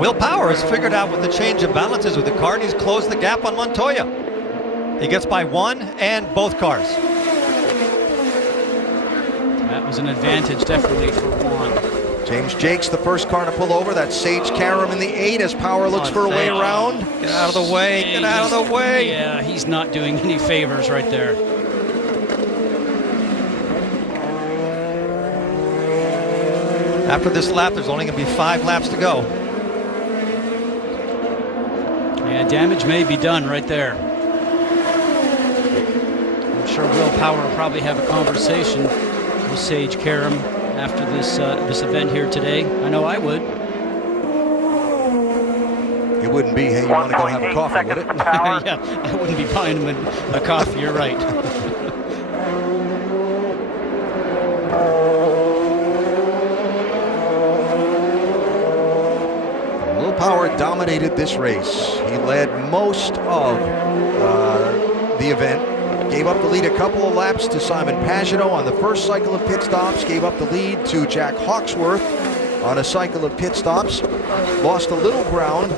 Will Power has figured out what the change of balances with the car, and he's closed the gap on Montoya. He gets by 1 and both cars. That was an advantage definitely for Juan. James Jakes, the first car to pull over. That's Sage Karam in the 8 as Power looks for a way around. Get out of the way, get out of the way. Yeah, he's not doing any favors right there. After this lap, there's only going to be 5 laps to go. Yeah, damage may be done right there. I'm sure Will Power will probably have a conversation with Sage Karam after this event here today. I know I would. It wouldn't be, hey, you want to go have a coffee, would it? Yeah, I wouldn't be buying him a coffee, you're right. Will Power dominated this race. He led most of the event. Gave up the lead a couple of laps to Simon Pagenaud on the first cycle of pit stops. Gave up the lead to Jack Hawksworth on a cycle of pit stops. Lost a little ground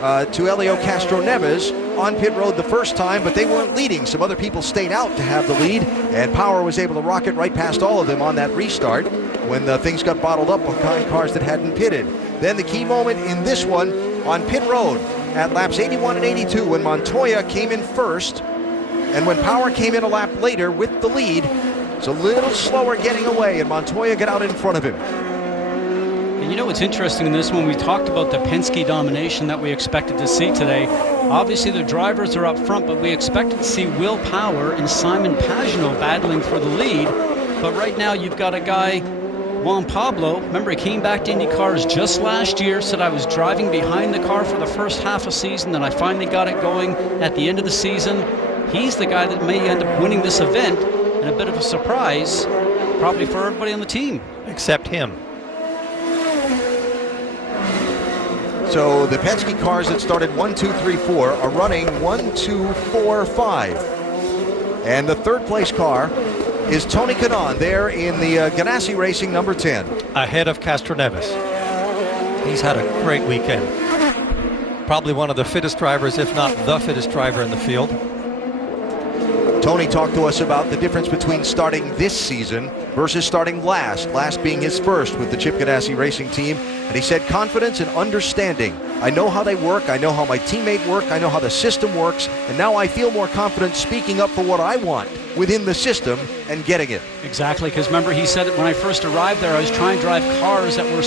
to Helio Castroneves on pit road the first time, but they weren't leading. Some other people stayed out to have the lead, and Power was able to rocket right past all of them on that restart when things got bottled up behind cars that hadn't pitted. Then the key moment in this one on pit road at laps 81 and 82 when Montoya came in first, and when Power came in a lap later with the lead, it's a little slower getting away, and Montoya got out in front of him. And you know what's interesting in this one? We talked about the Penske domination that we expected to see today. Obviously, the drivers are up front, but we expected to see Will Power and Simon Pagenaud battling for the lead. But right now, you've got a guy, Juan Pablo. Remember, he came back to IndyCars just last year, said I was driving behind the car for the first half of the season, then I finally got it going at the end of the season. He's the guy that may end up winning this event, and a bit of a surprise, probably for everybody on the team. Except him. So the Penske cars that started 1, 2, 3, 4 are running 1, 2, 4, 5. And the third place car is Tony Kanaan there in the Ganassi Racing number 10. Ahead of Castroneves. He's had a great weekend. Probably one of the fittest drivers, if not the fittest driver in the field. Tony talked to us about the difference between starting this season versus starting last being his first with the Chip Ganassi Racing team. And he said confidence and understanding. I know how they work, I know how my teammate work, I know how the system works, and now I feel more confident speaking up for what I want within the system and getting it. Exactly, because remember he said it when I first arrived there, I was trying to drive cars that were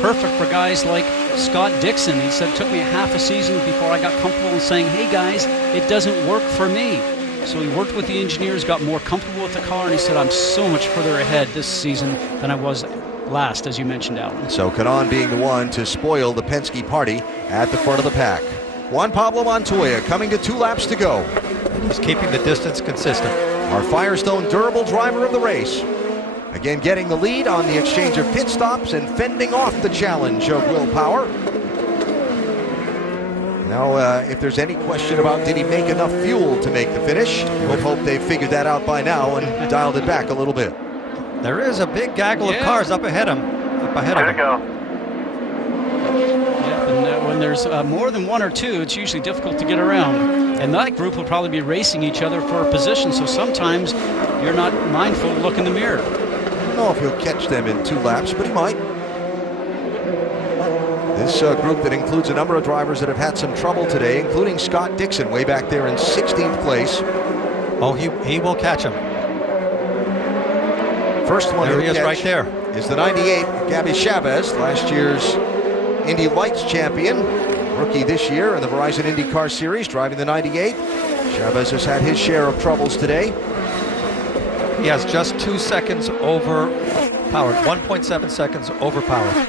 perfect for guys like Scott Dixon. He said it took me half a season before I got comfortable in saying, hey guys, it doesn't work for me. So he worked with the engineers, got more comfortable with the car, and he said, I'm so much further ahead this season than I was last, as you mentioned, Alan. So Kanaan being the one to spoil the Penske party at the front of the pack. Juan Pablo Montoya coming to 2 laps to go. And he's keeping the distance consistent. Our Firestone durable driver of the race. Again, getting the lead on the exchange of pit stops and fending off the challenge of Will Power. Now, if there's any question about did he make enough fuel to make the finish, you would hope they've figured that out by now and dialed it back a little bit. There is a big gaggle of cars up ahead of him. There you go. Yep, and when there's more than 1 or 2, it's usually difficult to get around. And that group will probably be racing each other for a position, so sometimes you're not mindful to look in the mirror. I don't know if he'll catch them in 2 laps, but he might. This group that includes a number of drivers that have had some trouble today, including Scott Dixon way back there in 16th place. Oh, he will catch him. First one there he is right there. Is the 98, Gabby Chavez, last year's Indy Lights champion. Rookie this year in the Verizon IndyCar Series, driving the 98. Chavez has had his share of troubles today. He has just 2 seconds over Power, 1.7 seconds over Power.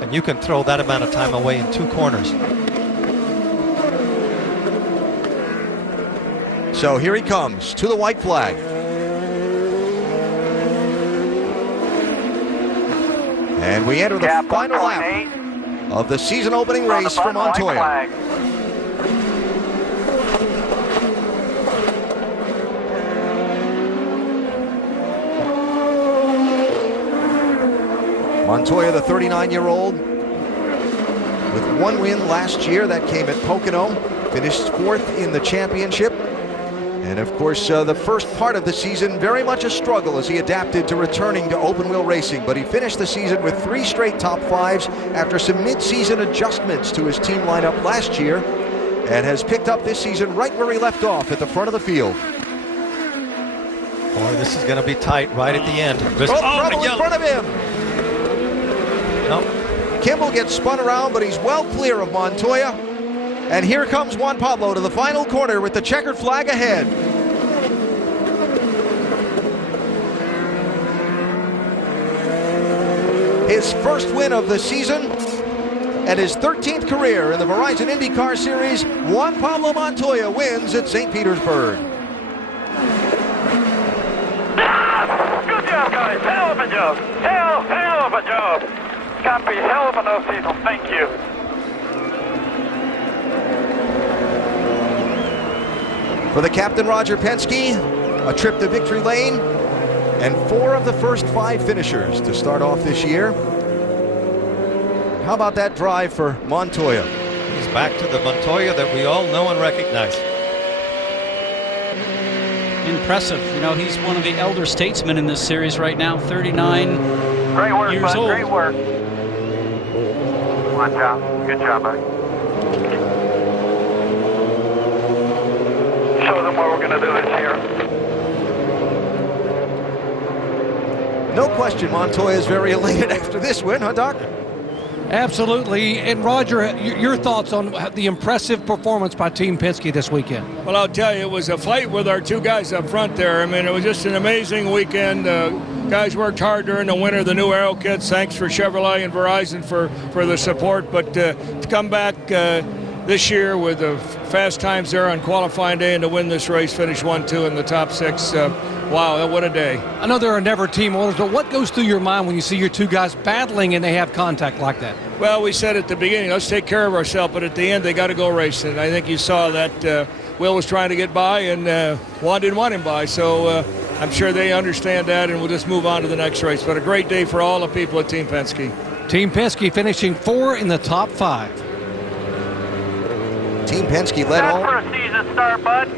And you can throw that amount of time away in 2 corners. So here he comes to the white flag. And we enter the final lap of the season opening race for Montoya. Montoya, the 39-year-old, with 1 win last year. That came at Pocono. Finished 4th in the championship. And of course, the first part of the season, very much a struggle as he adapted to returning to open-wheel racing. But he finished the season with 3 straight top 5s after some mid-season adjustments to his team lineup last year, and has picked up this season right where he left off at the front of the field. Boy, this is going to be tight right at the end. Trouble in front of him. Nope. Kimball gets spun around, but he's well clear of Montoya. And here comes Juan Pablo to the final corner with the checkered flag ahead. His first win of the season and his 13th career in the Verizon IndyCar Series. Juan Pablo Montoya wins at St. Petersburg. Good job, guys. Hell of a job. Hell of a job. Copy. Hell of an off-season. Thank you. For the captain, Roger Penske, a trip to victory lane, and 4 of the first 5 finishers to start off this year. How about that drive for Montoya? He's back to the Montoya that we all know and recognize. Impressive. You know, he's one of the elder statesmen in this series right now, 39 Great work, years bud. old. Great work. One job. Good job, buddy. Show them what we're going to do this year. No question, Montoya is very elated after this win, huh, Doc? Absolutely. And Roger, your thoughts on the impressive performance by Team Penske this weekend? Well, I'll tell you, it was a fight with our two guys up front there. I mean, it was just an amazing weekend. Guys worked hard during the winter, the new aero kits. Thanks for Chevrolet and Verizon for the support. But to come back this year with the fast times there on qualifying day and to win this race, finish 1-2 in the top 6, wow, what a day. I know there are never team orders, but what goes through your mind when you see your two guys battling and they have contact like that? Well, we said at the beginning, let's take care of ourselves, but at the end, they got to go racing. And I think you saw that Will was trying to get by, and Juan didn't want him by. So I'm sure they understand that, and we'll just move on to the next race. But a great day for all the people at Team Penske. Team Penske finishing 4 in the top 5. Team Penske led all. For a season start, bud.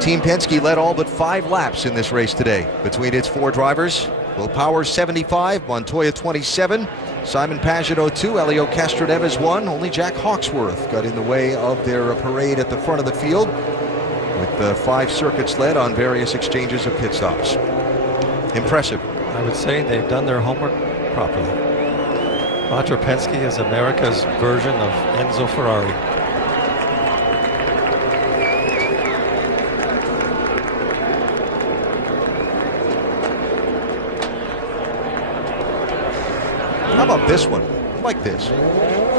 Team Penske led all but 5 laps in this race today between its 4 drivers. Will Power 75, Montoya 27, Simon Pagenaud 2, Elio Castroneves 1. Only Jack Hawksworth got in the way of their parade at the front of the field, with the 5 circuits led on various exchanges of pit stops. Impressive. I would say they've done their homework properly. Roger Penske is America's version of Enzo Ferrari. How about this one? I like this.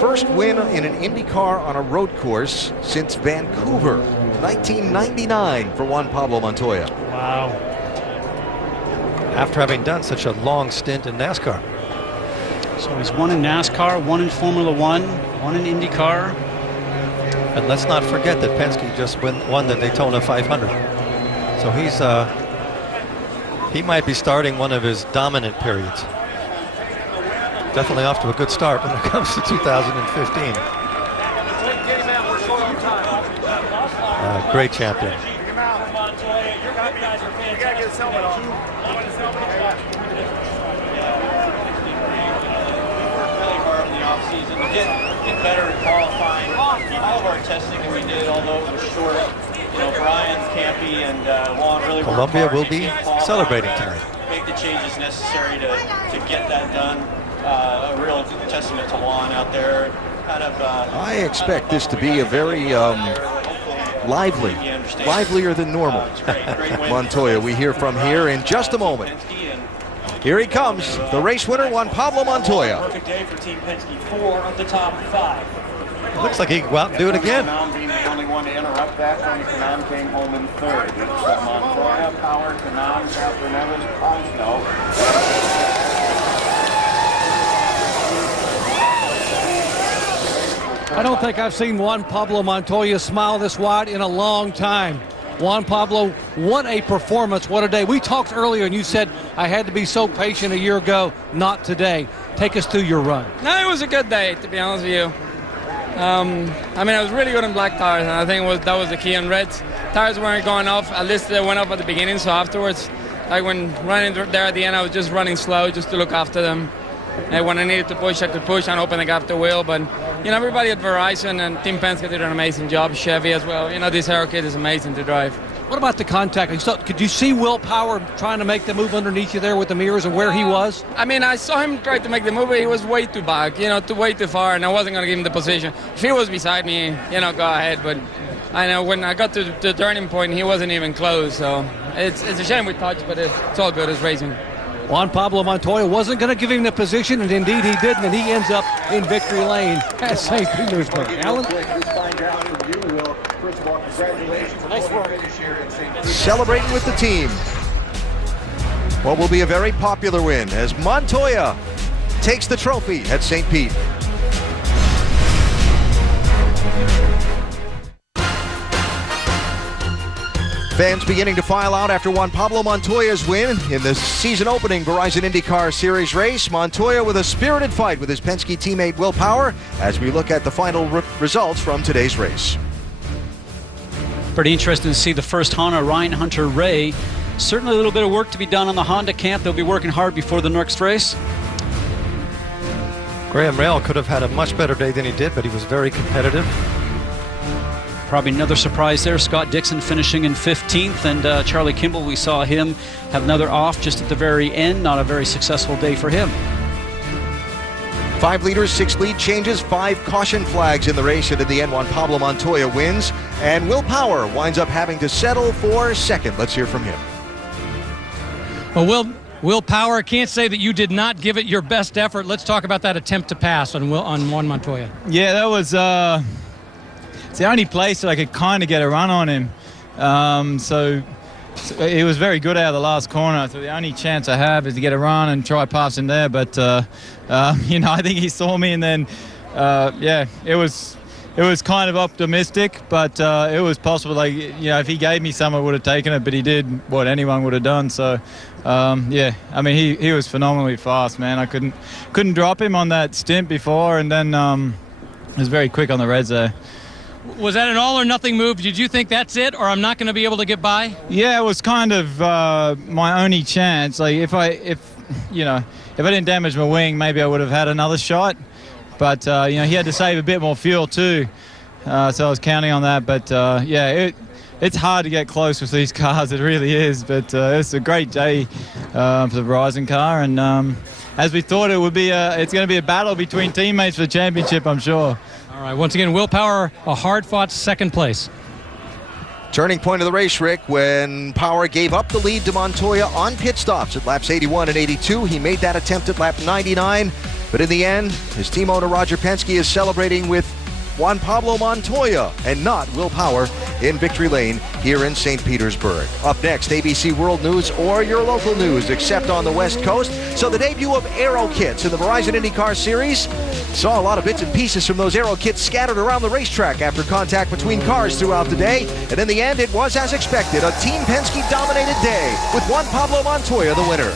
First win in an IndyCar on a road course since Vancouver, 1999 for Juan Pablo Montoya. Wow. After having done such a long stint in NASCAR. So he's won in NASCAR, 1 in Formula 1, 1 in IndyCar. And let's not forget that Penske just won the Daytona 500. So he might be starting one of his dominant periods. Definitely off to a good start when it comes to 2015. Great champion. Get better at qualifying. All of our testing that we did, although it was short, you know, Brian, Campy, and Juan really worked hard. Columbia will be celebrating tonight. Make the changes necessary to get that done. A real testament to Juan out there. I expect this to be a very livelier than normal Montoya we hear from here in just a moment. Here he comes, the race winner, Juan Pablo Montoya. Perfect day for Team Penske, 4 of the top 5. Looks like he can go out and do it again. Kanaan being the only one to interrupt that when Kanaan came home in 3rd. So Montoya, Power, Kanaan, Castroneves, Pagenaud. I don't think I've seen Juan Pablo Montoya smile this wide in a long time. Juan Pablo, what a performance, what a day. We talked earlier and you said I had to be so patient a year ago. Not today. Take us through your run. No, it was a good day, to be honest with you. I mean, I was really good in black tires, and I think that was the key. On reds, tires weren't going off. At least they went off at the beginning, so afterwards, like when running there at the end, I was just running slow just to look after them. And when I needed to push, I could push and open the gap to Will. But, you know, everybody at Verizon and Team Penske did an amazing job. Chevy as well. You know, this aero kit is amazing to drive. What about the contact? Could you see Will Power trying to make the move underneath you there with the mirrors and where he was? I mean, I saw him try to make the move, but he was way too back, you know, way too far, and I wasn't going to give him the position. If he was beside me, you know, go ahead. But I know when I got to the turning point, he wasn't even close. So it's a shame we touched, but it's all good. It's racing. Juan Pablo Montoya wasn't going to give him the position, and indeed he didn't, and he ends up in victory lane at St. Petersburg. Alan? Nice work. Celebrating with the team. What will be a very popular win as Montoya takes the trophy at St. Pete. Fans beginning to file out after Juan Pablo Montoya's win in the season-opening Verizon IndyCar Series race. Montoya with a spirited fight with his Penske teammate Will Power as we look at the final results from today's race. Pretty interesting to see the first Honda, Ryan Hunter-Ray. Certainly a little bit of work to be done on the Honda camp. They'll be working hard before the next race. Graham Rahal could have had a much better day than he did, but he was very competitive. Probably another surprise there. Scott Dixon finishing in 15th, and Charlie Kimball, we saw him have another off just at the very end. Not a very successful day for him. 5 leaders, 6 lead changes, 5 caution flags in the race, and in the end, Juan Pablo Montoya wins, and Will Power winds up having to settle for second. Let's hear from him. Well, Will Power, can't say that you did not give it your best effort. Let's talk about that attempt to pass on Juan Montoya. Yeah, that was it's the only place that I could kind of get a run on him. So he was very good out of the last corner. So the only chance I have is to get a run and try pass him there. But I think he saw me, and then it was kind of optimistic, but it was possible. Like, if he gave me some, I would have taken it. But he did what anyone would have done. So I mean, he was phenomenally fast, man. I couldn't drop him on that stint before, and then he was very quick on the reds there. Was that an all or nothing move? Did you think that's it, or I'm not going to be able to get by? Yeah, it was kind of my only chance. Like if I didn't damage my wing, maybe I would have had another shot. But he had to save a bit more fuel too, so I was counting on that. But it's hard to get close with these cars. It really is. But it's a great day for the Verizon car, and as we thought it would be, it's going to be a battle between teammates for the championship, I'm sure. All right, once again, Will Power, a hard-fought second place. Turning point of the race, Rick, when Power gave up the lead to Montoya on pit stops at laps 81 and 82. He made that attempt at lap 99, but in the end, his team owner Roger Penske is celebrating with Juan Pablo Montoya and not Will Power in victory lane here in St. Petersburg. Up next, ABC World News or your local news, except on the West Coast. So the debut of Aero Kits in the Verizon IndyCar Series. Saw a lot of bits and pieces from those Aero Kits scattered around the racetrack after contact between cars throughout the day. And in the end, it was as expected, a Team Penske dominated day with Juan Pablo Montoya the winner.